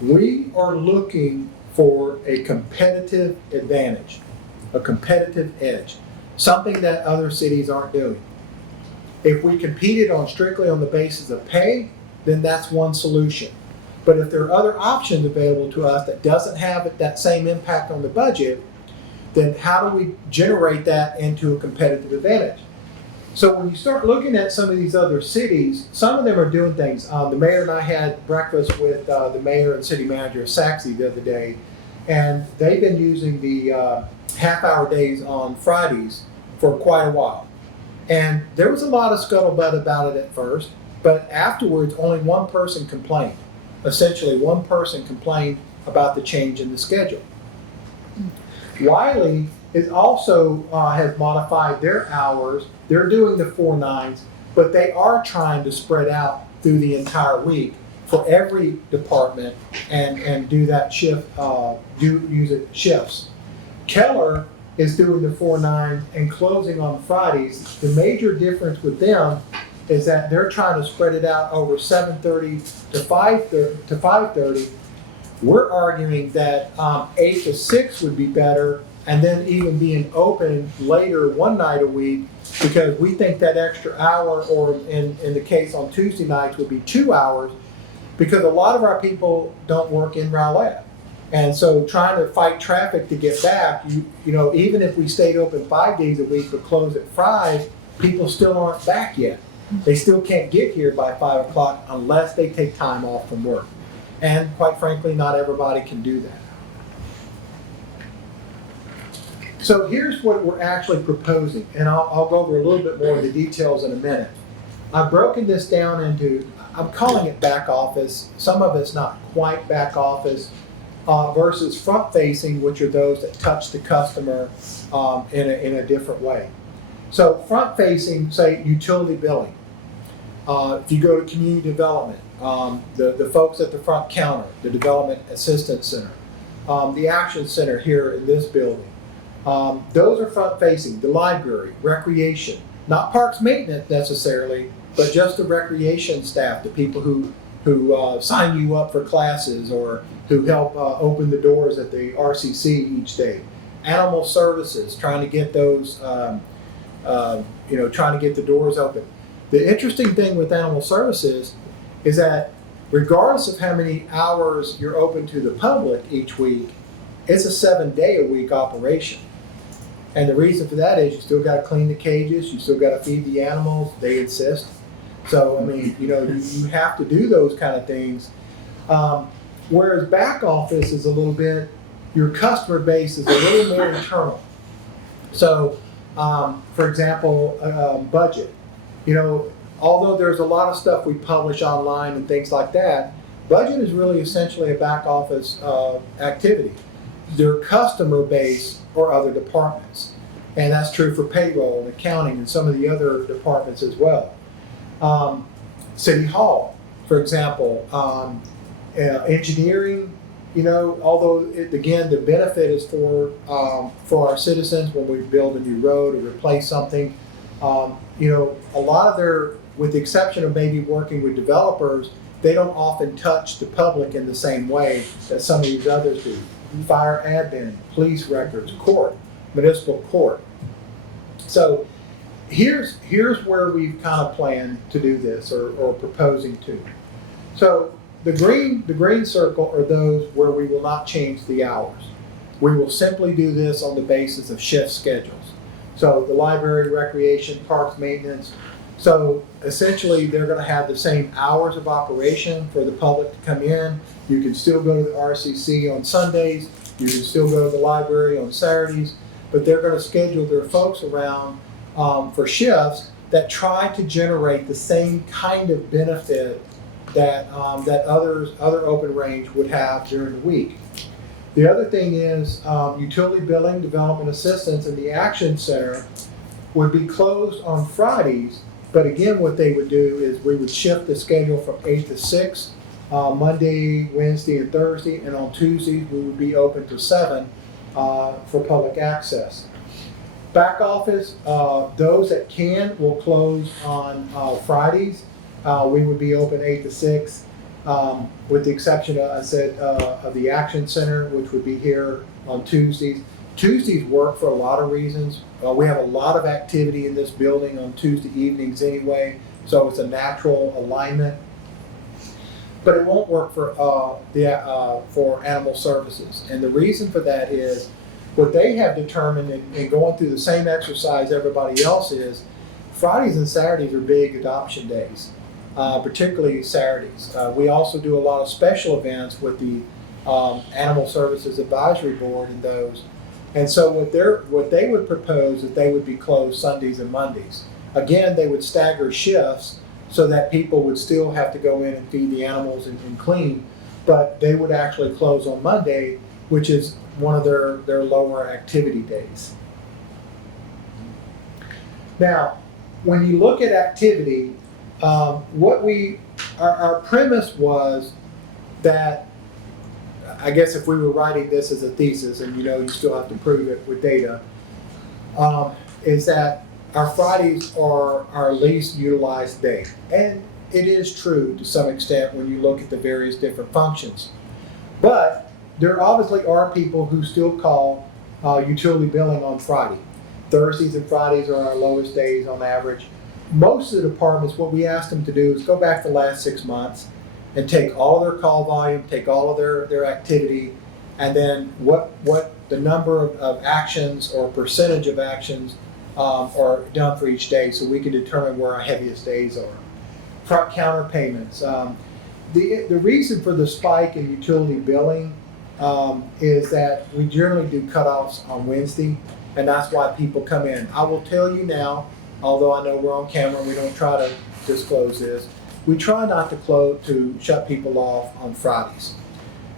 We are looking for a competitive advantage, a competitive edge, something that other cities aren't doing. If we competed strictly on the basis of pay, then that's one solution. But if there are other options available to us that doesn't have that same impact on the budget, then how do we generate that into a competitive advantage? So when you start looking at some of these other cities, some of them are doing things. The mayor and I had breakfast with the mayor and city manager of Saxe the other day, and they've been using the half-hour days on Fridays for quite a while. And there was a lot of scuttlebutt about it at first, but afterwards only one person complained. Essentially, one person complained about the change in the schedule. Wiley is also has modified their hours. They're doing the 4 9s, but they are trying to spread out through the entire week for every department and do that shift, use it shifts. Keller is doing the 4 9 and closing on Fridays. The major difference with them is that they're trying to spread it out over 7:30 to 5:30. We're arguing that 8 to 6 would be better, and then even being open later one night a week, because we think that extra hour, or in the case on Tuesday nights, would be 2 hours, because a lot of our people don't work in Rowlett. And so trying to fight traffic to get back, even if we stayed open 5 days a week but closed at 5, people still aren't back yet. They still can't get here by 5 o'clock unless they take time off from work. And quite frankly, not everybody can do that. So here's what we're actually proposing, and I'll go over a little bit more of the details in a minute. I've broken this down into, I'm calling it back office. Some of it's not quite back office, versus front facing, which are those that touch the customer in a different way. So front facing, say utility billing. If you go to community development, the folks at the front counter, the development assistance center, the action center here in this building, those are front facing. The library, recreation, not parks maintenance necessarily, but just the recreation staff, the people who who sign you up for classes or who help open the doors at the RCC each day. Animal services, trying to get those, trying to get the doors open. The interesting thing with animal services is that regardless of how many hours you're open to the public each week, it's a 7-day-a-week operation. And the reason for that is you still got to clean the cages, you still got to feed the animals, they insist. So, I mean, you have to do those kind of things. Whereas back office is a little bit, your customer base is a little more internal. So, for example, budget. Although there's a lot of stuff we publish online and things like that, budget is really essentially a back office activity. Their customer base or other departments. And that's true for payroll and accounting and some of the other departments as well. City Hall, for example, engineering, although again, the benefit is for our citizens when we build a new road or replace something. A lot of their, with the exception of maybe working with developers, they don't often touch the public in the same way that some of these others do. Fire admin, police records, court, municipal court. So here's where we've kind of planned to do this or proposing to. So the green circle are those where we will not change the hours. We will simply do this on the basis of shift schedules. So the library, recreation, parks, maintenance. So essentially they're going to have the same hours of operation for the public to come in. You can still go to the RCC on Sundays. You can still go to the library on Saturdays. But they're going to schedule their folks around for shifts that try to generate the same kind of benefit that other open range would have during the week. The other thing is utility billing, development assistance, and the Action Center would be closed on Fridays. But again, what they would do is we would shift the schedule from 8 to 6, Monday, Wednesday, and Thursday, and on Tuesdays we would be open to 7 for public access. Back office, those that can will close on Fridays. We would be open 8 to 6, with the exception, of the Action Center, which would be here on Tuesdays. Tuesdays work for a lot of reasons. We have a lot of activity in this building on Tuesday evenings anyway, so it's a natural alignment. But it won't work for animal services, and the reason for that is what they have determined in going through the same exercise everybody else is. Fridays and Saturdays are big adoption days, particularly Saturdays. We also do a lot of special events with the Animal Services Advisory Board and those. And so what they would propose that they would be closed Sundays and Mondays. Again, they would stagger shifts so that people would still have to go in and feed the animals and clean, but they would actually close on Monday, which is one of their lower activity days. Now, when you look at activity, our premise was that, I guess if we were writing this as a thesis, and you still have to prove it with data, is that our Fridays are our least utilized day. And it is true to some extent when you look at the various different functions. But there obviously are people who still call utility billing on Friday. Thursdays and Fridays are our lowest days on average. Most of the departments, what we ask them to do is go back the last 6 months and take all their call volume, take all of their activity, and then what the number of actions or percentage of actions are done for each day, so we can determine where our heaviest days are. Front counter payments. The reason for the spike in utility billing is that we generally do cutoffs on Wednesday, and that's why people come in. I will tell you now, although I know we're on camera and we don't try to disclose this, we try not to shut people off on Fridays.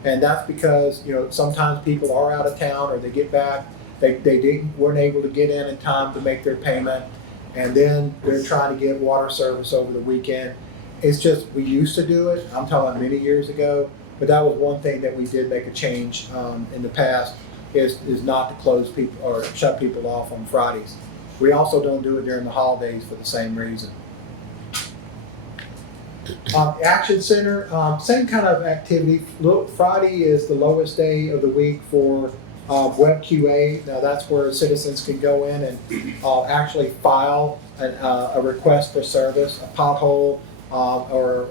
And that's because, sometimes people are out of town or they get back, they weren't able to get in time to make their payment, and then they're trying to get water service over the weekend. It's just, we used to do it, I'm talking many years ago, but that was one thing that we did make a change in the past, is not to close people or shut people off on Fridays. We also don't do it during the holidays for the same reason. Action Center, same kind of activity. Look, Friday is the lowest day of the week for web QA. Now that's where citizens can go in and actually file a request for service, a pothole or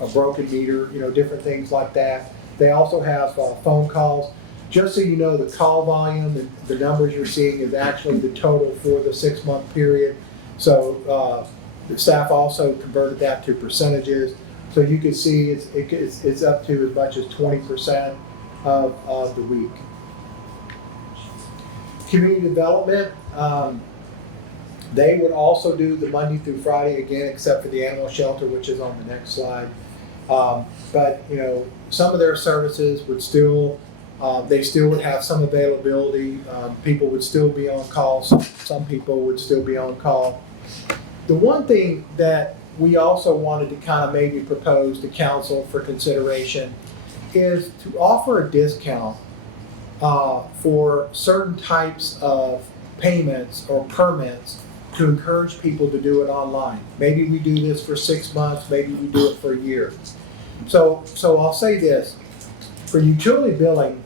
a broken meter, different things like that. They also have phone calls. Just so you know, the call volume and the numbers you're seeing is actually the total for the 6-month period. So the staff also converted that to percentages. So you can see it's up to as much as 20% of the week. Community development, they would also do the Monday through Friday again, except for the animal shelter, which is on the next slide. But some of their services would still, they still would have some availability. People would still be on call. Some people would still be on call. The one thing that we also wanted to kind of maybe propose to council for consideration is to offer a discount for certain types of payments or permits to encourage people to do it online. Maybe we do this for 6 months, maybe we do it for a year. So I'll say this, for utility billing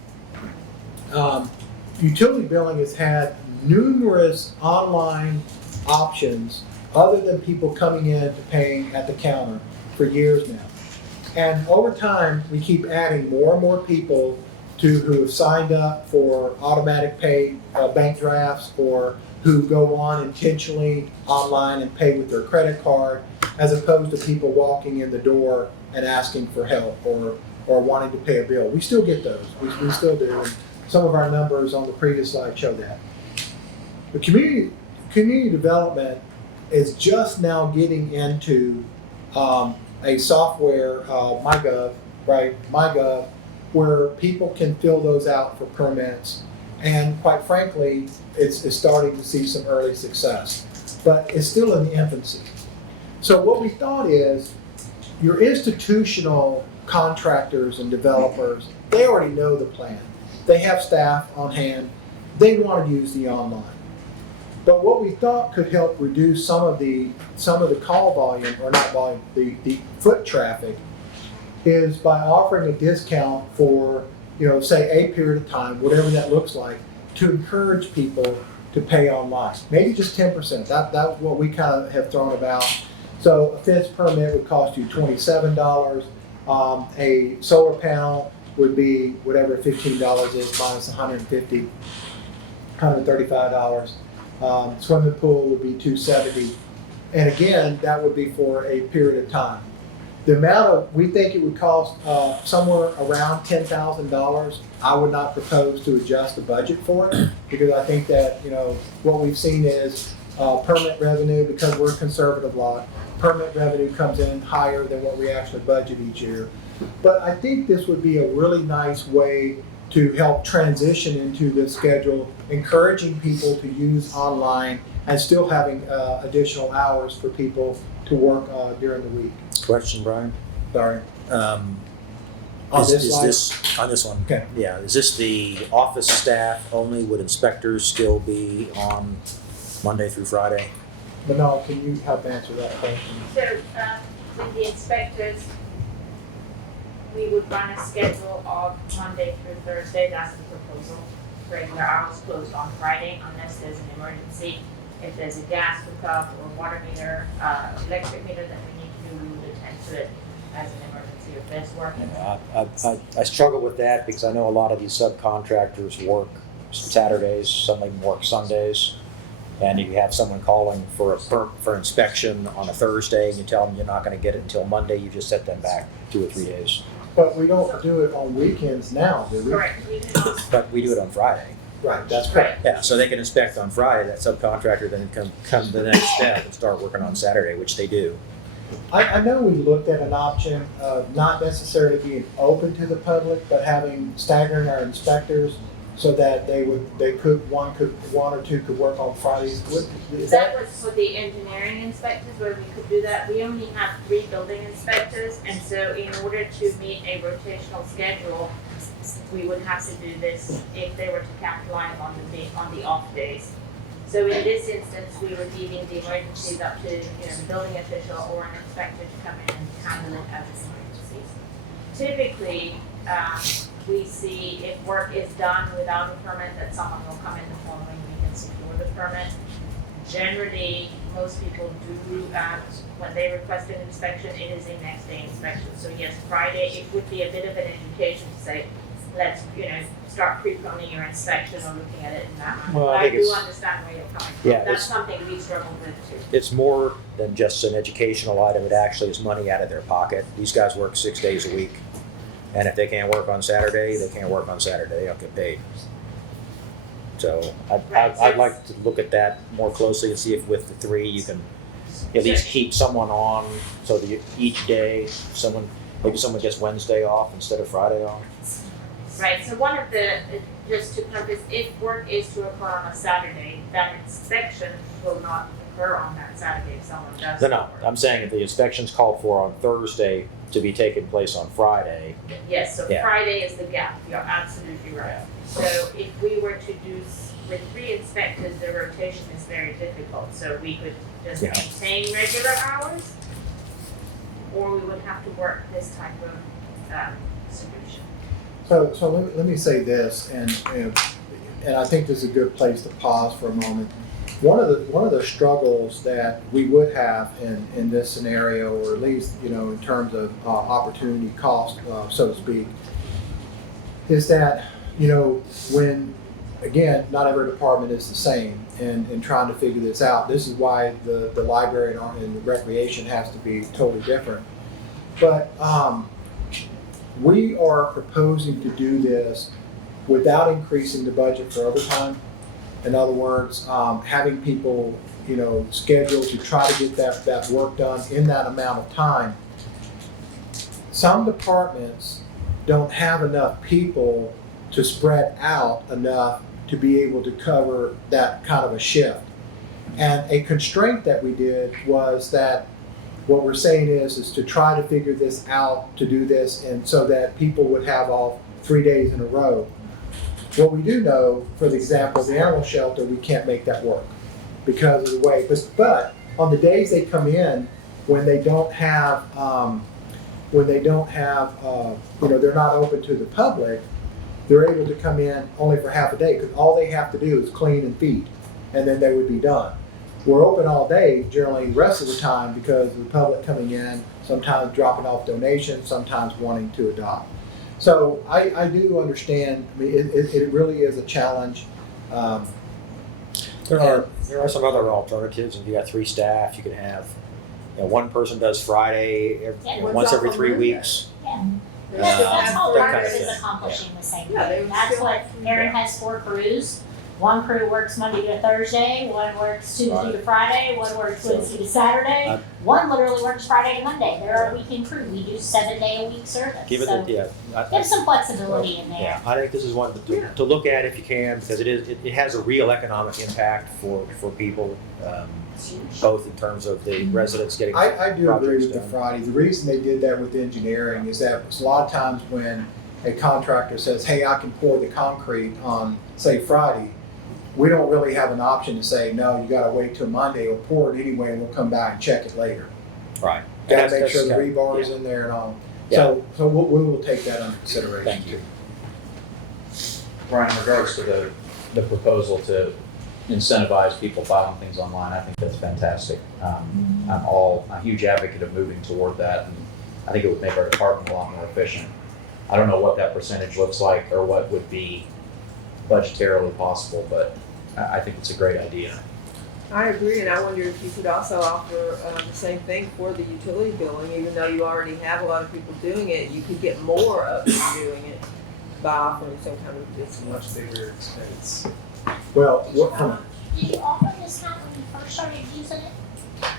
has had numerous online options other than people coming in to paying at the counter for years now. And over time, we keep adding more and more people who have signed up for automatic pay bank drafts, or who go on intentionally online and pay with their credit card, as opposed to people walking in the door and asking for help or wanting to pay a bill. We still get those, we still do, and some of our numbers on the previous slide show that. The community development is just now getting into a software, MyGov, where people can fill those out for permits. And quite frankly, it's starting to see some early success, but it's still in the infancy. So what we thought is, your institutional contractors and developers, they already know the plan. They have staff on hand. They want to use the online. But what we thought could help reduce some of the call volume, or not volume, the foot traffic, is by offering a discount for, say a period of time, whatever that looks like, to encourage people to pay online. Maybe just 10%. That's what we kind of have thrown about. So a fence permit would cost you $27. A solar panel would be whatever $15 is minus $150, $135. Swimming pool would be $270. And again, that would be for a period of time. The amount we think it would cost somewhere around $10,000. I would not propose to adjust the budget for it, because I think that, what we've seen is permit revenue, because we're a conservative lot, permit revenue comes in higher than what we actually budget each year. But I think this would be a really nice way to help transition into the schedule, encouraging people to use online and still having additional hours for people to work during the week. Question, Brian? Sorry. On this one? Okay. Yeah, is this the office staff only? Would inspectors still be on Monday through Friday? Manal, can you help answer that question? So, with the inspectors, we would run a schedule of Monday through Thursday, that's the proposal. Regular hours closed on Friday unless there's an emergency. If there's a gas hookup or water meter, electric meter that we need to do, we would attend to it as an emergency if there's work. I struggle with that because I know a lot of these subcontractors work Saturdays, some even work Sundays. And if you have someone calling for inspection on a Thursday and you tell them you're not going to get it until Monday, you just set them back 2 or 3 days. But we don't do it on weekends now, do we? Correct. But we do it on Friday. Right, that's correct. Yeah, so they can inspect on Friday. That subcontractor then come to the next step and start working on Saturday, which they do. I know we looked at an option of not necessarily being open to the public, but staggering our inspectors so that one or two could work on Fridays. That was for the engineering inspectors where we could do that. We only have 3 building inspectors, and so in order to meet a rotational schedule, we would have to do this if they were to capitalize on the off days. So in this instance, we were deeming the emergencies up to, the building official or an inspector to come in and handle it as an emergency. Typically, we see if work is done without a permit, that someone will come in the following week and secure the permit. Generally, most people do, when they request an inspection, it is a next day inspection. So yes, Friday, it would be a bit of an education to say, let's, start preponing your inspection or looking at it in that manner. Well, I I think do it's- understand where you're coming from. Yeah, That's it's- something we struggle with too. It's more than just an educational item. It actually is money out of their pocket. These guys work 6 days a week. And if they can't work on Saturday, they can't work on Saturday. They don't get paid. So I'd like to look at that more closely and see if with the three you can at least keep someone on so that each day maybe someone gets Wednesday off instead of Friday off. Right, so one of the, just to preface, if work is to occur on a Saturday, that inspection will not occur on that Saturday if someone does. No, I'm saying if the inspection's called for on Thursday to be taking place on Friday. Yes, so Yeah. Friday is the gap, you're absolutely right. So if we were to do, with 3 inspectors, the rotation is very difficult, so we could just Yeah. maintain regular hours, or we would have to work this type of solution. So let me say this, and I think this is a good place to pause for a moment. One of the struggles that we would have in this scenario, or at least in terms of opportunity cost, so to speak, is that when again, not every department is the same, and in trying to figure this out. This is why the library and the recreation has to be totally different. But we are proposing to do this without increasing the budget for overtime. In other words, having people, scheduled to try to get that work done in that amount of time. Some departments don't have enough people to spread out enough to be able to cover that kind of a shift. And a constraint that we did was that what we're saying is to try to figure this out, to do this, and so that people would have off 3 days in a row. What we do know, for the example of the animal shelter, we can't make that work because of the way. But on the days they come in, when they don't have, they're not open to the public, they're able to come in only for half a day because all they have to do is clean and feed, and then they would be done. We're open all day generally the rest of the time because of the public coming in, sometimes dropping off donations, sometimes wanting to adopt. So I do understand. I mean, it really is a challenge. There are some other alternatives. If you got 3 staff, you can have one person does Friday once every 3 weeks. Yeah. Yeah. That's all that kind Marcus of is thing. accomplishing the same Yeah, they thing. would That's still what have to- Aaron has 4 crews. One crew works Monday to Thursday, one works Tuesday to Friday, one works Wednesday to Saturday, one literally works Friday to Monday. They're our weekend crew. We do 7-day-a-week service. Give it So there's some flexibility in there. Yeah, I think this is one to look at if you can, because it has a real economic impact for people, both in terms of the residents getting I do agree projects with the done. Friday. The reason they did that with engineering is that a lot of times when a contractor says, hey, I can pour the concrete on, say, Friday, we don't really have an option to say, no, you gotta wait till Monday or pour it anyway and we'll come back and check it later. Right. Gotta make sure the rebar is in there and all. So we will take that under consideration. Thank you. Brian, in regards to the proposal to incentivize people filing things online, I think that's fantastic. I'm a huge advocate of moving toward that, and I think it would make our department a lot more efficient. I don't know what that percentage looks like or what would be budgetarily possible, but I think it's a great idea. I agree, and I wonder if you could also offer the same thing for the utility billing, even though you already have a lot of people doing it, you could get more of them doing it by offering some kind of It's a much bigger expense. Well, what, Did you offer this time when you first started using it?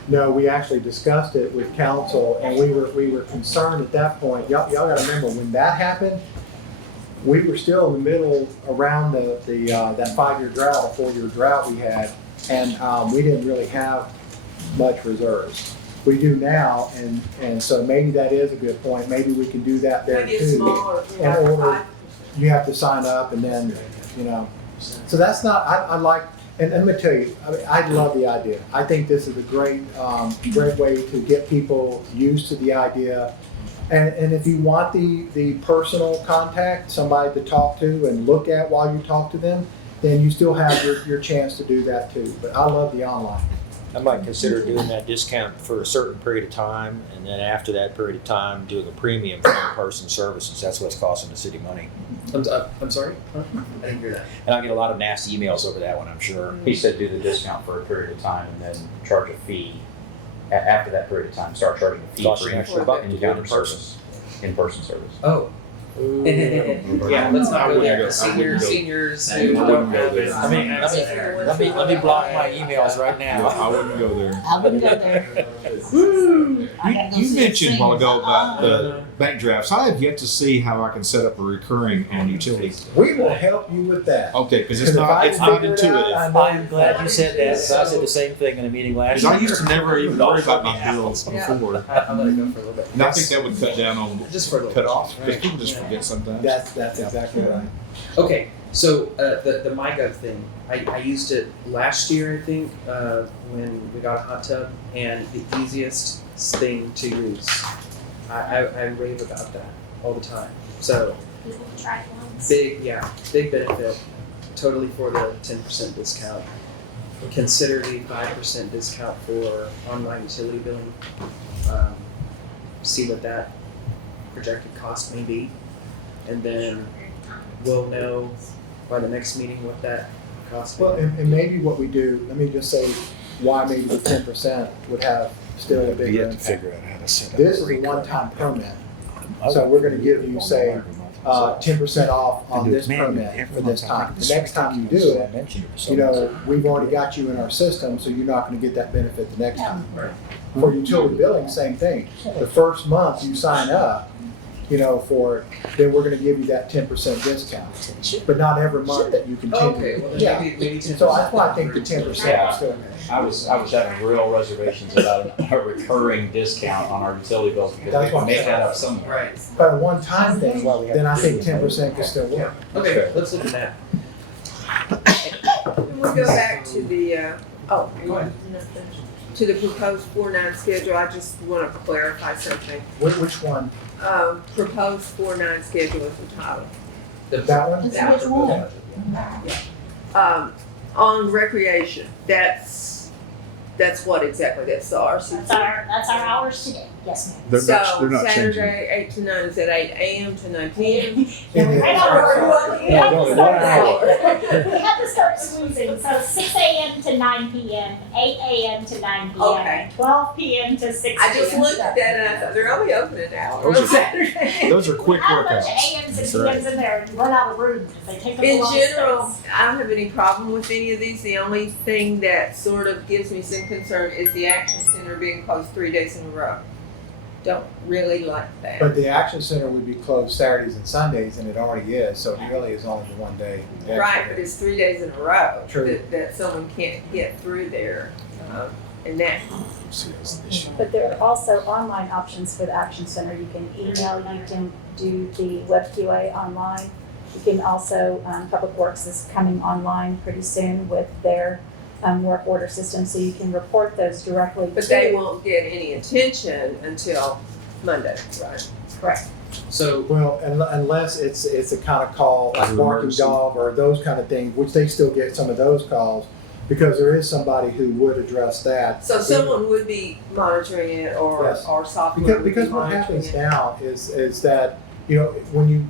no, we actually discussed it with council and we were concerned at that point. Y'all gotta remember when that happened, we were still in the middle around that 5-year drought, a 4-year drought we had, and we didn't really have much reserves. We do now, and so maybe that is a good point. Maybe we can do that there maybe a too. smaller, In order, you have to sign up and then, So that's not, I like And let me tell you, I mean, I love the idea. I think this is a great way to get people used to the idea. And if you want the personal contact, somebody to talk to and look at while you talk to them, then you still have your chance to do that too. But I love the online. I might consider doing that discount for a certain period of time, and then after that period of time, doing a premium for in-person services. That's what's costing the city money. I'm sorry? Huh? I didn't hear that. And I'll get a lot of nasty emails over that one, I'm sure. He said do the discount for a period of time and then charge a fee. After that period of time, start charging a fee Cost for you an extra buck to do it in-counter in person. service. In-person service. Oh. Yeah, let's not go there. Seniors who don't have it. Let me block my emails right now. I wouldn't go there. I wouldn't go there. You mentioned a while ago about the bank drafts. I have yet to see how I can set up a recurring on utilities. We will help you with that. Okay, because it's not intuitive. I am glad you said that, because I said the same thing in a meeting last Because year. I used to never even worry about my bills before. I'll let it go for a little bit. And I think that would cut down on Just for a little cut bit. offs, because people just forget sometimes. That's exactly right. Okay, so the MyGov thing, I used it last year, I think, when we got a hot tub, and the easiest thing to use. I rave about that all the time. So People can try ones. big benefit, totally for the 10% discount. Consider the 5% discount for online utility billing. See what that projected cost may be, and then we'll know by the next meeting what that cost may Well, be. and maybe what we do, let me just say why maybe the 10% would have still a bigger impact. figure out how to set up. This is a one-time permit. So we're gonna give you, say, 10% off on this permit for this time. The next time you do it, you know, we've already got you in our system, so you're not gonna get that benefit the next time. For utility billing, same thing. The first month you sign up, you know, for it, then we're gonna give you that 10% discount. But not every month that you continue. Okay, well then Yeah. maybe 10%. So that's why I think the 10% is still. I was having real reservations about a recurring discount on our utility bills because That's we can what I'm make saying. that up somewhere. Right. But a one-time thing, then I think 10% can still work. Okay, let's look at that. Can we go back to the, Go ahead. to the proposed 4-9 schedule? I just want to clarify something. Which one? Proposed 4-9 schedule is the title. That one? It's which one? On recreation, that's what exactly, that's the RCT? That's our hours today. Yes, ma'am. They're not So changing. Saturday, 8 to 9, is that 8 AM to 9 PM? I know, we have to No, start- we have to start squeezing, so 6 AM to 9 PM, 8 AM to 9 PM, Okay. 12 PM to 6 PM. I just looked at that and I thought, they're only open an hour Those on are- Saturday. Those are quick Have a bunch workouts. of AMs and That's right. PMs in there and run out of room because they take up a In lot of general, space. I don't have any problem with any of these. The only thing that sort of gives me some concern is the Action Center being closed 3 days in a row. Don't really like that. But the Action Center would be closed Saturdays and Sundays, and it already is, so it really is only the one day. Right, but it's 3 days in a row True. that someone can't get through there. And that, But there are also online options for the Action Center. You can email, you can do the web QA online. You can also, Public Works is coming online pretty soon with their work order system, so you can report those directly to. but they won't get any attention until Monday, right? Correct. So Well, unless it's a kind of call, like An barking emergency. dog or those kind of things, which they still get some of those calls, because there is somebody who would address that. So someone would be monitoring it or, Yes. or software would be Because what monitoring happens it. now is that, you know, when you,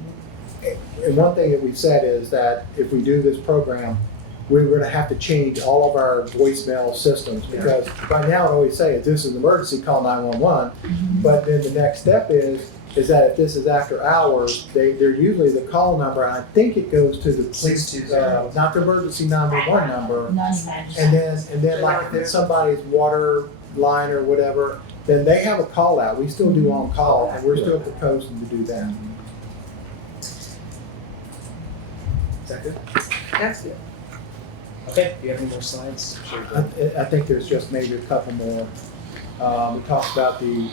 and one thing that we've said is that if we do this program, we're gonna have to change all of our voicemail systems, because right now it always say, if this is an emergency, call 911. But then the next step is that if this is after hours, they're usually the call number, and I think it goes to the police, 620. not the emergency 911 number. Non-emergency. And then like if it's somebody's water line or whatever, then they have a call out. We still do on call, and we're still proposing to do that. is that good? That's good. Okay. Do you have any more slides? Sure. I think there's just maybe a couple more. We talked about the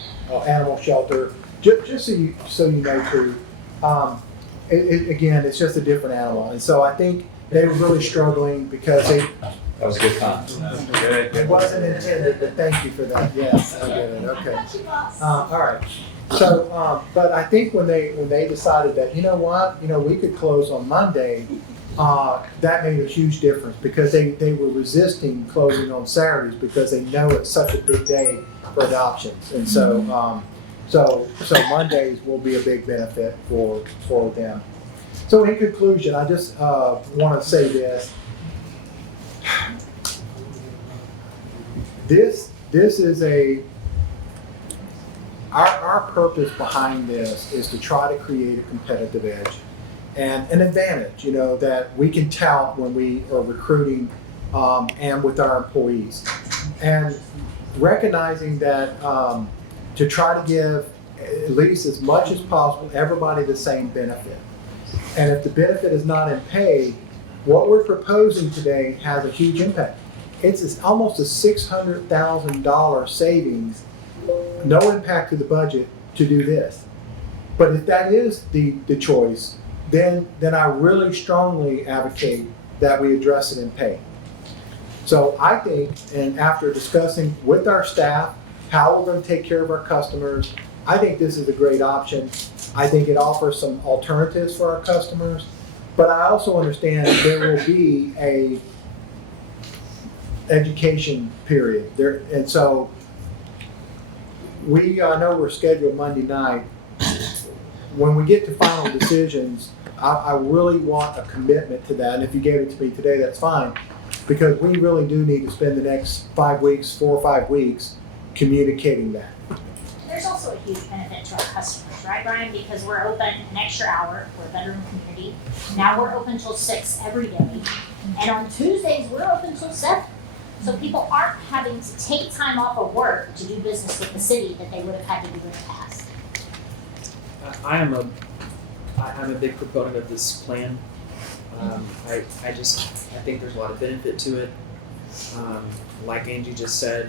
animal shelter. Just so you know too, again, it's just a different animal. And so I think they were really struggling because That was a good comment. Good, It wasn't intended, but thank you for that. Yes, I get it. Okay. All right. So, but I think when they decided that, you know what, we could close on Monday, that made a huge difference because they were resisting closing on Saturdays because they know it's such a big day for adoptions. And so, so Mondays will be a big benefit for them. So in conclusion, I just want to say this. This is our purpose behind this is to try to create a competitive edge and an advantage, that we can tout when we are recruiting and with our employees. And recognizing that to try to give at least as much as possible everybody the same benefit. And if the benefit is not in pay, what we're proposing today has a huge impact. It's almost a $600,000 savings, no impact to the budget to do this. But if that is the choice, then I really strongly advocate that we address it in pay. So I think, and after discussing with our staff how we're going to take care of our customers, I think this is a great option. I think it offers some alternatives for our customers, but I also understand that there will be a education period there, and so I know we're scheduled Monday night. When we get to final decisions, I really want a commitment to that, and if you gave it to me today, that's fine, because we really do need to spend the next 4 or 5 weeks communicating that. There's also a huge benefit to our customers, right, Brian? Because we're open an extra hour, we're a veteran community. Now we're open till 6 every day. And on Tuesdays, we're open till 7. So people aren't having to take time off of work to do business with the city that they would have had to do in the past. I'm a big proponent of this plan. I think there's a lot of benefit to it. Like Angie just said,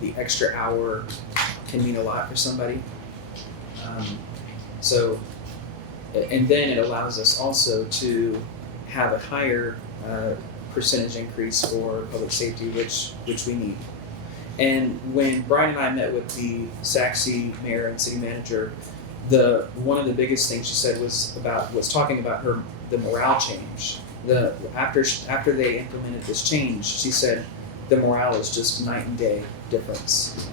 the extra hour can mean a lot for somebody. And then it allows us also to have a higher percentage increase for public safety, which we need. And when Brian and I met with the Sachse mayor and city manager, one of the biggest things she said was talking about the morale change. After they implemented this change, she said the morale is just night and day difference.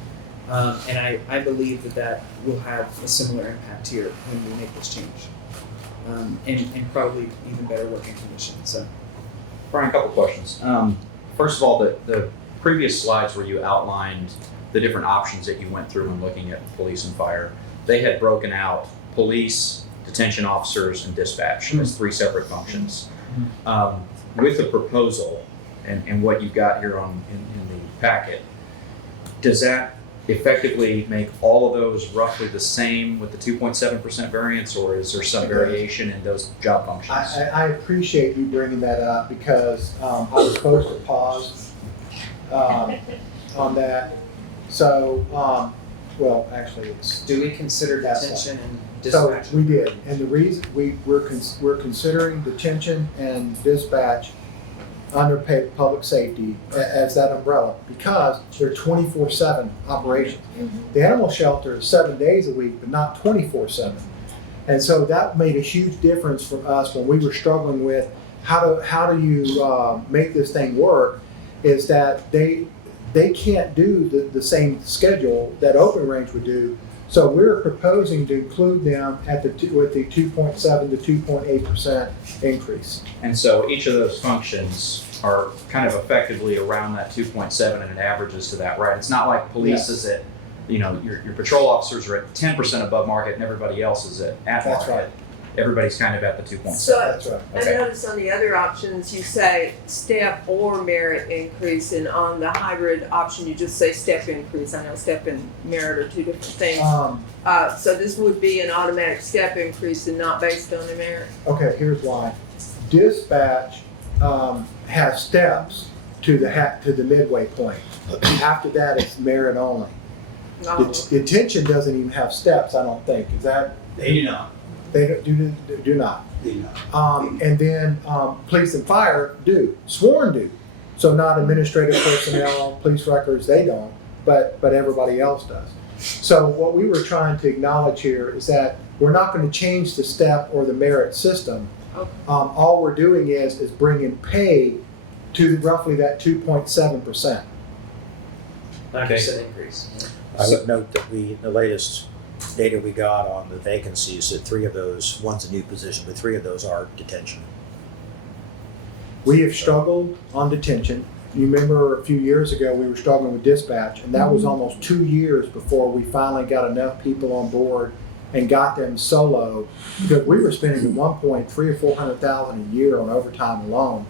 And I believe that will have a similar impact here when we make this change. And probably even better working conditions. So, Brian, a couple questions. First of all, the previous slides where you outlined the different options that you went through when looking at police and fire, they had broken out police, detention officers, and dispatch as 3 separate functions. With the proposal and what you've got here in the packet, does that effectively make all of those roughly the same with the 2.7% variance, or is there some variation in those job functions? I appreciate you bringing that up because I was supposed to pause on that. So, well, actually, it's. do we consider detention and So dispatch? we did, and the reason we're considering detention and dispatch under public safety as that umbrella because they're 24/7 operations. The animal shelter is 7 days a week, but not 24/7. And so that made a huge difference for us when we were struggling with how do you make this thing work. Is that they can't do the same schedule that open range would do. So we're proposing to include them with the 2.7 to 2.8% increase. And so each of those functions are kind of effectively around that 2.7 and it averages to that, right? It's not like police is at, your patrol officers are at 10% above market and everybody else is at That's market. right. Everybody's kind of at the 2.7. So That's right. Okay. I noticed on the other options, you say step or merit increase, and on the hybrid option, you just say step increase. I know step and merit are 2 different things. So this would be an automatic step increase and not based on the merit? Okay, here's why. Dispatch has steps to the midway point. After that, it's merit only. Detention doesn't even have steps, I don't think. Is that? They do not. They do not. They do not. And then police and fire do. Sworn do. So not administrative personnel, police records, they don't, but everybody else does. So what we were trying to acknowledge here is that we're not going to change the step or the merit system. Okay. All we're doing is bringing pay to roughly that 2.7%. 9% increase. I would note that the latest data we got on the vacancies, that 3 of those, one's a new position, but 3 of those are detention. We have struggled on detention. You remember a few years ago, we were struggling with dispatch, and that was almost 2 years before we finally got enough people on board and got them solo, because we were spending at one point $300,000 or $400,000 a year on overtime alone,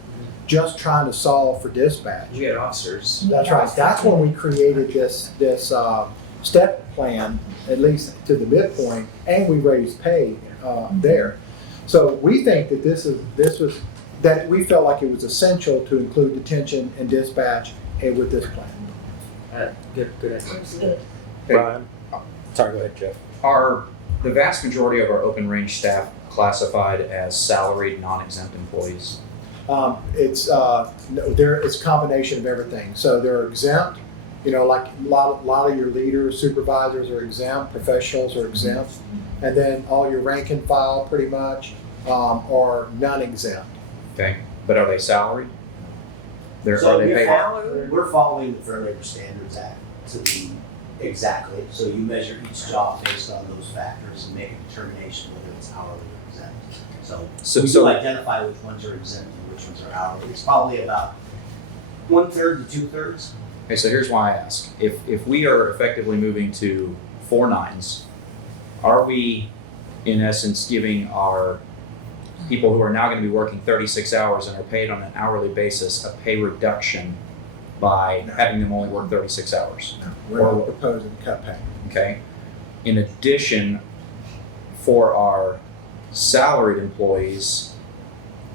just trying to solve for dispatch. You had officers. That's right. That's when we created this step plan, at least to the midpoint, and we raised pay there. So we think that this was that we felt like it was essential to include detention and dispatch with this plan. Good idea. Brian? Sorry, go ahead, Jeff. Are the vast majority of our open range staff classified as salaried, non-exempt employees? It's a combination of everything. So they're exempt, like a lot of your leaders, supervisors are exempt, professionals are exempt, and then all your rank and file pretty much are non-exempt. Okay, but are they salaried? So Are they paid? we're following the Fair Labor Standards Act to the exactly. So you measure each job based on those factors and make a determination whether it's hourly or exempt. So we do identify which ones are exempt and which ones are hourly. It's probably about 1/3 to 2/3. Okay, so here's why I ask. If we are effectively moving to 4 9s, are we in essence giving our people who are now going to be working 36 hours and are paid on an hourly basis a pay reduction by having them only work 36 hours? We're not proposing to cut pay. Okay. In addition, for our salaried employees,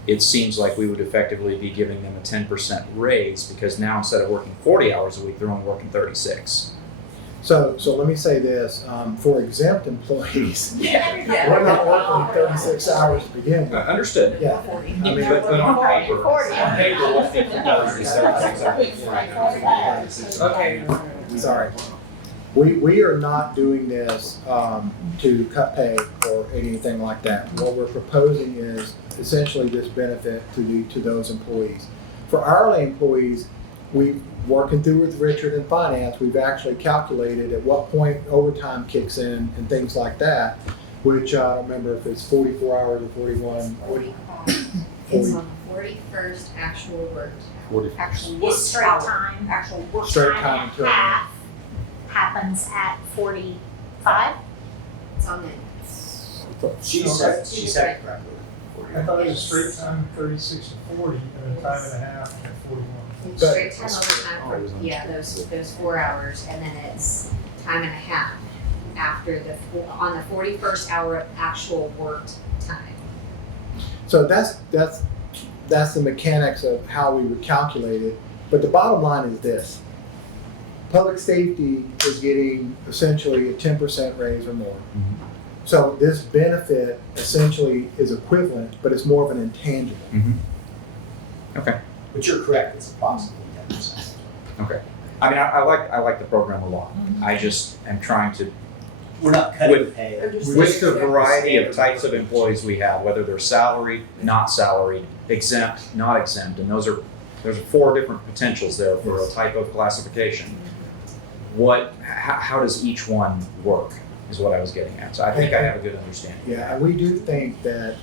it seems like we would effectively be giving them a 10% raise, because now instead of working 40 hours a week, they're only working 36. So let me say this, for exempt employees, we're not working 36 hours to begin with. Understood. Yeah. But on paper, what's the 36 hours? Okay. Sorry. We are not doing this to cut pay or anything like that. What we're proposing is essentially this benefit to those employees. For hourly employees, we've working through with Richard in finance, we've actually calculated at what point overtime kicks in and things like that, which I don't remember if it's 44 hours or 41. 40. It's on the 41st actual work. 40. Actual This work straight hour. time, Actual work Straight time. time until half happens at 45. It's on the. She said it correctly. I thought it was straight time 36 to 40, and then time and a half at 41. Straight time overtime for, yeah, those 4 hours, and then it's time and a half after on the 41st hour of actual worked time. So that's the mechanics of how we would calculate it. But the bottom line is this. Public safety is getting essentially a 10% raise or more. Mhm. So this benefit essentially is equivalent, but it's more of an intangible. Okay. But you're correct, it's approximately 10%. Okay. I mean, I like the program a lot. I just am trying to, We're not cutting pay. with the variety of types of employees we have, whether they're salaried, not salaried, exempt, not exempt, and there's 4 different potentials there for a type of classification. How does each one work is what I was getting at. So I think I have a good understanding. Yeah, and we do think that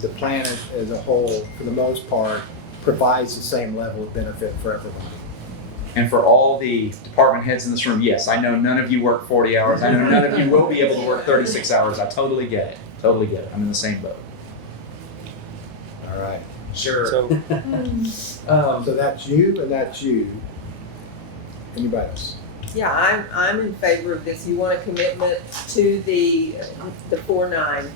the plan as a whole, for the most part, provides the same level of benefit for everybody. And for all the department heads in this room, yes, I know none of you work 40 hours. I know none of you will be able to work 36 hours. I totally get it. Totally get it. I'm in the same boat. All right. Sure. So, so that's you and that's you. Anybody else? Yeah, I'm in favor of this. You want a commitment to the 4-9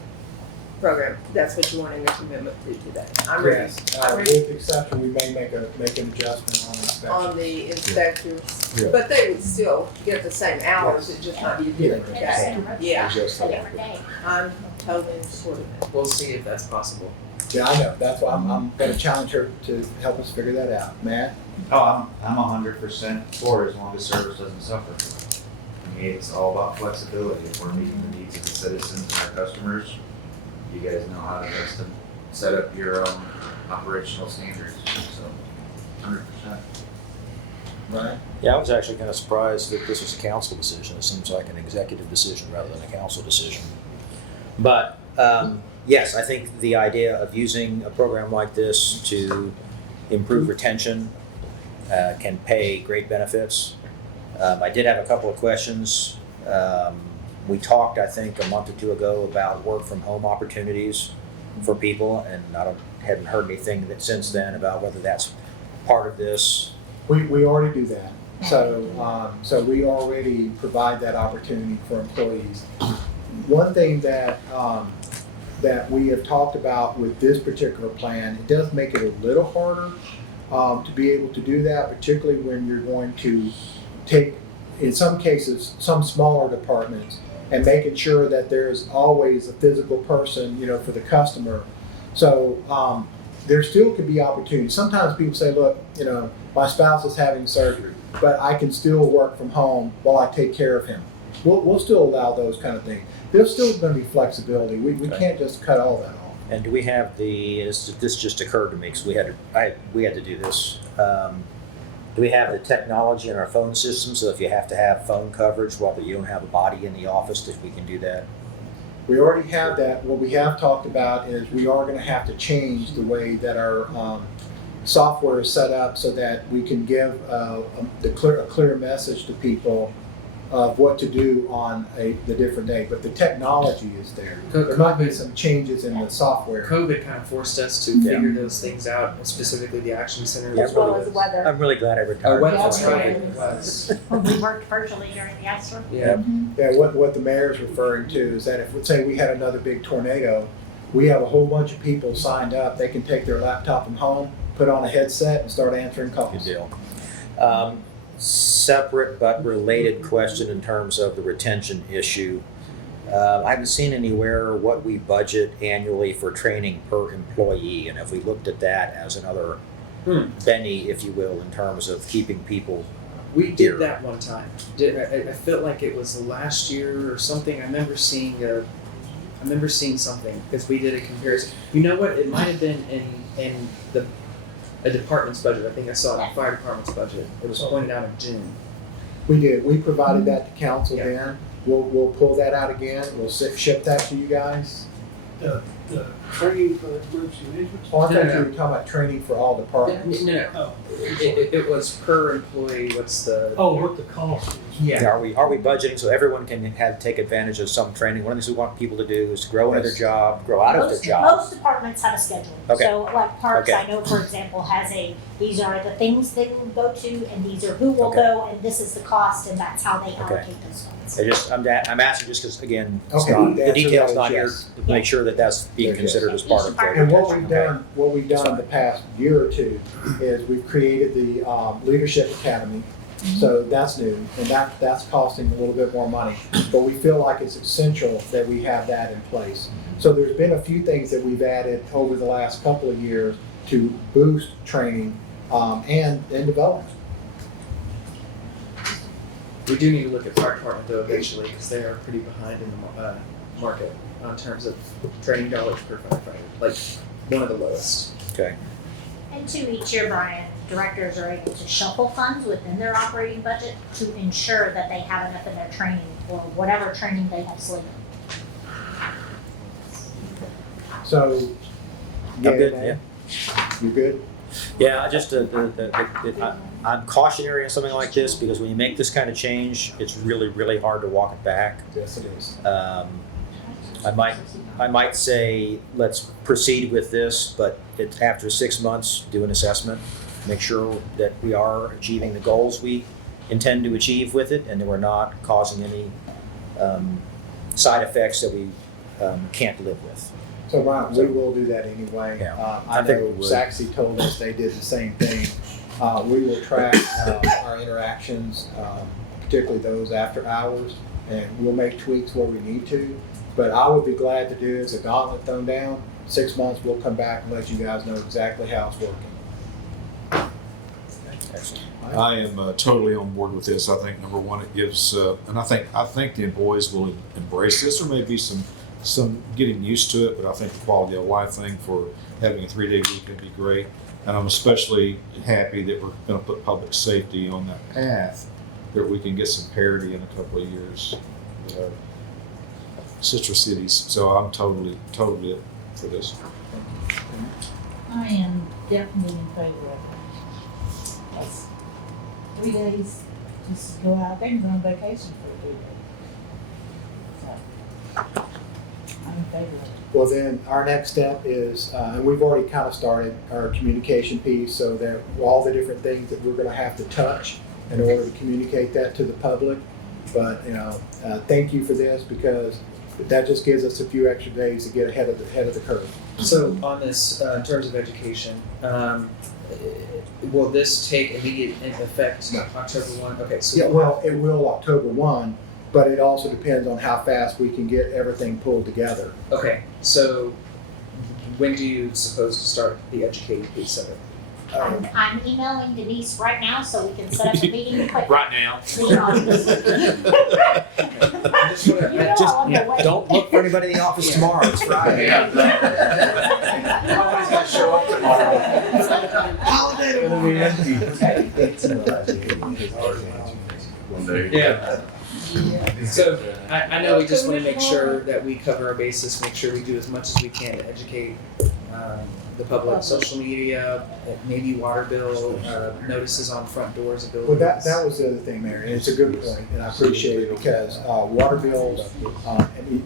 program. That's what you want in the commitment to today. I'm ready. Yes. I'm ready With exception, we may make an adjustment on inspection. on the inspectors, Yeah. but they would still get the same hours. It just might be a different day. Yeah, Adjust A that. different day. I'm totally in support of that. We'll see if that's possible. Yeah, I know. That's why I'm going to challenge her to help us figure that out. Matt? Oh, I'm 100% for it as long as service doesn't suffer. I mean, it's all about flexibility. If we're meeting the needs of the citizens and our customers, you guys know how to best to set up your operational standards, so 100%. Right. Yeah, I was actually kind of surprised that this was a council decision. It seems like an executive decision rather than a council decision. But yes, I think the idea of using a program like this to improve retention can pay great benefits. I did have a couple of questions. We talked, I think, a month or two ago about work from home opportunities for people, and hadn't heard anything since then about whether that's part of this. We already do that. So we already provide that opportunity for employees. One thing that we have talked about with this particular plan, it does make it a little harder to be able to do that, particularly when you're going to take, in some cases, some smaller departments, and making sure that there's always a physical person, for the customer. So there still could be opportunities. Sometimes people say, look, my spouse is having surgery, but I can still work from home while I take care of him. We'll still allow those kind of things. There's still going to be flexibility. We can't just cut all that off. And do we have this just occurred to me because we had to do this. Do we have the technology in our phone system so if you have to have phone coverage while you don't have a body in the office, that we can do that? We already have that. What we have talked about is we are going to have to change the way that our software is set up so that we can give a clear message to people of what to do on the different day. But the technology is there. There might be some changes in the software. COVID kind of forced us to figure those things out, specifically the action center. As well as weather. I'm really glad I retired. That's right. It was. We worked virtually during the ice storm. Yeah. Yeah, what the mayor's referring to is that if, let's say we had another big tornado, we have a whole bunch of people signed up. They can take their laptop from home, put on a headset, and start answering calls. Good deal. Separate but related question in terms of the retention issue. I haven't seen anywhere what we budget annually for training per employee, and if we looked at that as another penny, if you will, in terms of keeping people. We did that one time. I felt like it was last year or something. I remember seeing something because we did a comparison. You know what? It might have been in a department's budget. I think I saw it in the fire department's budget. It was pointed out in June. We did. We provided that to council then. We'll pull that out again. We'll ship that to you guys. The training for emergency management? Oh, I thought you were talking about training for all departments. No. It was per employee. What's the? What the cost is. Yeah. Are we budgeting so everyone can take advantage of some training? One of the things we want people to do is to grow into their job, grow out of their job. Most departments have a schedule. Okay. So like Parks, Okay. I know, for example, has these are the things they will go to, and these are who will Okay. go, and this is the cost, and that's how they allocate those funds. I'm asking just because, again, Okay, Scott, the the answer to detail's that not is here yes. to make sure that that's being considered as part of the And what program. we've done the past year or two is we've created the Leadership Academy. So that's new, and that's costing a little bit more money. But we feel like it's essential that we have that in place. So there's been a few things that we've added over the last couple of years to boost training and development. We do need to look at fire department though eventually because they are pretty behind in the market in terms of training dollars per firefighter, like one of the lowest. Okay. And to each year, Brian, directors are able to shuffle funds within their operating budget to ensure that they have enough in their training or whatever training they have slated. So, I'm good, yeah. You good? Yeah, just I'm cautionary on something like this because when you make this kind of change, it's really, really hard to walk it back. Yes, it is. I might say let's proceed with this, but it's after 6 months, do an assessment, make sure that we are achieving the goals we intend to achieve with it, and that we're not causing any side effects that we can't live with. So Brian, we will do that anyway. Yeah, I I think know we would. Saxy told us they did the same thing. We will track our interactions, particularly those after hours, and we'll make tweaks where we need to. But I would be glad to do is a gauntlet thrown down 6 months, we'll come back and let you guys know exactly how it's working. Excellent. I am totally on board with this. I think number one, it gives, and I think the employees will embrace this. There may be some getting used to it, but I think the quality of life thing for having a 3-day week would be great. And I'm especially happy that we're going to put public safety on that path, that we can get some parity in a couple of years with our sister cities. So I'm totally for this. I am definitely in favor of it. That's 3 days, just go out, they can go on vacation for 3 days. So, I'm in favor of it. Well, then our next step is, and we've already kind of started our communication piece, so that all the different things that we're going to have to touch in order to communicate that to the public. But thank you for this, because that just gives us a few extra days to get ahead of the curve. So on this, in terms of education, will this take immediate effect October 1? Okay, so Yeah, well, it will October 1, but it also depends on how fast we can get everything pulled together. okay, so when do you suppose to start the educating piece of it? I'm emailing Denise right now so we can set up a meeting quick. Right now. Don't look for anybody in the office tomorrow. It's Friday. Nobody's gonna show up tomorrow. Holiday. It'll be empty. Yeah. So I know we just want to make sure that we cover our bases, make sure we do as much as we can to educate the public, social media, maybe water bill, notices on front doors of buildings. Well, that was the other thing, Mary, and it's a good point, and I appreciate it, because water bills,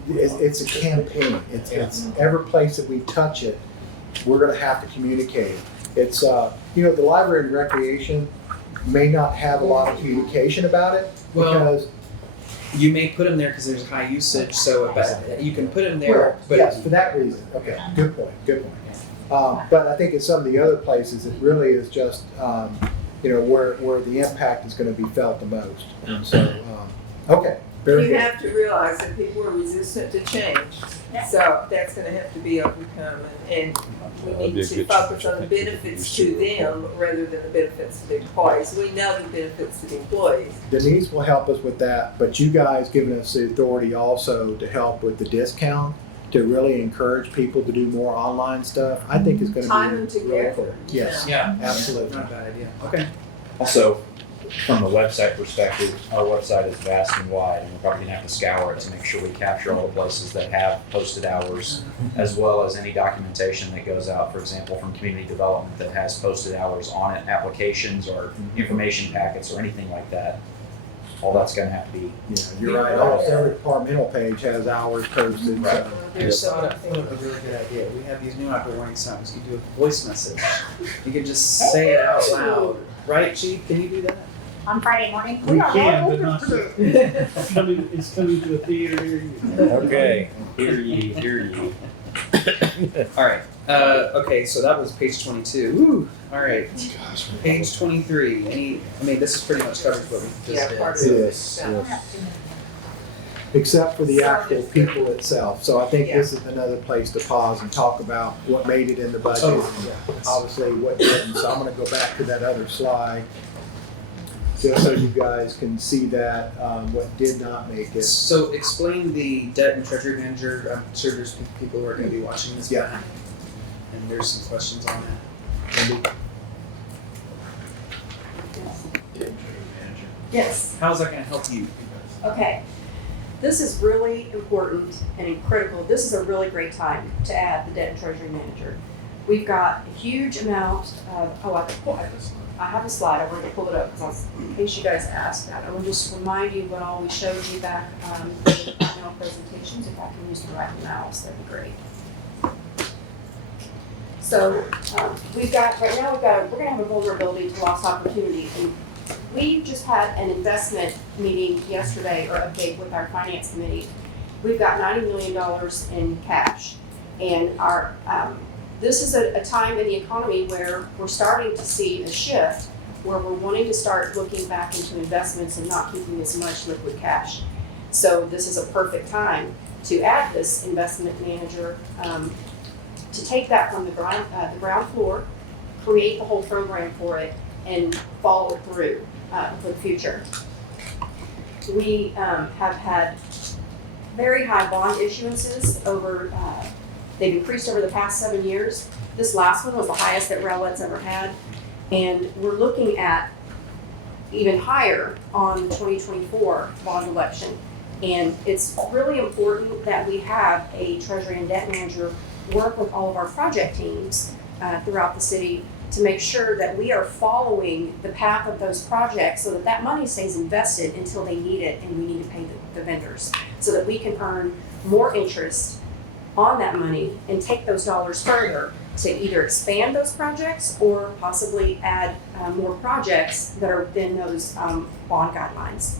it's a campaign. It's every place that we touch it, we're gonna have to communicate. It's, the library and recreation may not have a lot of communication about it, because you may put them there because there's high usage, so you can put them there, well, but yes, for that reason. Okay, good point. But I think in some of the other places, it really is just, where the impact is going to be felt the most. And so, okay, very You good. have to realize that people are resistant to change, so that's gonna have to be overcome, and we need to focus on the benefits to them rather than the benefits to the employees. We know the benefits to the employees. Denise will help us with that, but you guys giving us the authority also to help with the discount, to really encourage people to do more online stuff, I think is going Tie to them be really together. cool. Yes, yeah, absolutely. not a bad idea. Okay. Also, from a website perspective, our website is vast and wide, and we're probably gonna have to scour it to make sure we capture all the places that have posted hours, as well as any documentation that goes out, for example, from community development that has posted hours on it, applications or information packets or anything like that. All that's gonna have to be. Yeah, you're right. Almost every departmental page has hours posted. Right. So. Here's a really good idea. We have these new outdoor warning signs. You do a voice message. You can just say it out loud. Right, Chief? Can you do that? On Friday morning. We are can, all but over not, today. it's coming to a theater near you. Okay. Hear ye. All right. Okay, so that was page 22. Woo. All right. Page 23. This is pretty much covers what we just did. part It is, except for the actual people itself. So I think this is another place to pause and talk about what made it in the budget, and obviously what didn't. So I'm going to go back to that other slide, just so you guys can see that, what did not make it. So explain the debt and treasury manager. I'm sure there's people who are going to be watching this. Yeah. And there's some questions on that. Yes. How is that going to help you? Okay. This is really important and critical. This is a really great time to add the debt and treasury manager. We've got a huge amount of, I have a slide. I wanted to pull it up because in case you guys asked that. I will just remind you what all we showed you back in the final presentations. If I can use the right mouse, that'd be great. So we're gonna have a vulnerability to lost opportunity. And we just had an investment meeting yesterday, or update with our finance committee. We've got $90 million in cash, and this is a time in the economy where we're starting to see a shift, where we're wanting to start looking back into investments and not keeping as much liquid cash. So this is a perfect time to add this investment manager to take that from the ground floor, create the whole program for it, and follow it through for the future. We have had very high bond issuances over, they've increased over the past 7 years. This last one was the highest that Raillet's ever had. And we're looking at even higher on the 2024 bond election. And it's really important that we have a treasury and debt manager work with all of our project teams throughout the city to make sure that we are following the path of those projects so that that money stays invested until they need it and we need to pay the vendors, so that we can earn more interest on that money and take those dollars further to either expand those projects or possibly add more projects that are within those bond guidelines.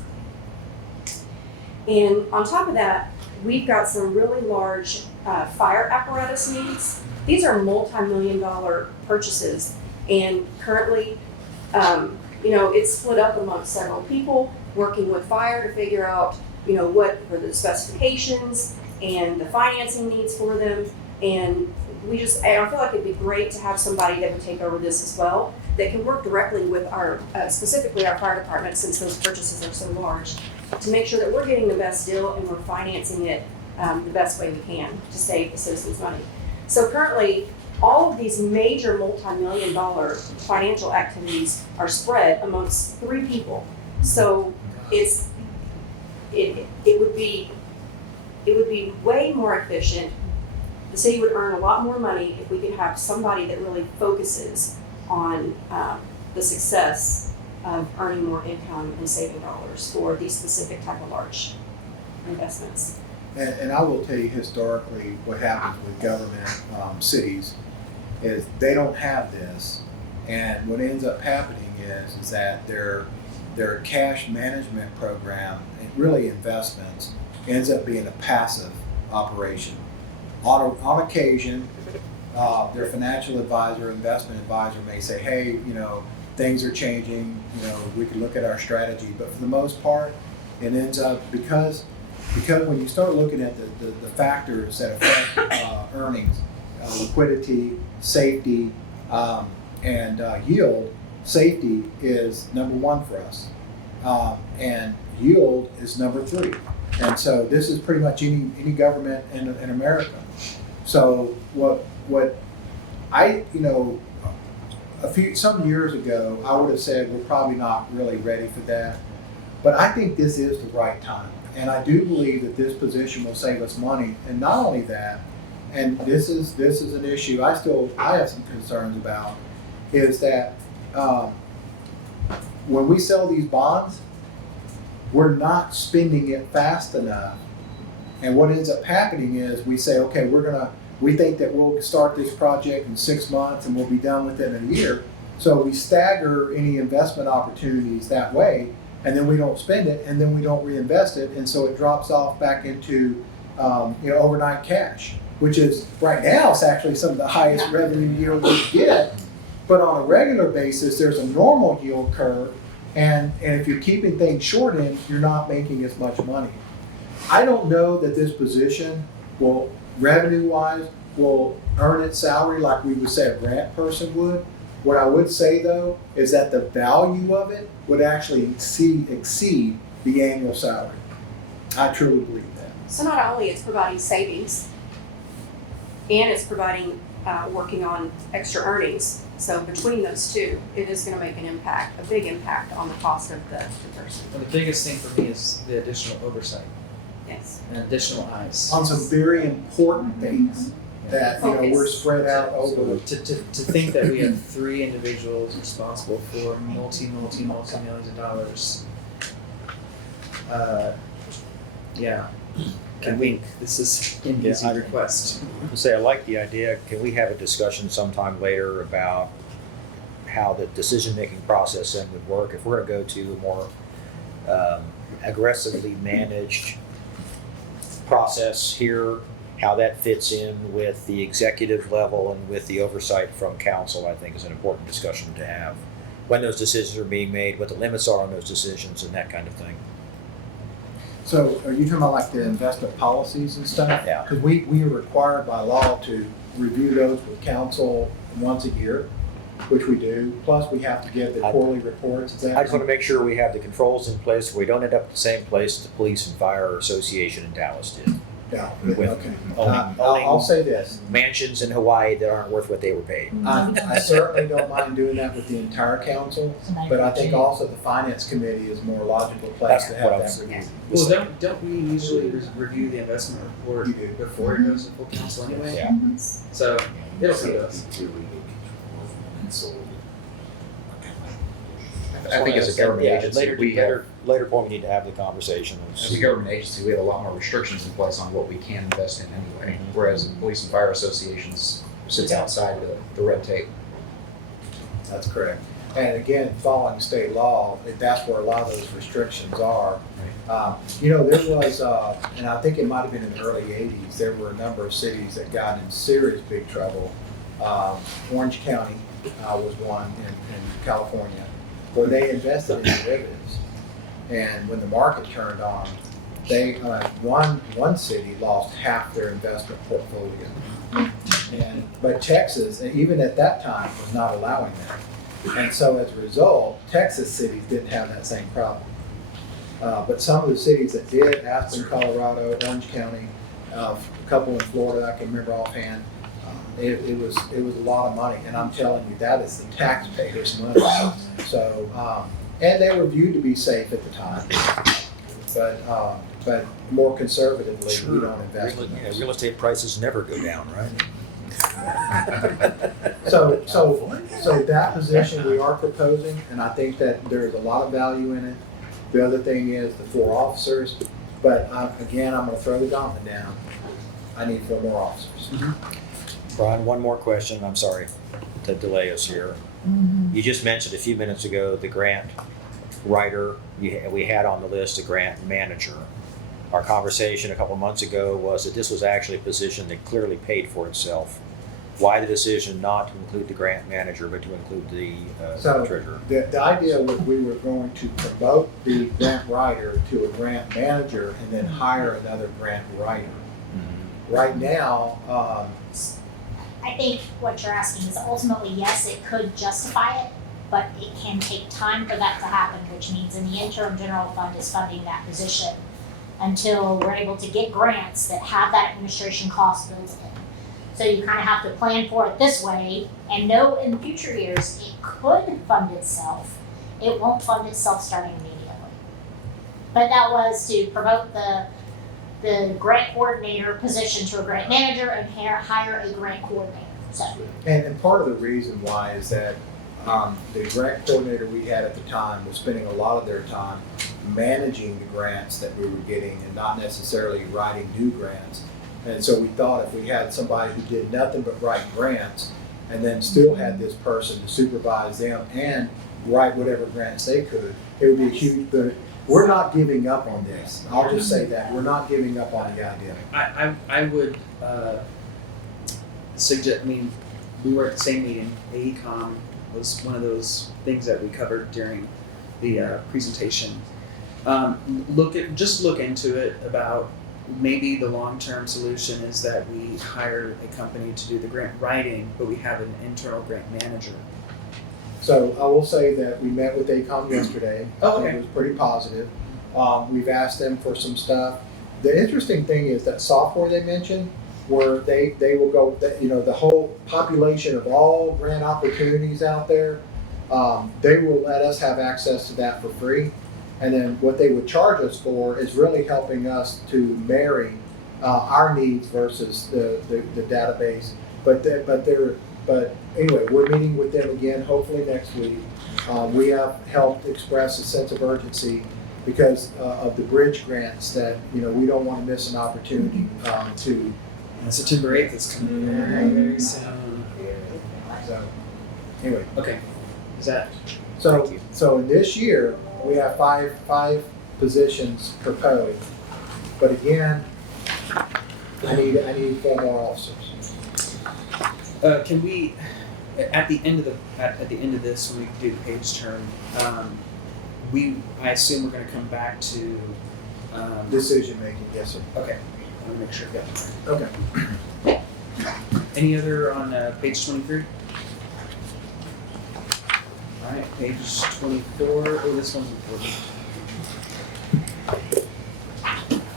And on top of that, we've got some really large fire apparatus needs. These are multi-million-dollar purchases, and currently, it's split up amongst several people working with fire to figure out, what are the specifications and the financing needs for them. And I feel like it'd be great to have somebody that would take over this as well, that can work directly with our, specifically our fire department, since those purchases are so large, to make sure that we're getting the best deal and we're financing it the best way we can to save the citizens money. So currently, all of these major multi-million-dollar financial activities are spread amongst 3 people. So it would be way more efficient. The city would earn a lot more money if we could have somebody that really focuses on the success of earning more income and saving dollars for these specific type of large investments. And I will tell you historically what happens with government cities is they don't have this, and what ends up happening is that their cash management program, and really investments, ends up being a passive operation. On occasion, their financial advisor, investment advisor may say, hey, things are changing, we could look at our strategy, but for the most part, it ends up, because when you start looking at the factors that affect earnings, liquidity, safety, and yield, safety is number 1 for us, and yield is number 3. And so this is pretty much any government in America. So what I, some years ago, I would have said we're probably not really ready for that, but I think this is the right time. And I do believe that this position will save us money. And not only that, and this is an issue I have some concerns about, is that when we sell these bonds, we're not spending it fast enough. And what ends up happening is we say, okay, we think that we'll start this project in 6 months and we'll be done with it in a year. So we stagger any investment opportunities that way, and then we don't spend it, and then we don't reinvest it, and so it drops off back into overnight cash, which is right now it's actually some of the highest revenue yield we get. But on a regular basis, there's a normal yield curve, and if you're keeping things short end, you're not making as much money. I don't know that this position will, revenue-wise, will earn its salary like we would say a grant person would. What I would say, though, is that the value of it would actually exceed the annual salary. I truly believe that. So not only it's providing savings, and it's providing working on extra earnings. So between those two, it is going to make a big impact on the cost of the person. Well, the biggest thing for me is the additional oversight. Yes. And additional eyes. On some very important things that we're spread out over. To think that we have 3 individuals responsible for multi-millions of dollars. I think this is an easy request. I like the idea. Can we have a discussion sometime later about how the decision-making process then would work? If we're going to go to a more aggressively managed process here, how that fits in with the executive level and with the oversight from council, I think is an important discussion to have. When those decisions are being made, what the limits are on those decisions and that kind of thing. So are you talking about like the investment policies and stuff? Yeah. Because we are required by law to review those with council once a year, which we do. Plus, we have to give the quarterly reports. I just want to make sure we have the controls in place so we don't end up at the same place the Police and Fire Association in Dallas did. Yeah, With okay. owning I'll say this. mansions in Hawaii that aren't worth what they were paid. I certainly don't mind doing that with the entire council, but I think also the finance committee is a more logical place That's to what have I was that review. Well, don't we usually review the investment report You do. before it goes to full council anyway? Yeah. So it'll see us. I think as a government Yeah, agency, we have, later point, we need to have the conversation. as a government agency, we have a lot more restrictions in place on what we can invest in anyway. Whereas the police and fire associations sits outside the red tape. That's correct. And again, following state law, that's where a lot of those restrictions are. There was, and I think it might have been in the early 80s, there were a number of cities that got in serious big trouble. Orange County was one in California, where they invested in derivatives. And when the market turned on, they one city lost half their investment portfolio. But Texas, even at that time, was not allowing that. And so as a result, Texas cities didn't have that same problem. But some of the cities that did, Aspen, Colorado, Orange County, a couple in Florida, I can remember offhand, it was a lot of money. And I'm telling you, that is the taxpayers' money. So, and they were viewed to be safe at the time. But more conservatively, we don't invest in those. Real estate prices never go down, right? So that position we are proposing, and I think that there's a lot of value in it. The other thing is the 4 officers, but again, I'm gonna throw the gauntlet down. I need 4 more officers. Brian, one more question. I'm sorry to delay us here. You just mentioned a few minutes ago the grant writer. We had on the list a grant manager. Our conversation a couple months ago was that this was actually a position that clearly paid for itself. Why the decision not to include the grant manager, but to include the treasurer? The idea was we were going to promote the grant writer to a grant manager and then hire another grant writer. Right now, I think what you're asking is ultimately, yes, it could justify it, but it can take time for that to happen, which means in the interim, general fund is funding that position until we're able to get grants that have that administration cost built in. So you kind of have to plan for it this way and know in future years it could fund itself. It won't fund itself starting immediately. But that was to promote the grant coordinator position to a grant manager and hire a grant coordinator. So. and part of the reason why is that the grant coordinator we had at the time was spending a lot of their time managing the grants that we were getting and not necessarily writing new grants. And so we thought if we had somebody who did nothing but write grants and then still had this person to supervise them and write whatever grants they could, it would be a huge benefit. We're not giving up on this. I'll just say that. We're not giving up on the idea. I would suggest, we were at the same meeting. AECom was one of those things that we covered during the presentation. Look into it about maybe the long-term solution is that we hire a company to do the grant writing, but we have an internal grant manager. So I will say that we met with AECom yesterday. Oh, okay. It was pretty positive. We've asked them for some stuff. The interesting thing is that software they mentioned, where they will go, the whole population of all grant opportunities out there, they will let us have access to that for free. And then what they would charge us for is really helping us to marry our needs versus the database. But anyway, we're meeting with them again, hopefully next week. We have helped express a sense of urgency because of the bridge grants that, we don't want to miss an opportunity to. September 8th is coming very soon. So, anyway. Okay. Is that? So in this year, we have five positions proposed. But again, I need 4 more officers. Can we, at the end of this, when we do the page turn, I assume we're going to come back to decision making, yes, sir. Okay, I want to make sure. Okay. Any other on page 23? All right, page 24. Oh, this one's important.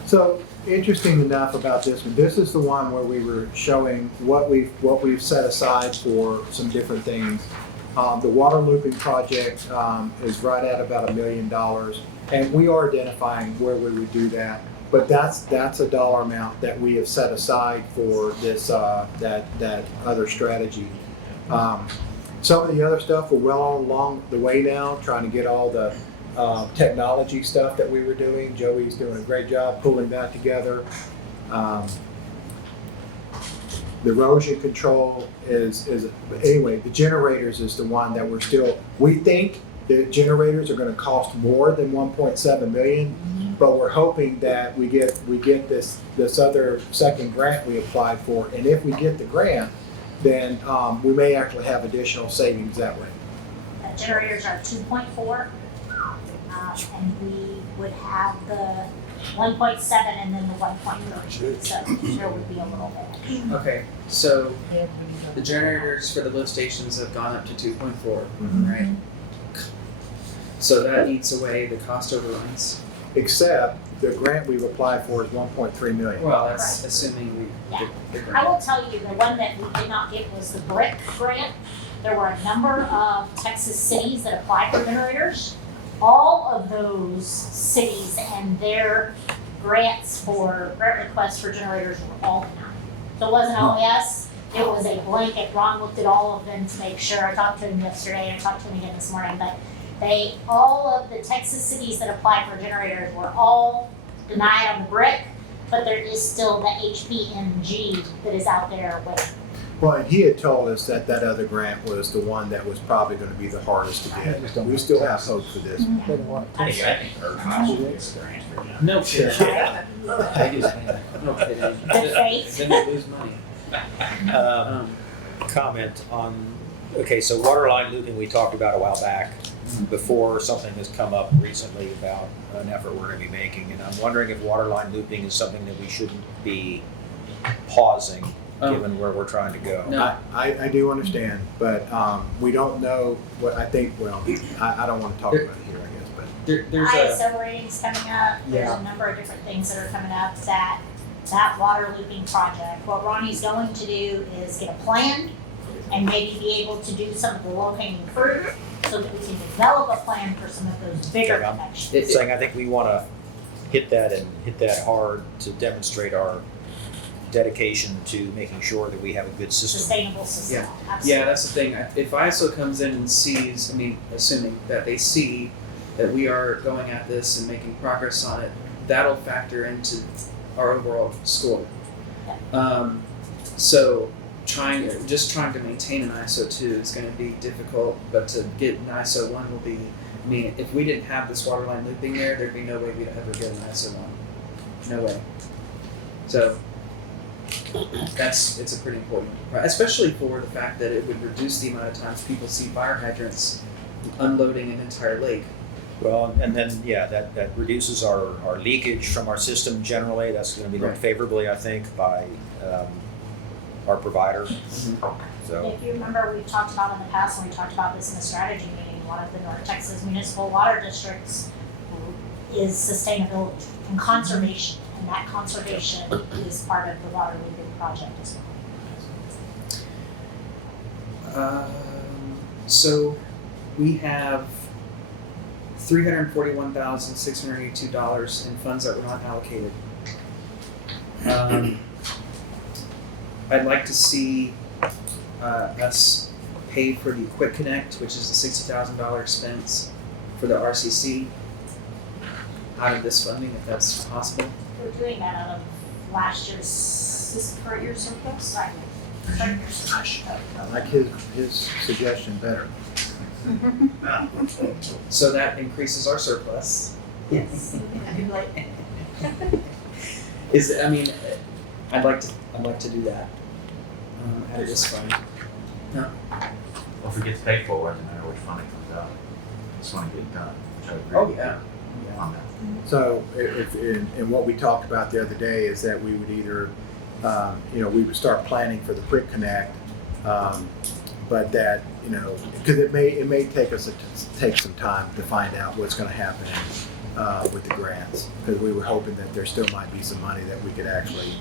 So interesting enough about this one, this is the one where we were showing what we've set aside for some different things. The water looping project is right at about $1 million, and we are identifying where we would do that. But that's a dollar amount that we have set aside for this that other strategy. Some of the other stuff, we're well along the way now, trying to get all the technology stuff that we were doing. Joey's doing a great job pulling that together. The erosion control is anyway, the generators is the one that we think the generators are going to cost more than 1.7 million, but we're hoping that we get this other second grant we applied for, and if we get the grant, then we may actually have additional savings that way. Generators are 2.4, and we would have the 1.7 and then the 1.3, so there would be a little bit. Okay, so the generators for the lift stations have gone up to 2.4, right? So that eats away the cost overruns. Except the grant we've applied for is 1.3 million. Well, that's assuming we get the grant. I will tell you, the one that we did not get was the BRIC grant. There were a number of Texas cities that applied for generators. All of those cities and their grant requests for generators were all denied. So it wasn't only us, it was a blanket. Ron looked at all of them to make sure. I talked to him yesterday, I talked to him again this morning, but all of the Texas cities that applied for generators were all denied on the BRIC, but there is still the HPMG that is out there waiting. Well, and he had told us that other grant was the one that was probably going to be the hardest to get. We still have hope for this. I think Earth gets a grant for that. No kidding. They just No kidding. Good faith. Then they lose money. Comment on, okay, so water line looping we talked about a while back before something has come up recently about an effort we're going to be making, and I'm wondering if water line looping is something that we shouldn't be pausing given where we're trying to go. No. I do understand, but we don't know what I think. Well, I don't want to talk about it here, I guess, but There's ISO ratings coming up, there's Yeah. a number of different things that are coming up that water looping project, what Ronnie's going to do is get a plan and maybe be able to do some of the low hanging fruit so that we can develop a plan for some of those bigger Okay, I'm connections. saying I think we want to hit that hard to demonstrate our dedication to making sure that we have a good system. Sustainable system, Yeah, absolutely. that's the thing. If ISO comes in and sees, assuming that they see that we are going at this and making progress on it, that'll factor into our overall score. So trying to maintain an ISO 2 is going to be difficult, but to get an ISO 1 will be, if we didn't have this water line looping there'd be no way we'd ever get an ISO 1. No way. So it's a pretty important, especially for the fact that it would reduce the amount of times people see fire hydrants unloading an entire lake. Well, and then, that reduces our leakage from our system generally. That's going to be looked Right. favorably, I think, by our provider. So, If you remember, we've talked about in the past, when we talked about this in the strategy meeting, one of the North Texas municipal water districts is sustainability and conservation, and that conservation is part of the water looping project as well. So we have $341,682 in funds that were not allocated. I'd like to see us pay for the Quick Connect, which is the $60,000 expense for the RCC out of this funding, if that's possible. We're doing that out of last year's, this current year's surplus, right? Current year's surplus. I like his suggestion better. So that increases our surplus. Yes. I'd like to do that out of this fund. Well, if it gets paid for, it doesn't matter which fund it comes out. Just want to get it done, which I agree. Oh yeah. on that. So and what we talked about the other day is that we would either, we would start planning for the quick connect, but that, because it may take some time to find out what's going to happen with the grants, because we were hoping that there still might be some money that we could actually,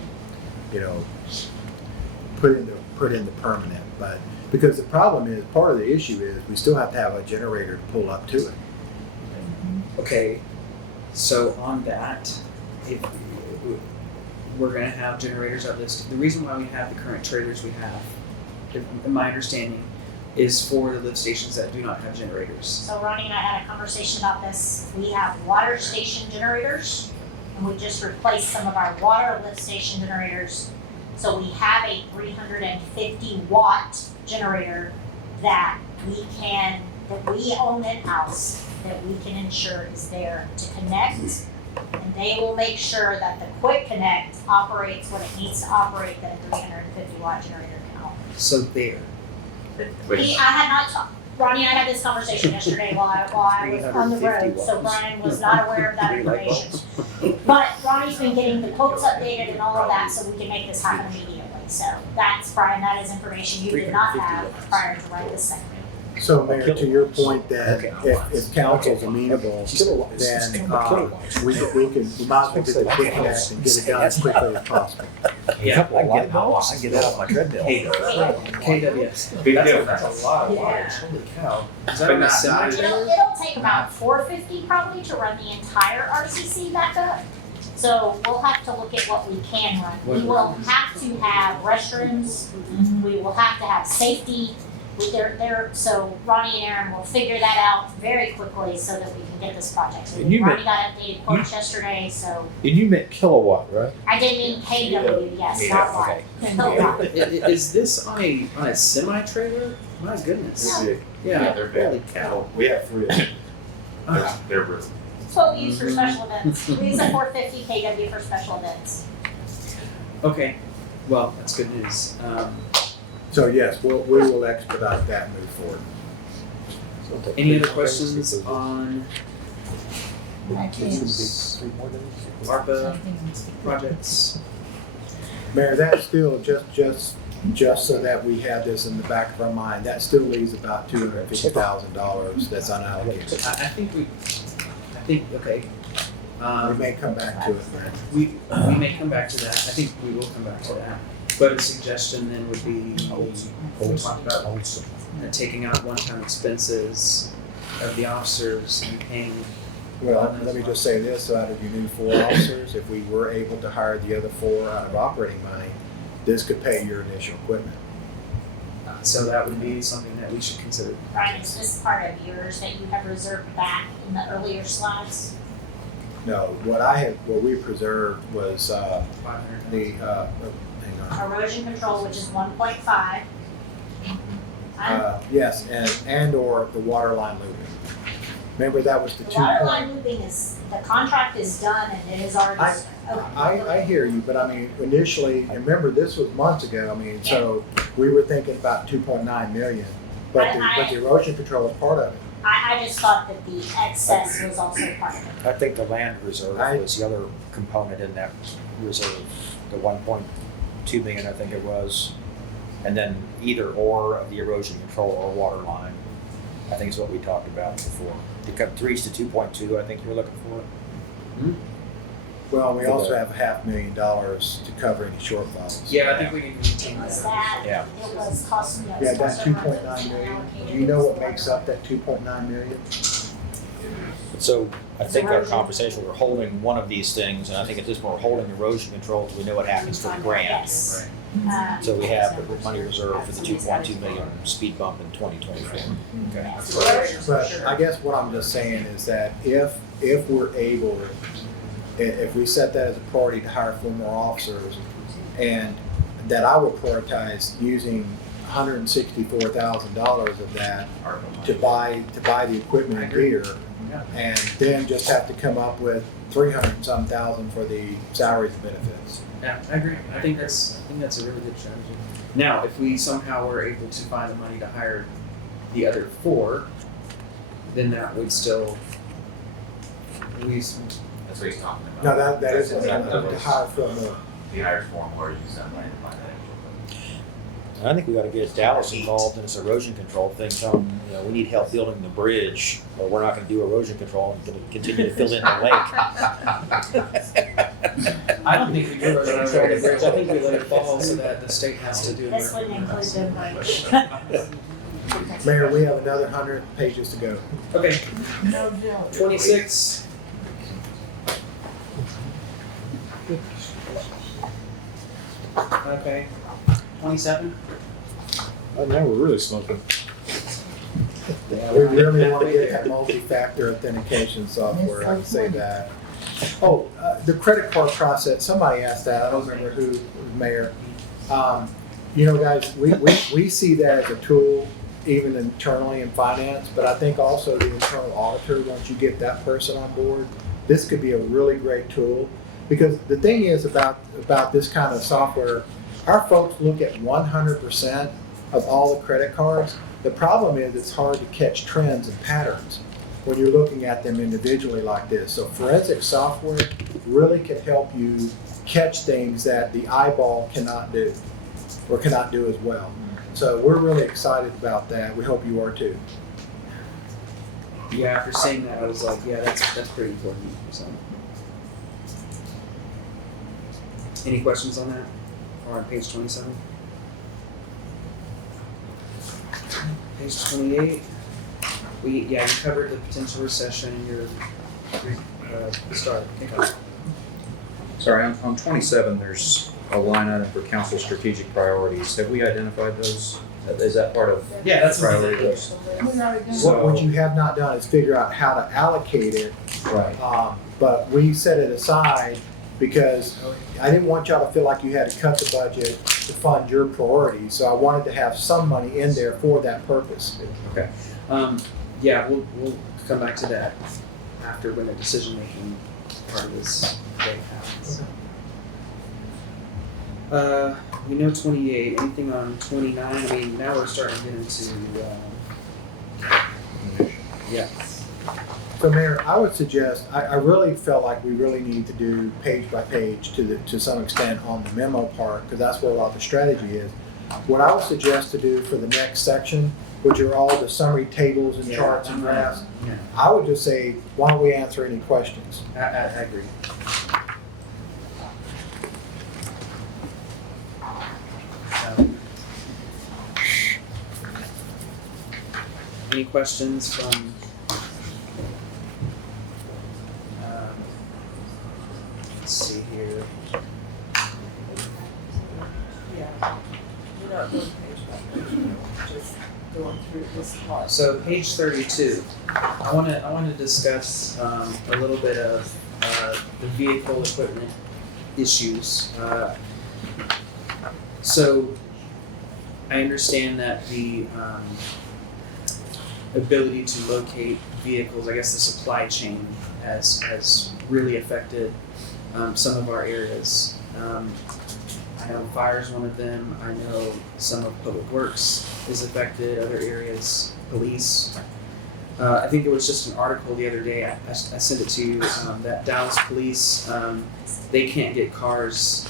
put in the permanent. But because the problem is, part of the issue is we still have to have a generator to pull up to it. Okay, so on that, if we're gonna have generators at list, the reason why we have the current trailers we have, in my understanding, is for the lift stations that do not have generators. So Ronnie and I had a conversation about this. We have water station generators, and we just replaced some of our water lift station generators. So we have a 350 watt generator that we own in-house, that we can ensure is there to connect. And they will make sure that the quick connect operates what it needs to operate, that a 350 watt generator can operate. So there. I had not talked, Ronnie and I had this conversation yesterday while I was on the road, so Brian was not aware of that information. But Ronnie's been getting the quotes updated and all of that, so we can make this happen immediately. So that's, Brian, that is information you did not have prior to writing this segment. So Mayor, to your point that if council's amenable, then we might as well get the quick connect and get it done as quickly as possible. Yeah, I get out of my treadmill. KWS. Big That's difference. a lot of Yeah. wattage, holy cow. Is that But on a not- semi? It'll take about 450 probably to run the entire RCC back up. So we'll have to look at what we can run. We will have to have restrooms, we will have to have safety. So Ronnie and Aaron will figure that out very quickly so that we can get this project. So And you Ronnie got updated quotes yesterday, so And you meant kilowatt, right? I did mean KW, yes, not watt. Kilowatt. Is this on a semi trailer? My goodness. They're big. Yeah, they're big. holy cow. We have 3 of them. They're brutal. That's what we use for special events. We use a 450 KW for special events. Okay, well, that's good news. So yes, we will expedite that and move forward. Any other questions on I can't. ARPA projects? Mayor, that's still just so that we have this in the back of our mind, that still leaves about $250,000 that's unallocated. I think, okay. We may come back to it, Mayor. We may come back to that. I think we will come back to that. But a suggestion then would be, we talked about taking out one-time expenses of the officers and paying. Well, let me just say this, out of your new 4 officers, if we were able to hire the other 4 out of operating money, this could pay your initial equipment. So that would be something that we should consider. Brian, is this part of yours that you have reserved back in the earlier slides? No, what we preserved was hang on. Erosion control, which is 1.5. Yes, and or the water line looping. Remember that was the The 2 water point. line looping the contract is done and it is already. I hear you, but I mean, initially, remember this was months ago, so we were thinking about 2.9 million, but the erosion control is part of it. I just thought that the excess was also part of it. I think the land reserve was the other component in that reserve, the 1.2 million, I think it was. And then either or of the erosion control or water line, I think is what we talked about before. To cut 3s to 2.2, I think you were looking for. Hmm? Well, we also have $500,000 to cover any shortfalls. Yeah, I think we can maintain Was that. that, it was cost, Yeah, that 2.9 million, do you know what makes up that 2.9 million? So I think our conversation, we're holding one of these things, and I think at this point we're holding erosion control until we know what happens for the grant. Yes. So we have the money reserved for the 2.2 million speed bump in 2024. Okay. But I guess what I'm just saying is that if we're able, if we set that as a priority to hire 4 more officers, and that I would prioritize using $164,000 of that to buy the equipment and gear, and then just have to come up with $300,000 for the salaries and benefits. Yeah, I agree. I think that's a really good strategy. Now, if we somehow were able to find the money to hire the other 4, then that would still That's what he's talking about. No, that is That's exactly what the it's- higher from the. The higher form where you send money to buy that. I think we gotta get Dallas involved in this erosion control thing, tell them, we need help building the bridge, or we're not gonna do erosion control and gonna continue to fill in the lake. I don't think we do erosion control on the bridge. I think we let it fall so that the state has to do This it. wouldn't include the bridge. Mayor, we have another 100 pages to go. Okay, No joke. 26. Okay, 27. Oh, now we're really smoking. Yeah, we really want to get that multi-factor authentication software, I can say that. Oh, the credit card process, somebody asked that, I don't remember who, Mayor. Guys, we see that as a tool, even internally in finance, but I think also the internal auditor, once you get that person on board, this could be a really great tool. Because the thing is about this kind of software, our folks look at 100% of all the credit cards. The problem is it's hard to catch trends and patterns when you're looking at them individually like this. So forensic software really can help you catch things that the eyeball cannot do or cannot do as well. So we're really excited about that. We hope you are too. Yeah, after saying that, I was like, yeah, that's pretty important. So, any questions on that? Or on page 27? Page 28. You covered the potential recession in your start. Okay. Sorry, on 27, there's a line item for council strategic priorities. Have we identified those? Is that part of Yeah, that's priority list? What you have not done is figure out how to allocate it. Right. But we set it aside because I didn't want y'all to feel like you had to cut the budget to fund your priorities. So I wanted to have some money in there for that purpose. Okay. We'll come back to that after when the decision-making part of this day happens. We know 28. Anything on 29? I mean, now we're starting to get into. Yeah. So Mayor, I would suggest, I really felt like we really need to do page by page to some extent on the memo part, because that's where a lot of the strategy is. What I would suggest to do for the next section, which are all the summary tables and charts and graphs, I would just say, why don't we answer any questions? I agree. Any questions from? Let's see here. Yeah, we're not doing page by page, just going through this part. So page 32, I want to discuss a little bit of the vehicle equipment issues. So I understand that the ability to locate vehicles, I guess the supply chain has really affected some of our areas. I know fire is one of them. I know some of public works is affected, other areas, police. I think there was just an article the other day, I sent it to you, that Dallas police, they can't get cars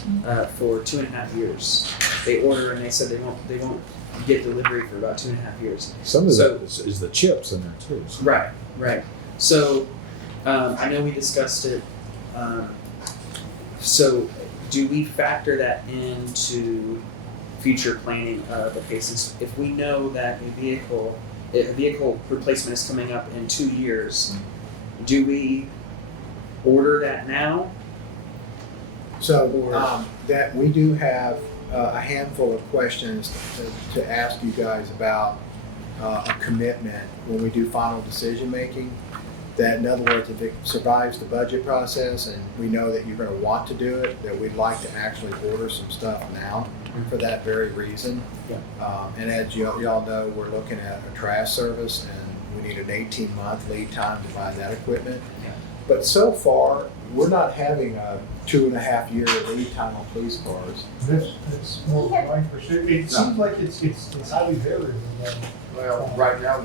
for 2.5 years. They order and they said they won't get delivery for about 2.5 years. Some of that is the chips in there too. So. Right. So I know we discussed it. So do we factor that into future planning of okay, since if we know that a vehicle replacement is coming up in 2 years, do we order that now? So that we do have a handful of questions to ask you guys about a commitment when we do final decision making. That in other words, if it survives the budget process and we know that you're going to want to do it, that we'd like to actually order some stuff now for that very reason. Yeah. And as y'all know, we're looking at a trash service and we need an 18-month lead time to buy that equipment. Yeah. But so far, we're not having a 2.5-year lead time on police cars. It's more than 9%. It seems like it's highly variable. Well, right now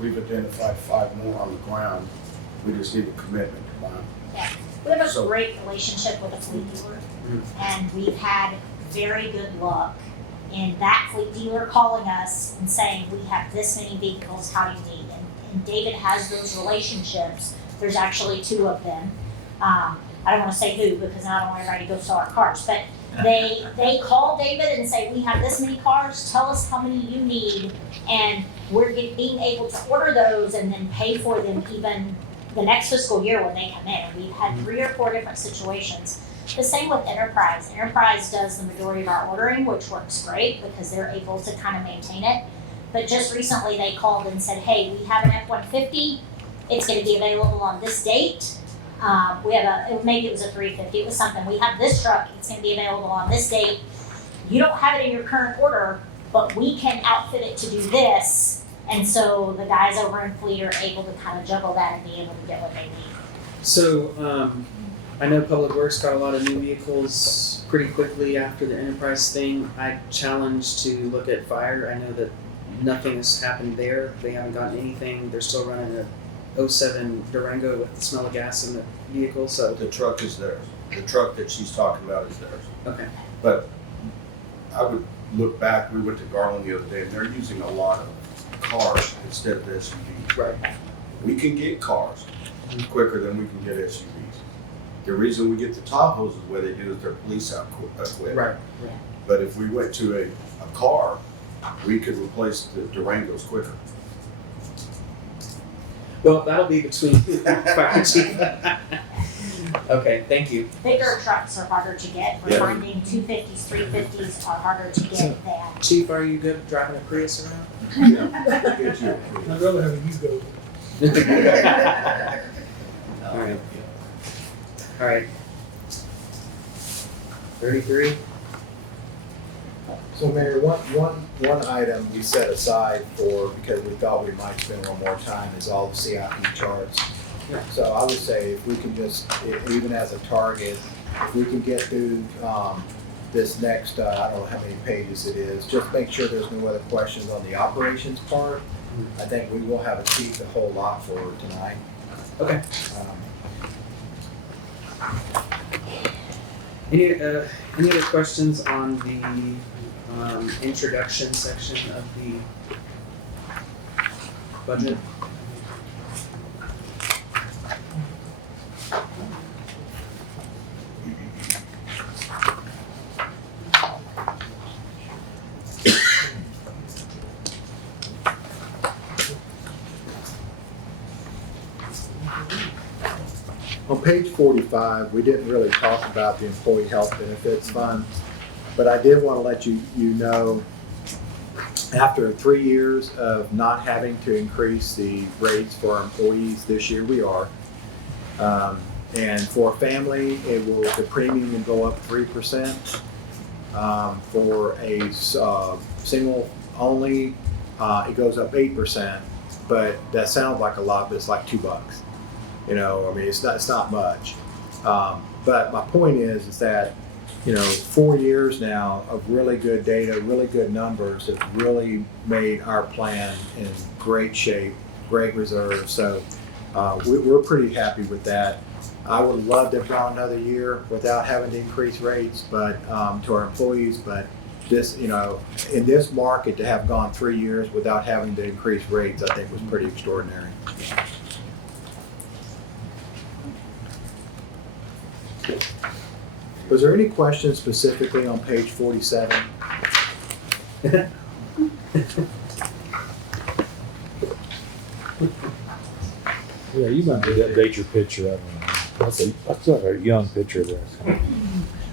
we've identified 5 more on the ground. We just need a commitment. We have a So- great relationship with a fleet dealer, and we've had very good luck in that fleet dealer calling us and saying, we have this many vehicles, how do you need? And David has those relationships. There's actually 2 of them. I don't wanna say who, because I don't want everybody to go sell our cars, but they call David and say, we have this many cars, tell us how many you need, and we're being able to order those and then pay for them even the next fiscal year when they come in. We've had 3 or 4 different situations. The same with Enterprise. Enterprise does the majority of our ordering, which works great because they're able to kind of maintain it. But just recently they called and said, hey, we have an F-150. It's gonna be available on this date. We have maybe it was a 350, it was something. We have this truck, it's gonna be available on this date. You don't have it in your current order, but we can outfit it to do this. And so the guys over in Fleet are able to kind of juggle that and be able to get what they need. So, I know Public Works got a lot of new vehicles pretty quickly after the Enterprise thing. I challenged to look at Fire. I know that nothing has happened there. They haven't gotten anything. They're still running a 07 Durango with the smell of gas in the vehicle, so. The truck is theirs. The truck that she's talking about is theirs. Okay. But I would look back, we went to Garland the other day, and they're using a lot of cars instead of SUVs. Right. We can get cars quicker than we can get SUVs. The reason we get the Tahoes is where they do is they're police equipped. Right. But if we went to a car, we could replace the Durangos quicker. Well, that'll be between Fire Chief. Okay, thank you. Bigger trucks are harder to get. We're Yeah. finding 250s, 350s are harder to get than. Chief, are you good at driving a Prius around? Get you. I'd rather have you go. All right. All right. 33. So Mayor, one item we set aside for, because we thought we might spend a little more time, is all the CIP charts. Yeah. So I would say if we can just, even as a target, if we can get through this next, I don't know how many pages it is, just make sure there's no other questions on the operations part. I think we will have achieved a whole lot for tonight. Okay. Any other questions on the introduction section of the budget? On page 45, we didn't really talk about the Employee Health Benefits Fund, but I did want to let you know, after 3 years of not having to increase the rates for our employees, this year we are. And for a family, the premium will go up 3%. For a single only, it goes up 8%, but that sounds like a lot, but it's like $2. You know, I mean, it's not much. But my point is that, 4 years now of really good data, really good numbers have really made our plan in great shape, great reserves. So we're pretty happy with that. I would love to have gone another year without having to increase rates, but to our employees. But this, in this market, to have gone 3 years without having to increase rates, I think was pretty extraordinary. Was there any questions specifically on page 47? Yeah, you might need to update your picture. That's a young picture there.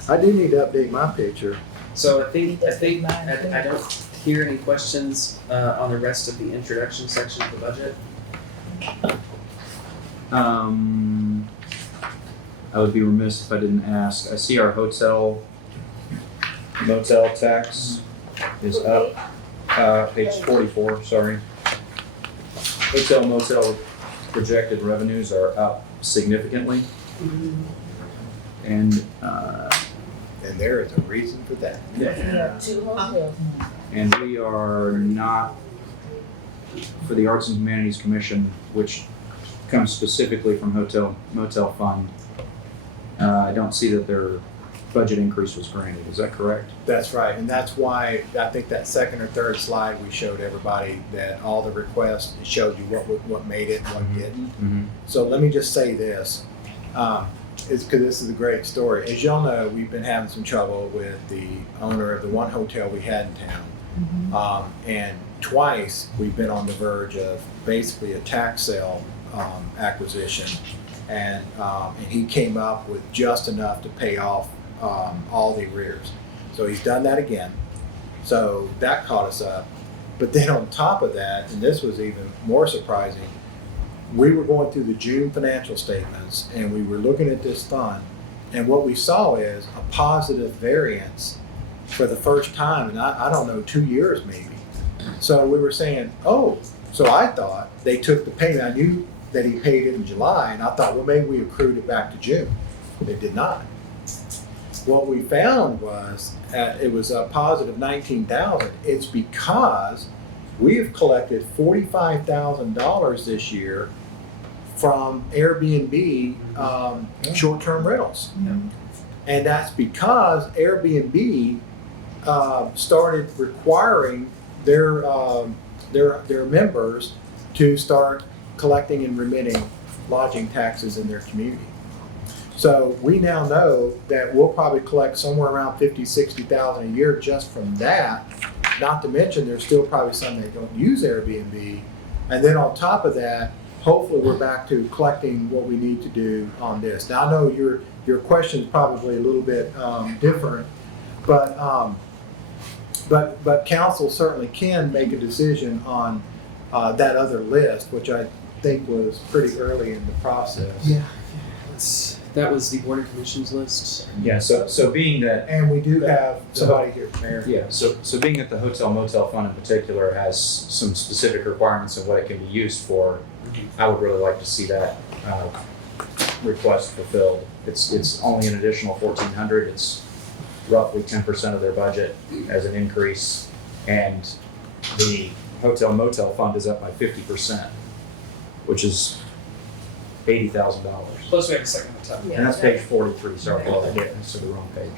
I do need to update my picture. So I think I don't hear any questions on the rest of the introduction section of the budget. I would be remiss if I didn't ask. I see our hotel motel tax is up. Page 44, sorry. Hotel motel projected revenues are up significantly. And there is a reason for that. Yeah, 2 hotels. And we are not, for the Arts and Humanities Commission, which comes specifically from hotel motel fund. I don't see that their budget increase was granted. Is that correct? That's right, and that's why I think that second or third slide we showed everybody that all the requests, it showed you what made it and what didn't. Mm-hmm. So let me just say this, it's because this is a great story. As y'all know, we've been having some trouble with the owner of the one hotel we had in town. And twice we've been on the verge of basically a tax sale acquisition. And he came up with just enough to pay off all the arrears. So he's done that again. So that caught us up. But then on top of that, and this was even more surprising, we were going through the June financial statements and we were looking at this fund, and what we saw is a positive variance for the first time in, I don't know, 2 years maybe. So we were saying, oh, so I thought they took the payment. I knew that he paid it in July, and I thought, well, maybe we accrued it back to June. They did not. What we found was it was a positive 19,000. It's because we have collected $45,000 this year from Airbnb short-term rentals. And that's because Airbnb started requiring their members to start collecting and remitting lodging taxes in their community. So we now know that we'll probably collect somewhere around $50,000-$60,000 a year just from that. Not to mention there's still probably some that don't use Airbnb. And then on top of that, hopefully we're back to collecting what we need to do on this. Now I know your question is probably a little bit different, but council certainly can make a decision on that other list, which I think was pretty early in the process. Yeah. That was the Board of Commissions list. Yeah, so being that. And we do have somebody here, Mayor. Yeah, so being that the hotel motel fund in particular has some specific requirements of what it can be used for, I would really like to see that request fulfilled. It's only an additional $1,400. It's roughly 10% of their budget as an increase, and the hotel motel fund is up by 50%, which is $80,000. Plus we have a second hotel. And that's page 43, sorry, I hit this to the wrong page.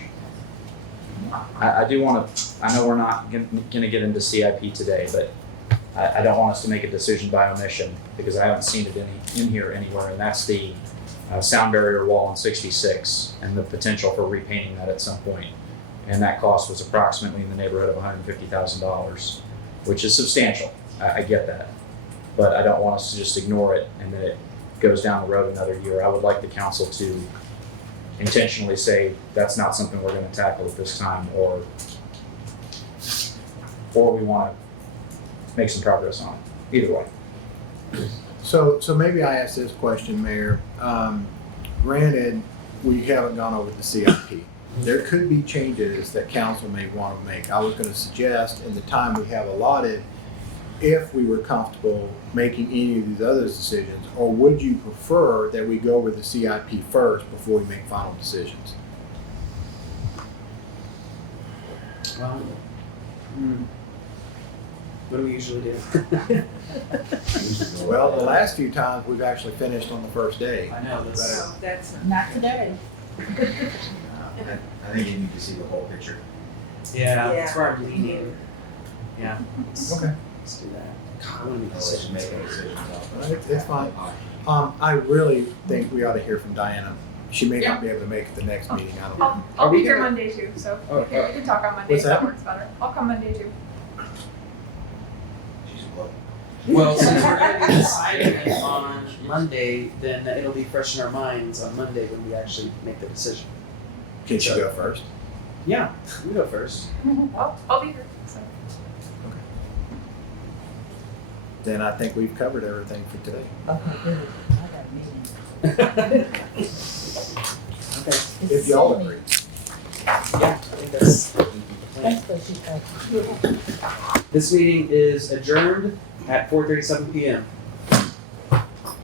I do want to, I know we're not going to get into CIP today, but I don't want us to make a decision by omission because I haven't seen it in here anywhere, and that's the sound barrier wall on 66 and the potential for repainting that at some point. And that cost was approximately in the neighborhood of $150,000, which is substantial. I get that. But I don't want us to just ignore it and then it goes down the road another year. I would like the council to intentionally say that's not something we're going to tackle at this time, or we want to make some progress on it. Either way. So maybe I ask this question, Mayor. Granted, we haven't gone over the CIP. There could be changes that council may want to make. I was going to suggest in the time we have allotted, if we were comfortable making any of these other decisions, or would you prefer that we go over the CIP first before we make final decisions? Well, what do we usually do? Well, the last few times we've actually finished on the first day. I know, That's Not today. I think you need to see the whole picture. Yeah, that's where I'm leaning. Yeah. Okay. Let's do that. God, I want to make Let's decisions. make a decision off of It's fine. I really think we ought to hear from Diana. She may not be able to make it the next meeting. I don't know. I'll Are we be here gonna- Monday too, so Oh, we can talk on Monday what's if that that? works better. I'll come Monday too. She's what? Well, since we're going to be deciding it on Monday, then it'll be fresh in our minds on Monday when we actually make the decision. Can she go first? Yeah, you go first. I'll be here. So. Then I think we've covered everything for today. Okay, good. I got a meeting. Okay. If y'all agree. Yeah, I think that's the plan. That's what she thought. This meeting is adjourned at 4:37 p.m.